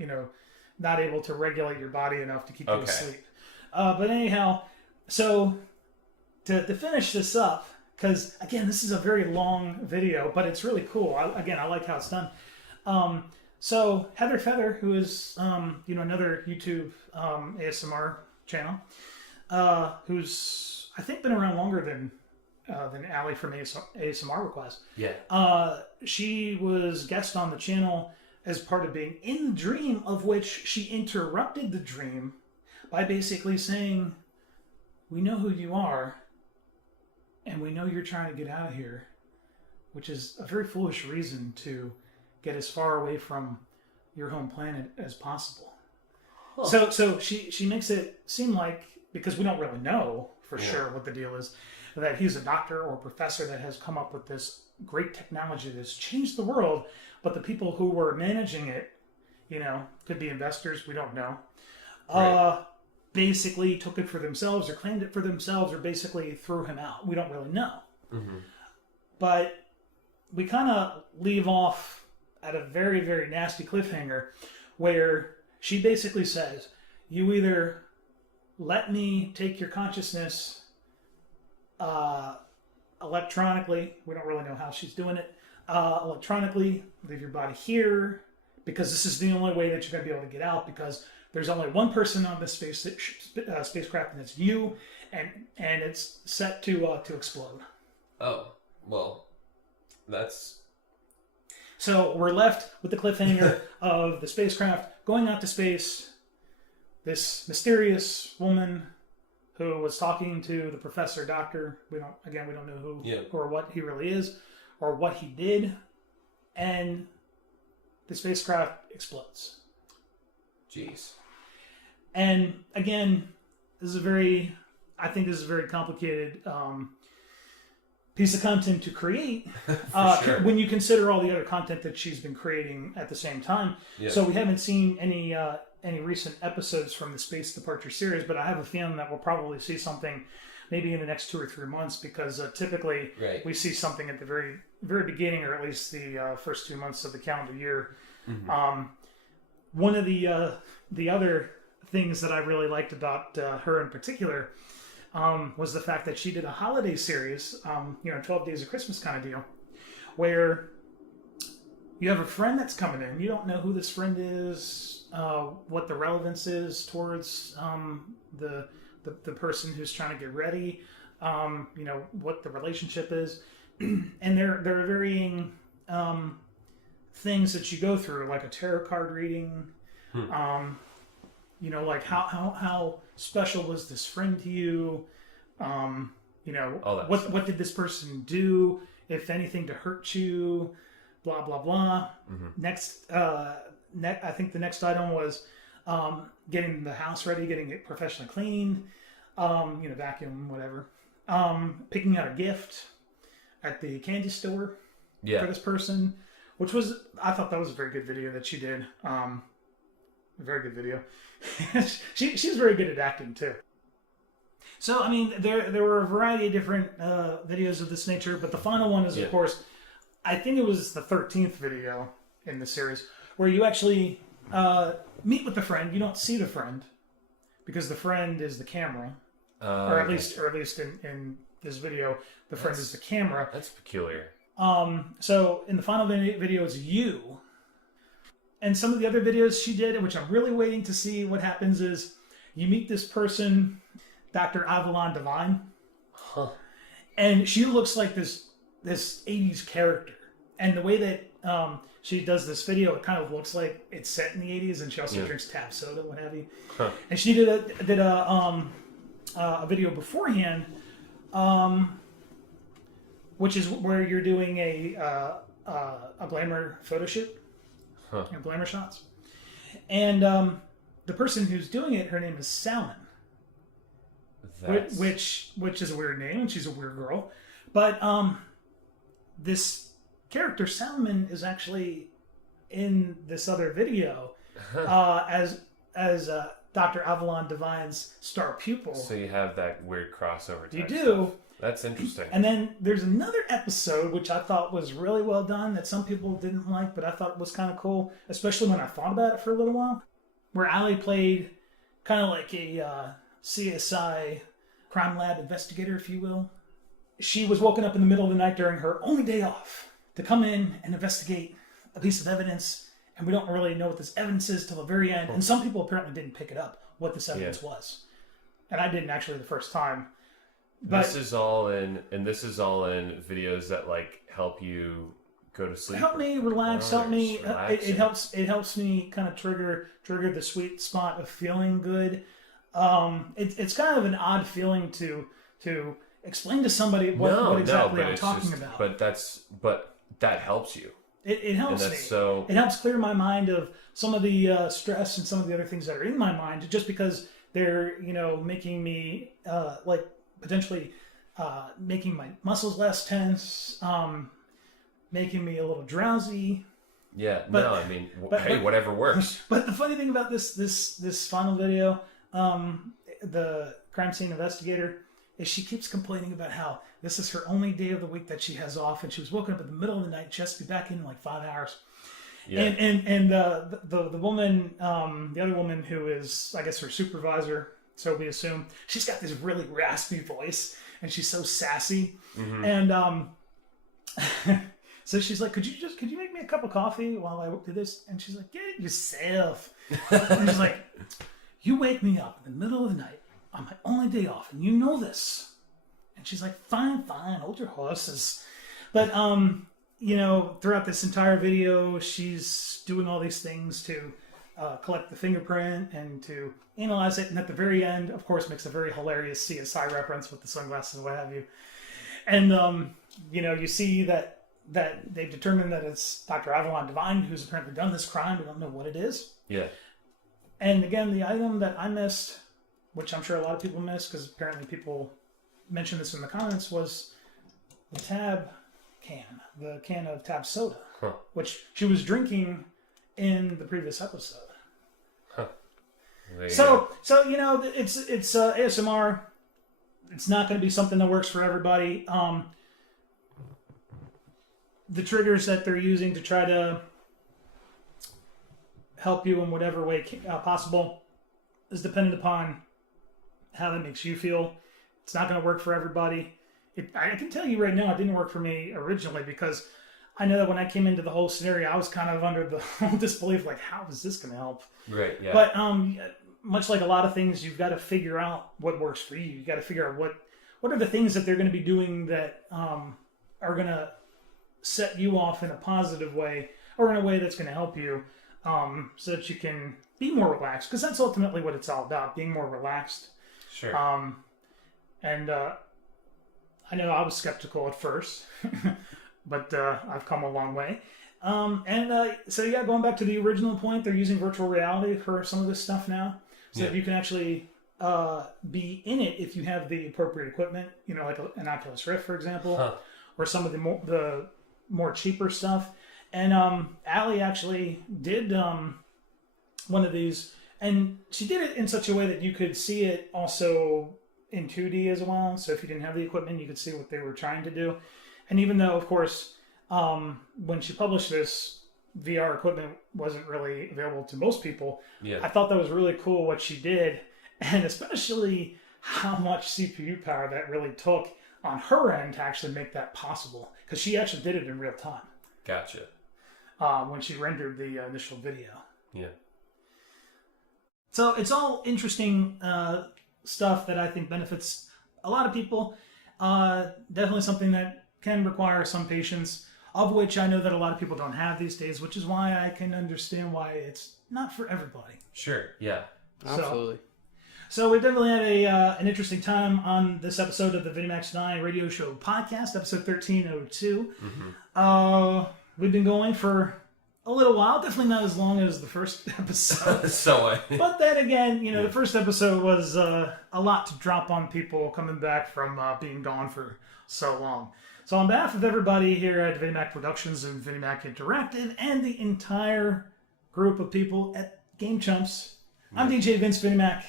not able to regulate your body enough to keep you asleep. But anyhow, so to finish this up, because again this is a very long video, but it's really cool. I like how it's done. So Heather Feather, who is another YouTube ASMR channel, who's I think been around longer than Allie from ASMR Request. Yeah. She was guest on the channel as part of being in the dream, of which she interrupted the dream by basically saying, "We know who you are, and we know you're trying to get out of here," which is a very foolish reason to get as far away from your home planet as possible. Huh. So she makes it seem like, because we don't really know for sure what the deal is, that he's a doctor or a professor that has come up with this great technology that's changed the world, but the people who were managing it, could be investors, we don't know, basically took it for themselves or claimed it for themselves or basically threw him out. We don't really know. Mm-hmm. But we kind of leave off at a very, very nasty cliffhanger where she basically says, you either let me take your consciousness electronically, we don't really know how she's doing it, electronically, leave your body here, because this is the only way that you're going to be able to get out, because there's only one person on this spacecraft, and it's you, and it's set to explode. Oh, well, that's... So we're left with the cliffhanger of the spacecraft going out to space. This mysterious woman who was talking to the professor doctor. We don't know who or what he really is or what he did. And the spacecraft explodes. Jeez. And again, I think this is a very complicated piece of content to create Sure. when you consider all the other content that she's been creating at the same time. Yeah. So we haven't seen any recent episodes from the Space Departure series, but I have a feeling that we'll probably see something maybe in the next 2 or 3 months, because typically we see something at the very, very beginning, or at least the first 2 months of the calendar year. Mm-hmm. One of the other things that I really liked about her in particular was the fact that she did a holiday series, 12 Days of Christmas kind of deal, where you have a friend that's coming in. You don't know who this friend is, what the relevance is towards the person who's trying to get ready, what the relationship is. And there are varying things that you go through, like a tarot card reading, like how special was this friend to you? What did this person do, if anything, to hurt you? Blah blah blah. Mm-hmm. Next, I think the next item was getting the house ready, getting it professionally cleaned, vacuum, whatever. Picking out a gift at the candy store. for this person, which was, I thought that was a very good video that she did. A very good video. She's very good at acting too. So, I mean, there were a variety of different videos of this nature, but the final one is, of course, I think it was the 13th video in the series, where you actually meet with the friend. You don't see the friend, because the friend is the camera. Or at least in this video, the friend is the camera. That's peculiar. So in the final video, it's you. And some of the other videos she did, which I'm really waiting to see what happens, is you meet this person, Dr. Avalon Divine, and she looks like this 80s character. And the way that she does this video, it kind of looks like it's set in the 80s, and she also drinks tap soda, what have you. And she did a video beforehand, which is where you're doing a glamour photo shoot, glamour shots, and the person who's doing it, her name is Salmon, which is a weird name, and she's a weird girl, but this character Salmon is actually in this other video as Dr. Avalon Divine's star pupil. So you have that weird crossover type You do. stuff. That's interesting. And then there's another episode which I thought was really well done that some people didn't like, but I thought was kind of cool, especially when I thought about it for a little while, where Allie played kind of like a CSI crime lab investigator, if you will. She was woken up in the middle of the night during her only day off to come in and investigate a piece of evidence, and we don't really know what this evidence is till the very end. And some people apparently didn't pick it up, what this evidence was. And I didn't actually the first time. But this is all in videos that like help you go to sleep. Help me relax. Help me. It helps me kind of trigger the sweet spot of feeling good. It's kind of an odd feeling to explain to somebody what exactly I'm talking about. But that helps you. It helps me. It helps clear my mind of some of the stress and some of the other things that are in my mind, just because they're making me potentially making my muscles less tense, making me a little drowsy. Yeah, but whatever works. But the funny thing about this final video, the crime scene investigator, is she keeps complaining about how this is her only day of the week that she has off, and she was woken up in the middle of the night. She has to be back in like 5 hours. Yeah. And the woman, the other woman who is, I guess, her supervisor, so we assume, she's got this really raspy voice, and she's so sassy. Mm-hmm. And so she's like, could you make me a cup of coffee while I do this? And she's like, get it yourself. And she's like, you wake me up in the middle of the night on my only day off, and you know this. And she's like, fine, hold your horses. But throughout this entire video, she's doing all these things to collect the fingerprint and to analyze it, and at the very end, of course, makes a very hilarious CSI reference with the sunglasses and what have you. And you see that they've determined that it's Dr. Avalon Divine who's apparently done this crime. We don't know what it is. Yeah. And again, the item that I missed, which I'm sure a lot of people missed because apparently people mentioned this in the comments, was the Tab can, the can of Tab soda, which she was drinking in the previous episode. So it's ASMR. It's not going to be something that works for everybody. The triggers that they're using to try to help you in whatever way possible is dependent upon how that makes you feel. It's not going to work for everybody. I can tell you right now, it didn't work for me originally, because I know that when I came into the whole scenario, I was kind of under the whole disbelief, like, how is this going to help? Right, yeah. But much like a lot of things, you've got to figure out what works for you. You've got to figure out what are the things that they're going to be doing that are going to set you off in a positive way, or in a way that's going to help you, so that you can be more relaxed, because that's ultimately what it's all about, being more relaxed. Sure. And I know I was skeptical at first, but I've come a long way. So going back to the original point, they're using virtual reality for some of this stuff now, so that you can actually be in it if you have the appropriate equipment, like an Oculus Rift, for example, or some of the more cheaper stuff. And Allie actually did one of these, and she did it in such a way that you could see it also in 2D as well. So if you didn't have the equipment, you could see what they were trying to do. And even though, of course, when she published this, VR equipment wasn't really available to most people, I thought that was really cool what she did, and especially how much CPU power that really took on her end to actually make that possible, because she actually did it in real time. Gotcha. When she rendered the initial video. Yeah. So it's all interesting stuff that I think benefits a lot of people. Definitely something that can require some patience, of which I know that a lot of people don't have these days, which is why I can understand why it's not for everybody. Sure, yeah. Absolutely. So we definitely had an interesting time on this episode of the VinnyMac's 9 Radio Show podcast, episode 1302. We've been going for a little while, definitely not as long as the first episode. But then again, the first episode was a lot to drop on people coming back from being gone for so long. So on behalf of everybody here at VinnyMac Productions and VinnyMac Interactive and the entire group of people at Game Chumps, I'm DJ Vince VinnyMac.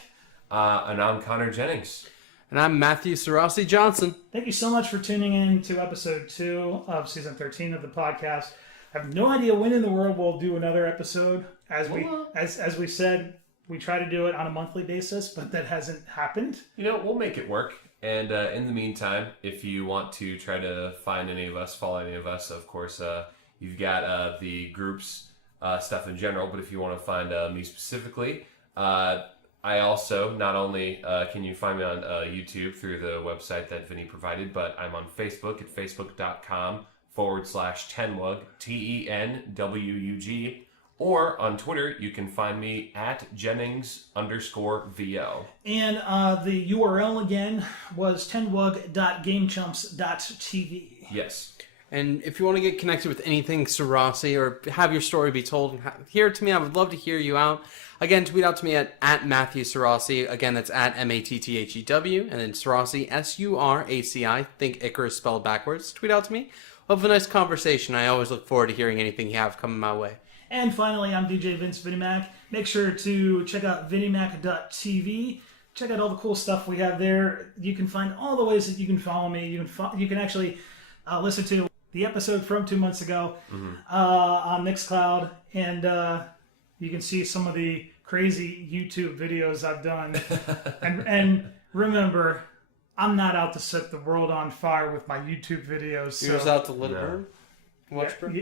And I'm Connor Jennings. And I'm Matthew Sarossi Johnson. Thank you so much for tuning in to episode 2 of season 13 of the podcast. I have no idea when in the world we'll do another episode. As we said, we try to do it on a monthly basis, but that hasn't happened. We'll make it work. And in the meantime, if you want to try to find any of us, follow any of us, of course, you've got the group's stuff in general. But if you want to find me specifically, I also, not only can you find me on YouTube through the website that Vinny provided, but I'm on Facebook at facebook.com/Tenwug, TENWUG, or on Twitter, you can find me at Jennings_VO. And the URL again was tenwug.gamechumps.tv. Yes. And if you want to get connected with anything Sarossi or have your story be told, hear it to me. I would love to hear you out. Again, tweet out to me at Matthew Sarossi. Again, that's at MATTHEW. And then Sarossi, SURACI. Think Icarus spelled backwards. Tweet out to me. We'll have a nice conversation. I always look forward to hearing anything you have coming my way. And finally, I'm DJ Vince VinnyMac. Make sure to check out VinnyMac.tv. Check out all the cool stuff we have there. You can find all the ways that you can follow me. You can actually listen to the episode from 2 months ago on Mixcloud, and you can see some of the crazy YouTube videos I've done. and remember, I'm not out to set the world on fire with my YouTube videos. You're just out to let it burn?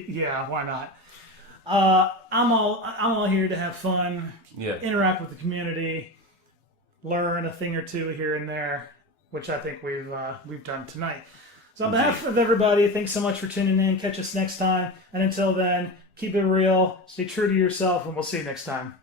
Yeah, why not? I'm all here to have fun, interact with the community, learn a thing or two here and there, which I think we've done tonight. So on behalf of everybody, thanks so much for tuning in. Catch us next time. And until then, keep it real, stay true to yourself, and we'll see you next time.